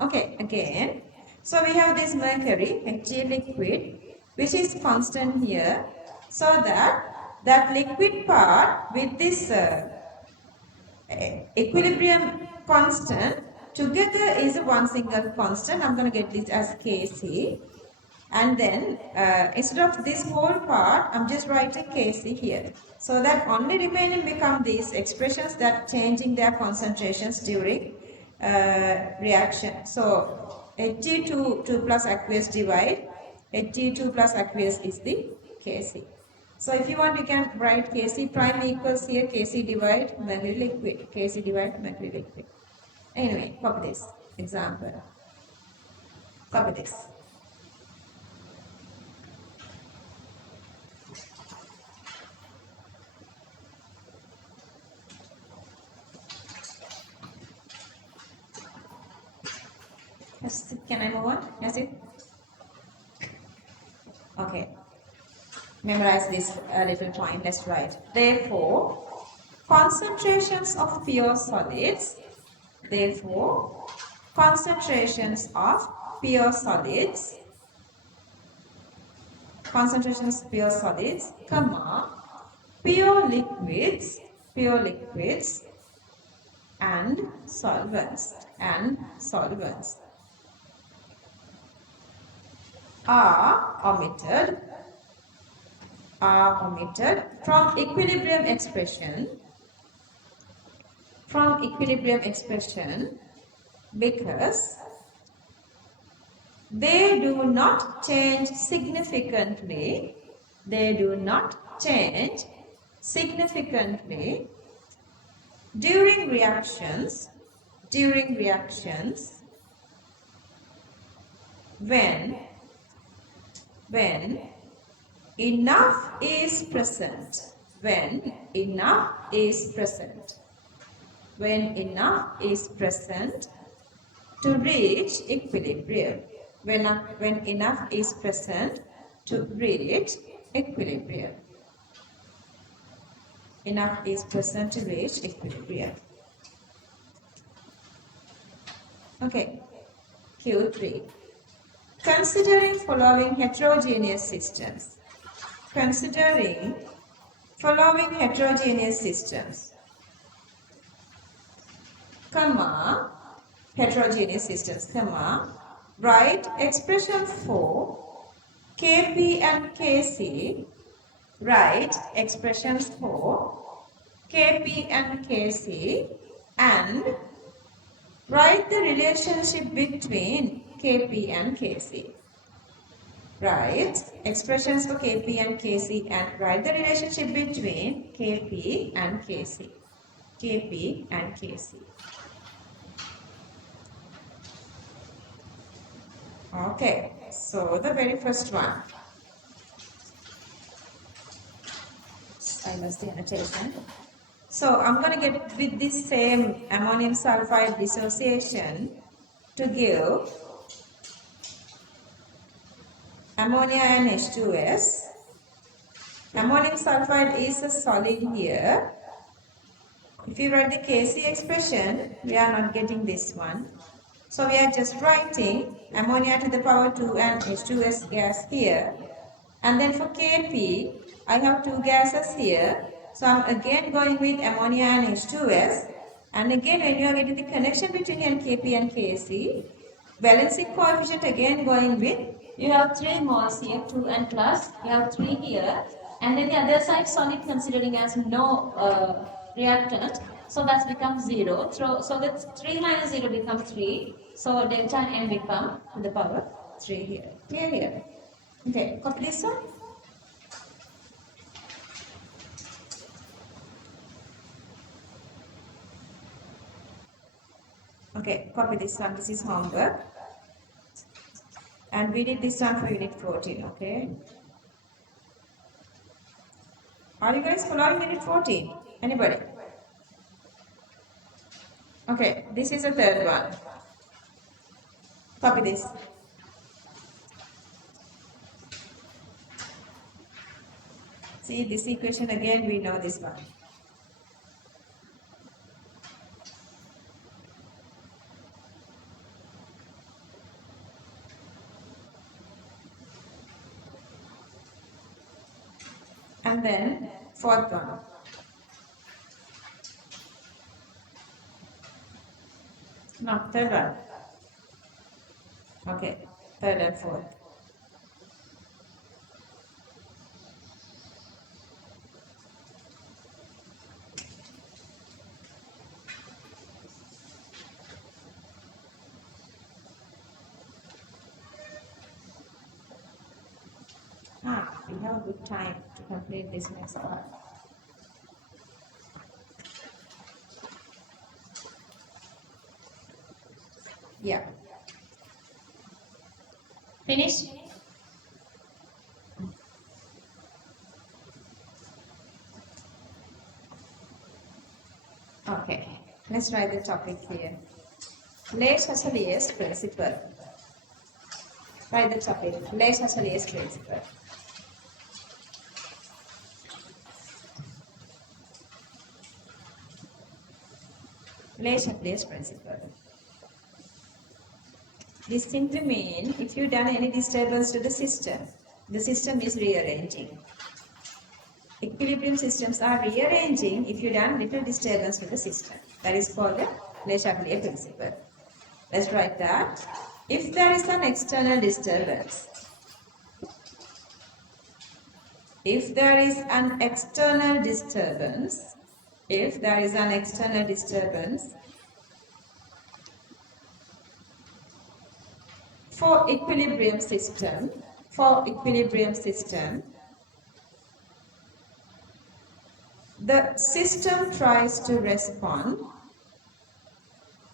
Okay, again. So we have this mercury, Hg liquid, which is constant here. So that liquid part with this equilibrium constant together is one single constant. I'm going to get this as Kc. And then instead of this whole part, I'm just writing Kc here. So that only remaining become these expressions that changing their concentrations during reaction. So Hg2 plus aqueous divide. Hg2 plus aqueous is the Kc. So if you want, you can write Kc prime equals here Kc divide mercury liquid. Anyway, copy this example. Copy this. Yes, can I move on? That's it? Okay. Memorize this little point. Let's write. Therefore, concentrations of pure solids concentrations pure solids, comma, pure liquids and solvents are omitted from equilibrium expression because they do not change significantly during reactions when enough is present to reach equilibrium. When enough is present to reach equilibrium. Enough is present to reach equilibrium. Okay, Q3. Considering following heterogeneous systems, comma, write expression for Kp and Kc, and write the relationship between Kp and Kc. Write expressions for Kp and Kc and write the relationship between Kp and Kc. Okay, so the very first one. I lost the annotation. So I'm going to get with this same ammonium sulfide dissociation to give ammonia and H2S. Ammonium sulfide is a solid here. If you write the Kc expression, we are not getting this one. So we are just writing ammonia to the power 2 and H2S gas here. And then for Kp, I have two gases here. So I'm again going with ammonia and H2S. And again, when you are getting the connection between Kp and Kc, balancing coefficient again going with, you have 3 moles here, 2 and plus, you have 3 here. And then the other side solid considering as no reactant. So that becomes 0. So that 3 minus 0 becomes 3. So delta N become to the power 3 here. Clear here? Okay, copy this one. Okay, copy this one. This is homework. And we did this one for unit 14, okay? Are you guys following unit 14? Anybody? Okay, this is the third one. Copy this. See this equation again, we know this one. And then fourth one. No, third one. Okay, third and fourth. We have a good time to complete this next part. Yeah. Finish? Okay, let's write the topic here. Lesch-Haselius principle. Write the topic. Lesch-Haselius principle. Lesch-Haselius principle. This simply means if you done any disturbance to the system, the system is rearranging. Equilibrium systems are rearranging if you done little disturbance to the system. That is called the Le Chatelier principle. Let's write that. If there is an external disturbance, if there is an external disturbance, for equilibrium system, the system tries to respond.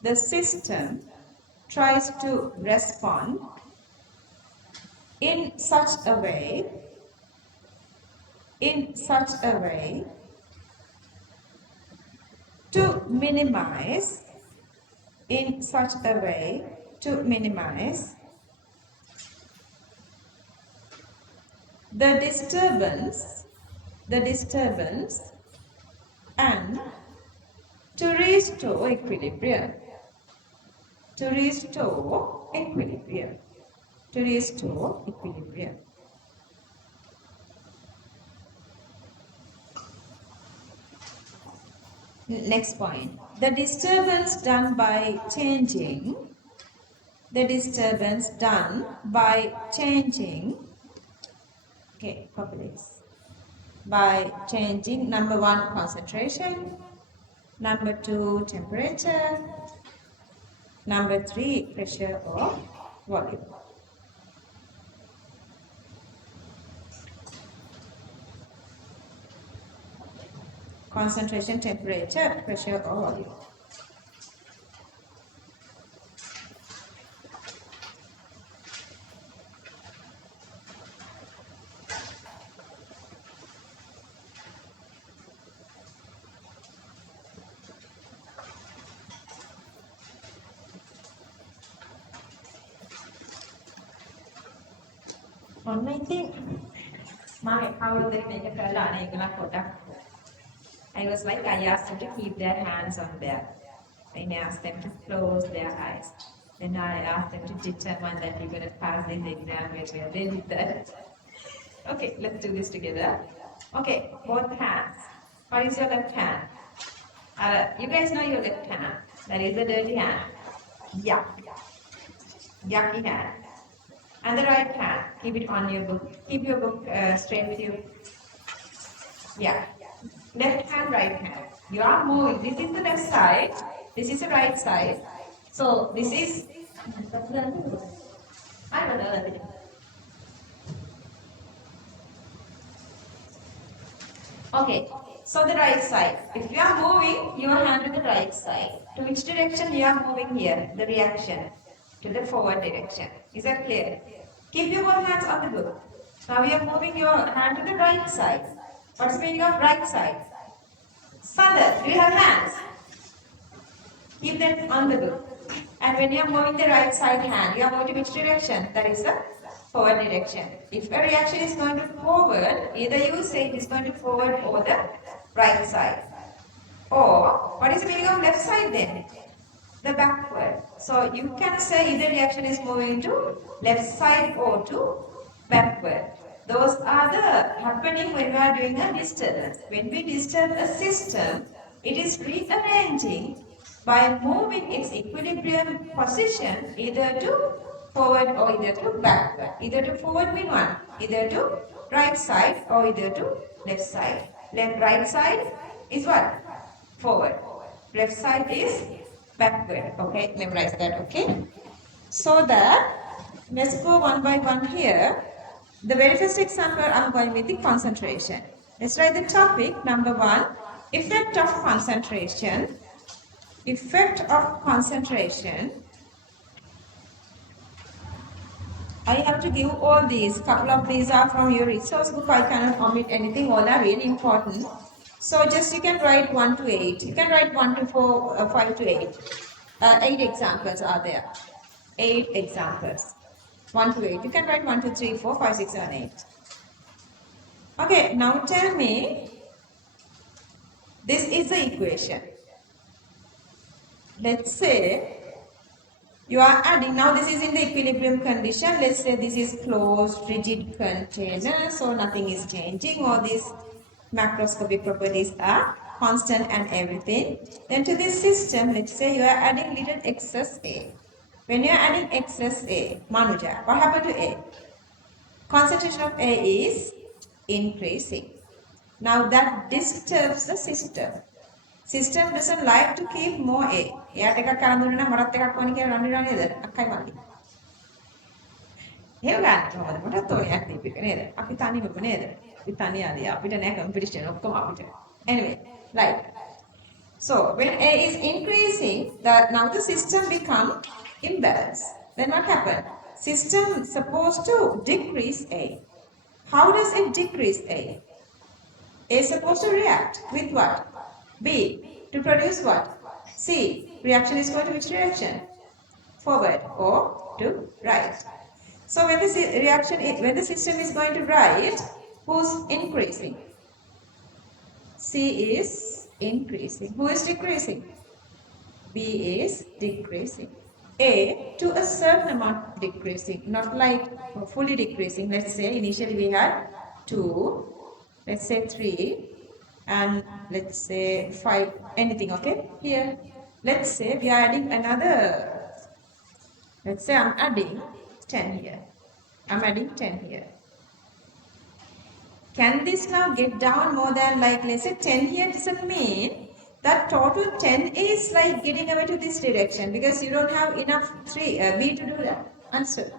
The system tries to respond in such a way to minimize the disturbance and to restore equilibrium. Next point. The disturbance done by changing. Okay, copy this. By changing number 1 concentration, number 2 temperature, number 3 pressure or volume. Concentration, temperature, pressure or volume. I think how will they make a I was like, I asked them to keep their hands on their. Then I asked them to close their eyes. Then I asked them to determine that you're going to pass this exam as well. They did that. Okay, let's do this together. Okay, both hands. What is your left hand? You guys know your left hand. That is the dirty hand. Yuck. Yucky hand. And the right hand. Keep it on your book. Keep your book straight with you. Yeah. Left hand, right hand. You are moving. This is the left side. This is the right side. So this is. Okay. So the right side. If you are moving your hand to the right side, to which direction you are moving here? The reaction to the forward direction. Is that clear? Keep your both hands on the book. Now we are moving your hand to the right side. What's the meaning of right side? Father, do you have hands? Keep them on the book. And when you are moving the right side hand, you are moving to which direction? That is the forward direction. If a reaction is going to forward, either you say it is going to forward or the right side. Or, what is the meaning of left side then? The backward. So you can say either reaction is moving to left side or to backward. Those are the happening when we are doing a disturbance. When we disturb a system, it is rearranging by moving its equilibrium position either to forward or either to backward. Either to forward mean one, either to right side or either to left side. Right side is what? Forward. Left side is backward. Okay, memorize that. Okay. So that let's go one by one here. The very first example, I'm going with the concentration. Let's write the topic, number 1, effect of concentration. I have to give all these. Couple of these are from your resource book. I cannot omit anything. All are really important. So just you can write 1 to 8. You can write 1 to 4, 5 to 8. 8 examples are there. 8 examples. 1 to 8. You can write 1, 2, 3, 4, 5, 6, 7, 8. Okay, now tell me, this is the equation. Let's say You are adding, now this is in the equilibrium condition. Let's say this is closed, rigid container, so nothing is changing. All these macroscopic properties are constant and everything. Then to this system, let's say you are adding little excess A. When you are adding excess A, Manuja, what happened to A? Concentration of A is increasing. Now that disturbs the system. System doesn't like to keep more A. එයාට එකක් අරන් දුන්නා නම් මටත් එකක් ඕනි කියලා රණ්ඩු නේද? අක්කයි මල්ලි. එහෙම ගන්න කොහොමද? මටත් ඕනේ ඇක්ටිව් එක නේද? අපි තනියම නේද? අපි තනියදී අපිට නෑ කම්පිටිෂන් ඔක්කොම අපිට. Anyway, right. So when A is increasing, now the system become imbalanced. Then what happened? System supposed to decrease A. How does it decrease A? A is supposed to react with what? B. To produce what? C. Reaction is going to which direction? Forward or to right. So when when the system is going to right, who's increasing? C is increasing. Who is decreasing? B is decreasing. A to a certain amount decreasing, not like fully decreasing. Let's say initially we had 2, let's say 3, and let's say 5, anything, okay? Here, let's say we are adding another, let's say I'm adding 10 here. I'm adding 10 here. Can this now get down more than, like, let's say 10 here? Doesn't mean that total 10 is like getting away to this direction, because you don't have enough B to do that. Answer.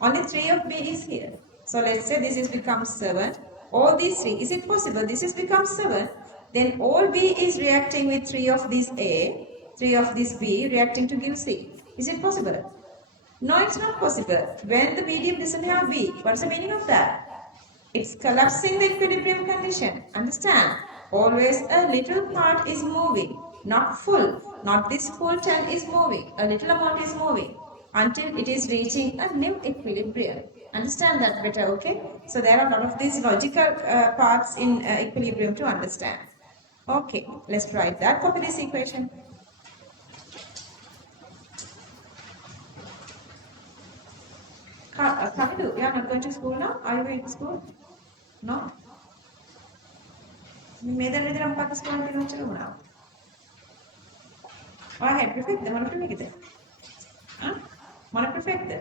Only 3 of B is here. So let's say this is become 7. All these 3, is it possible this is become 7? Then all B is reacting with 3 of this A, 3 of this B reacting to give C. Is it possible? No, it's not possible. When the medium doesn't have B, what's the meaning of that? It's collapsing the equilibrium condition. Understand? Always a little part is moving, not full. Not this full 10 is moving. A little amount is moving until it is reaching a new equilibrium. Understand that better, okay? So there are a lot of these logical parts in equilibrium to understand. Okay, let's write that. Copy this equation. Kamilu, you are not going to school now? Are you in school? No? මේදන් විතර මොකක්ද school තියෙන උච්චක මොනවා? ඔයා head ප්‍රිෆෙක්ට්ද මොන ප්‍රිෆෙක්ට්ද? ආ? මොන ප්‍රිෆෙක්ට්ද?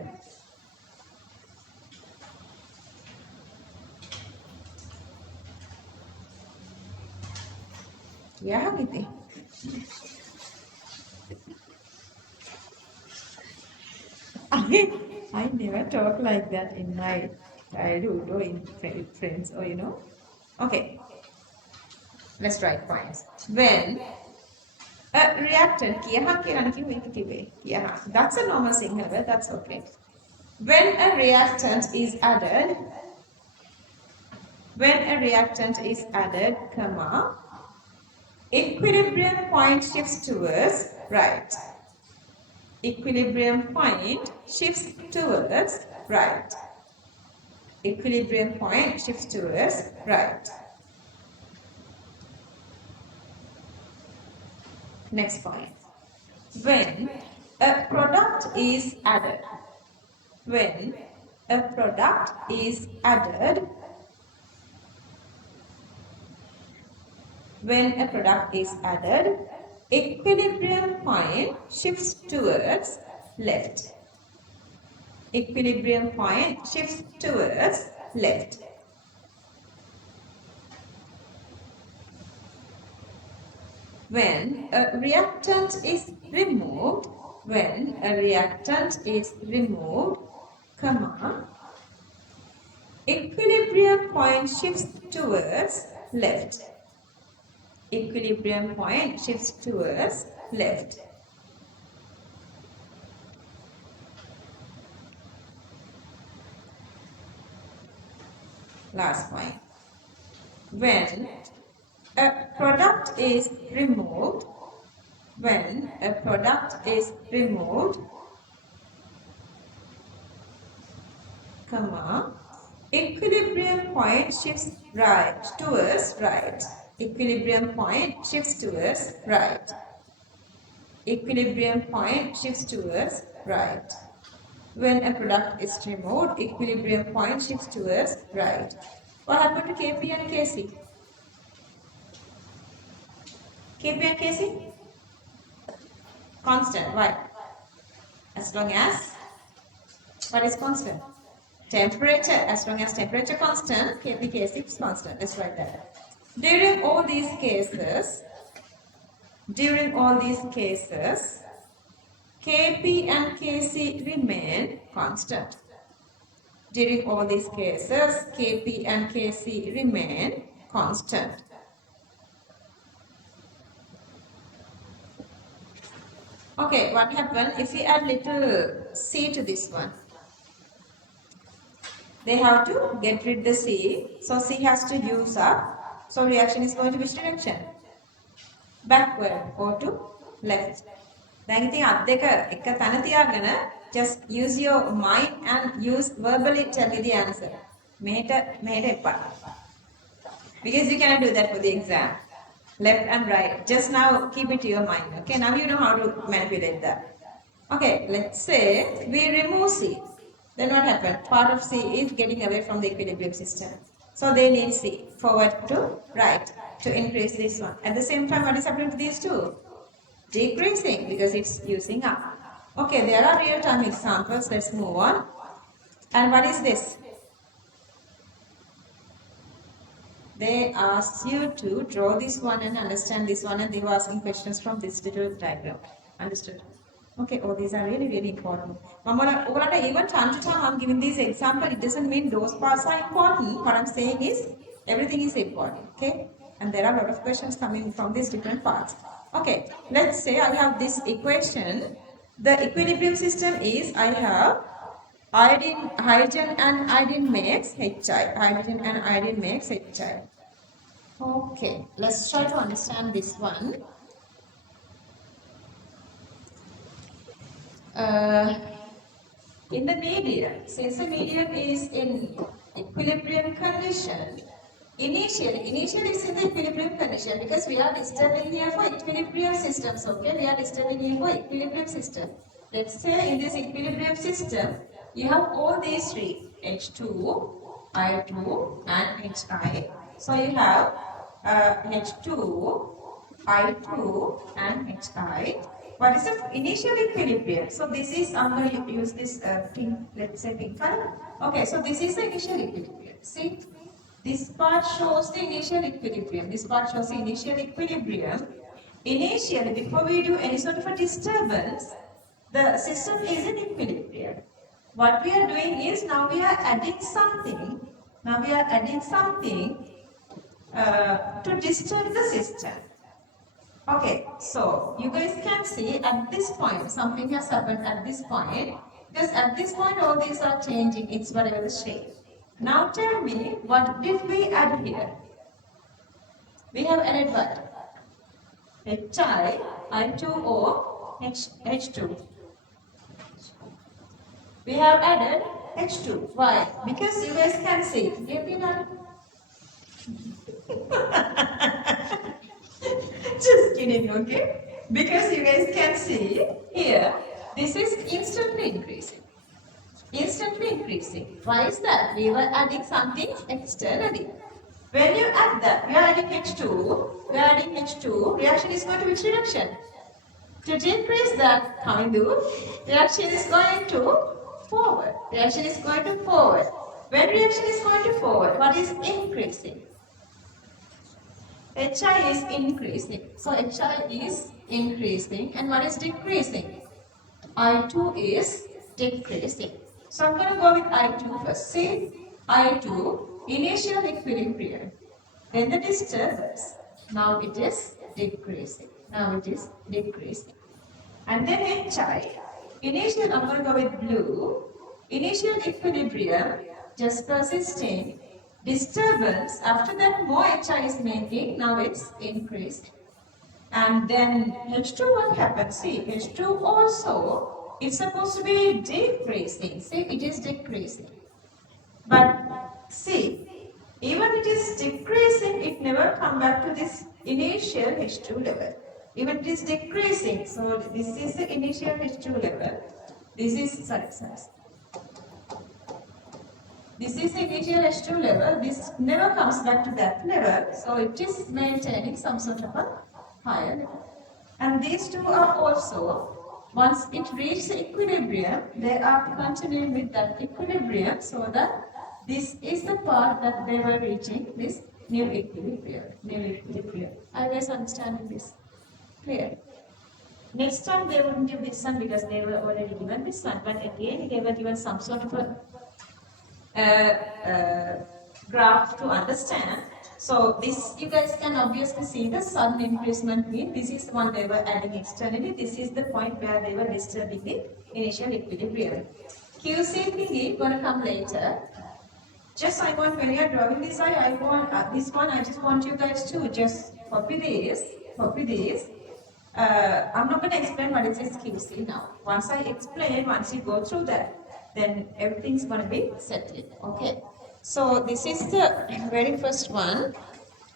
Yeah, gitu. I never talk like that in my childhood or in friends or Okay, let's write points. When a reactant, that's a normal Sinhala, that's okay. When a reactant is added, comma, equilibrium point shifts towards right. Equilibrium point shifts towards right. Equilibrium point shifts towards right. Next point. When a product is added, equilibrium point shifts towards left. Equilibrium point shifts towards left. When a reactant is removed, comma, equilibrium point shifts towards left. Equilibrium point shifts towards left. Last point. When a product is removed, comma, equilibrium point shifts right towards right. Equilibrium point shifts towards right. Equilibrium point shifts towards right. When a product is removed, equilibrium point shifts towards right. What happened to Kp and Kc? Kp and Kc? Constant. Why? As long as what is constant? Temperature. As long as temperature constant, Kp Kc is constant. Let's write that. During all these cases, Kp and Kc remain constant. During all these cases, Kp and Kc remain constant. Okay, what happened if we add little C to this one? They have to get rid the C. So C has to use up. So reaction is going to which direction? Backward or to left. දැන් ඉතින් අත් දෙක එක තැන තියාගෙන just use your mind and use verbally tell me the answer. මෙහෙට එපා. Because you cannot do that for the exam. Left and right. Just now keep it to your mind. Okay, now you know how to manipulate that. Okay, let's say we remove C. Then what happened? Part of C is getting away from the equilibrium system. So they need C forward to right to increase this one. At the same time, what is happening to these two? Decreasing because it's using up. Okay, there are real-time examples. Let's move on. And what is this? They asked you to draw this one and understand this one, and they were asking questions from this little diagram. Understood? Okay, oh, these are really, really important. Even time to time I'm giving these examples, it doesn't mean those parts are important. What I'm saying is, everything is important, okay? And there are a lot of questions coming from these different parts. Okay, let's say I have this equation. The equilibrium system is, I have hydrogen and iodine makes Hi. Hydrogen and iodine makes Hi. Okay, let's try to understand this one. In the medium, since the medium is in equilibrium condition, initially is in the equilibrium condition because we are disturbing here for equilibrium systems, okay? We are disturbing here for equilibrium system. Let's say in this equilibrium system, you have all these three, H2, I2 and HI. So you have H2, I2 and HI. What is the initial equilibrium? So this is, I'm going to use this pink, let's say pink color. Okay, so this is the initial equilibrium. See, this part shows the initial equilibrium. This part shows the initial equilibrium. Initially, before we do any sort of a disturbance, the system is in equilibrium. What we are doing is, now we are adding something. To disturb the system. Okay, so you guys can see at this point, something has happened at this point, because at this point all these are changing, it's whatever the shape. Now tell me, what did we add here? We have added what? HI, I2O, H2. We have added H2. Why? Because you guys can see. Just kidding, okay? Because you guys can see here, this is instantly increasing. Why is that? We were adding something externally. When you add that, we are adding H2, reaction is going to which direction? To decrease that coming to, reaction is going to forward. When reaction is going to forward, what is increasing? HI is increasing. So HI is increasing, and what is decreasing? I2 is decreasing. So I'm going to go with I2 first. See, I2, initial equilibrium. Then the disturbance. Now it is decreasing. And then HI, initial, I'm going to go with blue. Initial equilibrium, just persisting. Disturbance, after that more HI is making, now it's increasing. And then H2, what happens? See, H2 also, it's supposed to be decreasing. See, it is decreasing. But see, even it is decreasing, it never come back to this initial H2 level. Even it is decreasing. So this is the initial H2 level. This is, this is initial H2 level. This never comes back to that level. So it is maintaining some sort of a higher level. And these two are also, once it reaches equilibrium, they are continuing with that equilibrium so that this is the part that they were reaching this new equilibrium. Are you guys understanding this? Clear? Next time they wouldn't give this one because they were already given this one, but again they were given some sort of a graph to understand. So this, you guys can obviously see the sudden increasement mean. This is the one they were adding externally. This is the point where they were disturbing the initial equilibrium. QC thingy gonna come later. Just I want, when you are drawing this, I want this one. I just want you guys to just copy this. I'm not going to explain what it is QC now. Once I explain, once you go through that, then everything's going to be settled. Okay. So this is the very first one.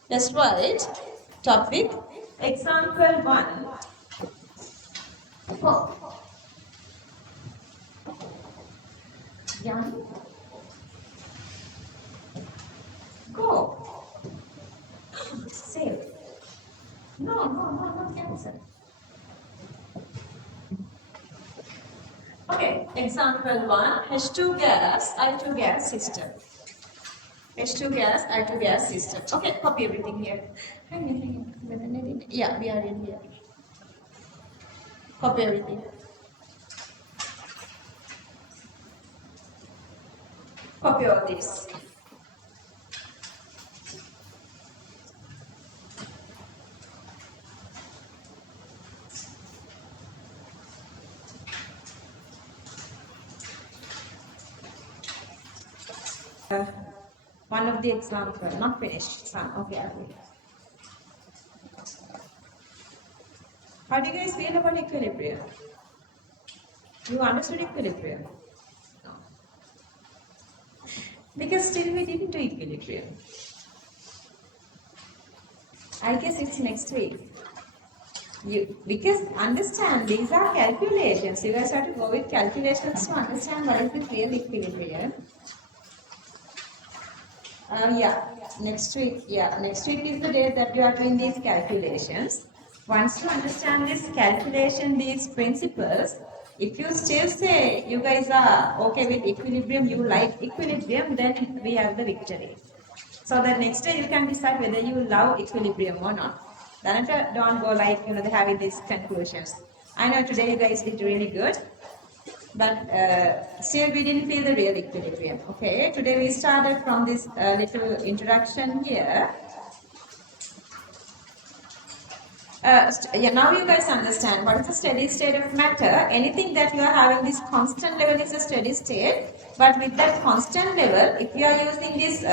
Let's write topic. Example 1. Oh. Yeah. Go. Save. No, not cancel. Okay, example 1, H2 gas, I2 gas system. H2 gas, I2 gas system. Okay, copy everything here. Yeah, we are in here. Copy everything. Copy all this. One of the example, not finished, some. Okay, how do you guys feel about equilibrium? You understood equilibrium? No. Because still we didn't do equilibrium. I guess it's next week. Because understand, these are calculations. You guys have to go with calculations to understand what is the real equilibrium. Next week is the day that you are doing these calculations. Once you understand this calculation, these principles, if you still say you guys are okay with equilibrium, you like equilibrium, then we have the victory. So the next day you can decide whether you love equilibrium or not. Then don't go like, having these conclusions. I know today you guys did really good. But still we didn't feel the real equilibrium. Okay, today we started from this little introduction here. Now you guys understand what is the steady state of matter. Anything that you are having this constant level is a steady state. But with that constant level, if you are using this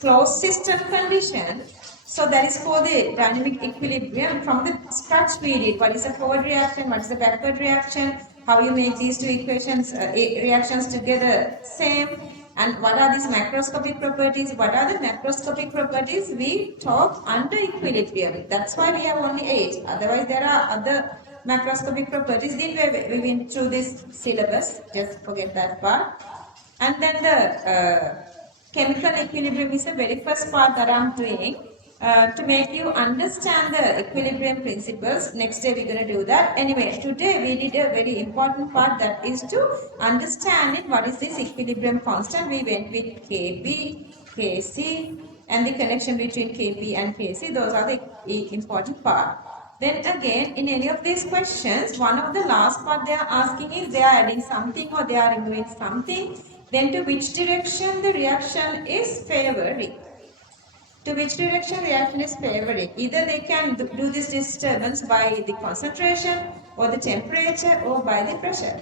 closed system condition, so that is for the dynamic equilibrium. From the scratch we did what is a forward reaction, what is a backward reaction, how you make these two equations, reactions together same, and what are these macroscopic properties, what are the macroscopic properties we taught under equilibrium. That's why we have only 8. Otherwise there are other macroscopic properties. Then we went through this syllabus, just forget that part. And then the chemical equilibrium is the very first part that I'm doing. To make you understand the equilibrium principles. Next day we're going to do that. Anyway, today we did a very important part, that is to understand what is this equilibrium constant. We went with Kp, Kc, and the connection between Kp and Kc. Those are the important part. Then again, in any of these questions, one of the last part they are asking is they are adding something or they are removing something. Then to which direction the reaction is favoring. To which direction reaction is favoring. Either they can do this disturbance by the concentration or the temperature or by the pressure.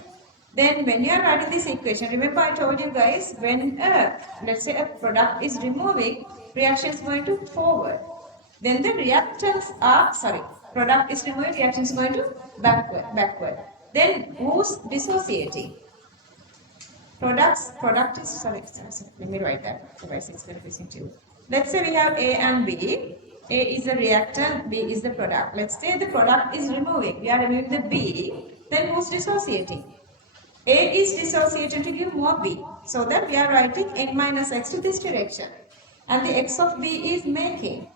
Then when you are writing this equation, remember I told you guys, when let's say a product is removing, reaction is going to forward. Then the reactants are, product is removing, reaction is going to backward. Then who's dissociating? Product is, let me write that, otherwise it's confusing too. Let's say we have A and B. A is the reactant, B is the product. Let's say the product is removing. We are removing the B. Then who's dissociating? A is dissociated to give more B. So that we are writing n minus x to this direction. And the x of B is making.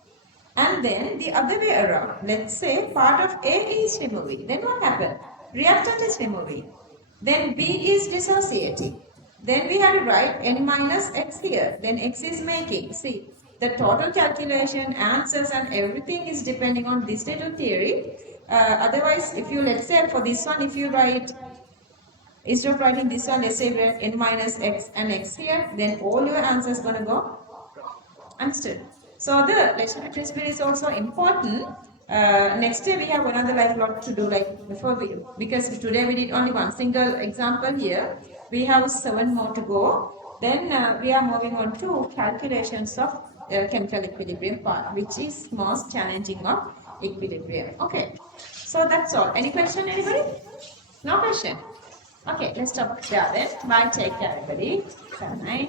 And then the other way around. Let's say part of A is removing. Then what happened? Reactant is removing. Then B is dissociating. Then we have to write n minus x here. Then x is making. See, the total calculation, answers and everything is depending on this little theory. Otherwise, if you, let's say for this one, if you write, instead of writing this one, let's say we have n minus x and x here, then all your answers going to go. Understood? So the legislative principle is also important. Next day we have another like lot to do like before we, because today we did only one single example here. We have 7 more to go. Then we are moving on to calculations of chemical equilibrium part, which is most challenging of equilibrium. Okay. So that's all. Any question, anybody? No question? Okay, let's stop there then. Bye, take care everybody. Bye.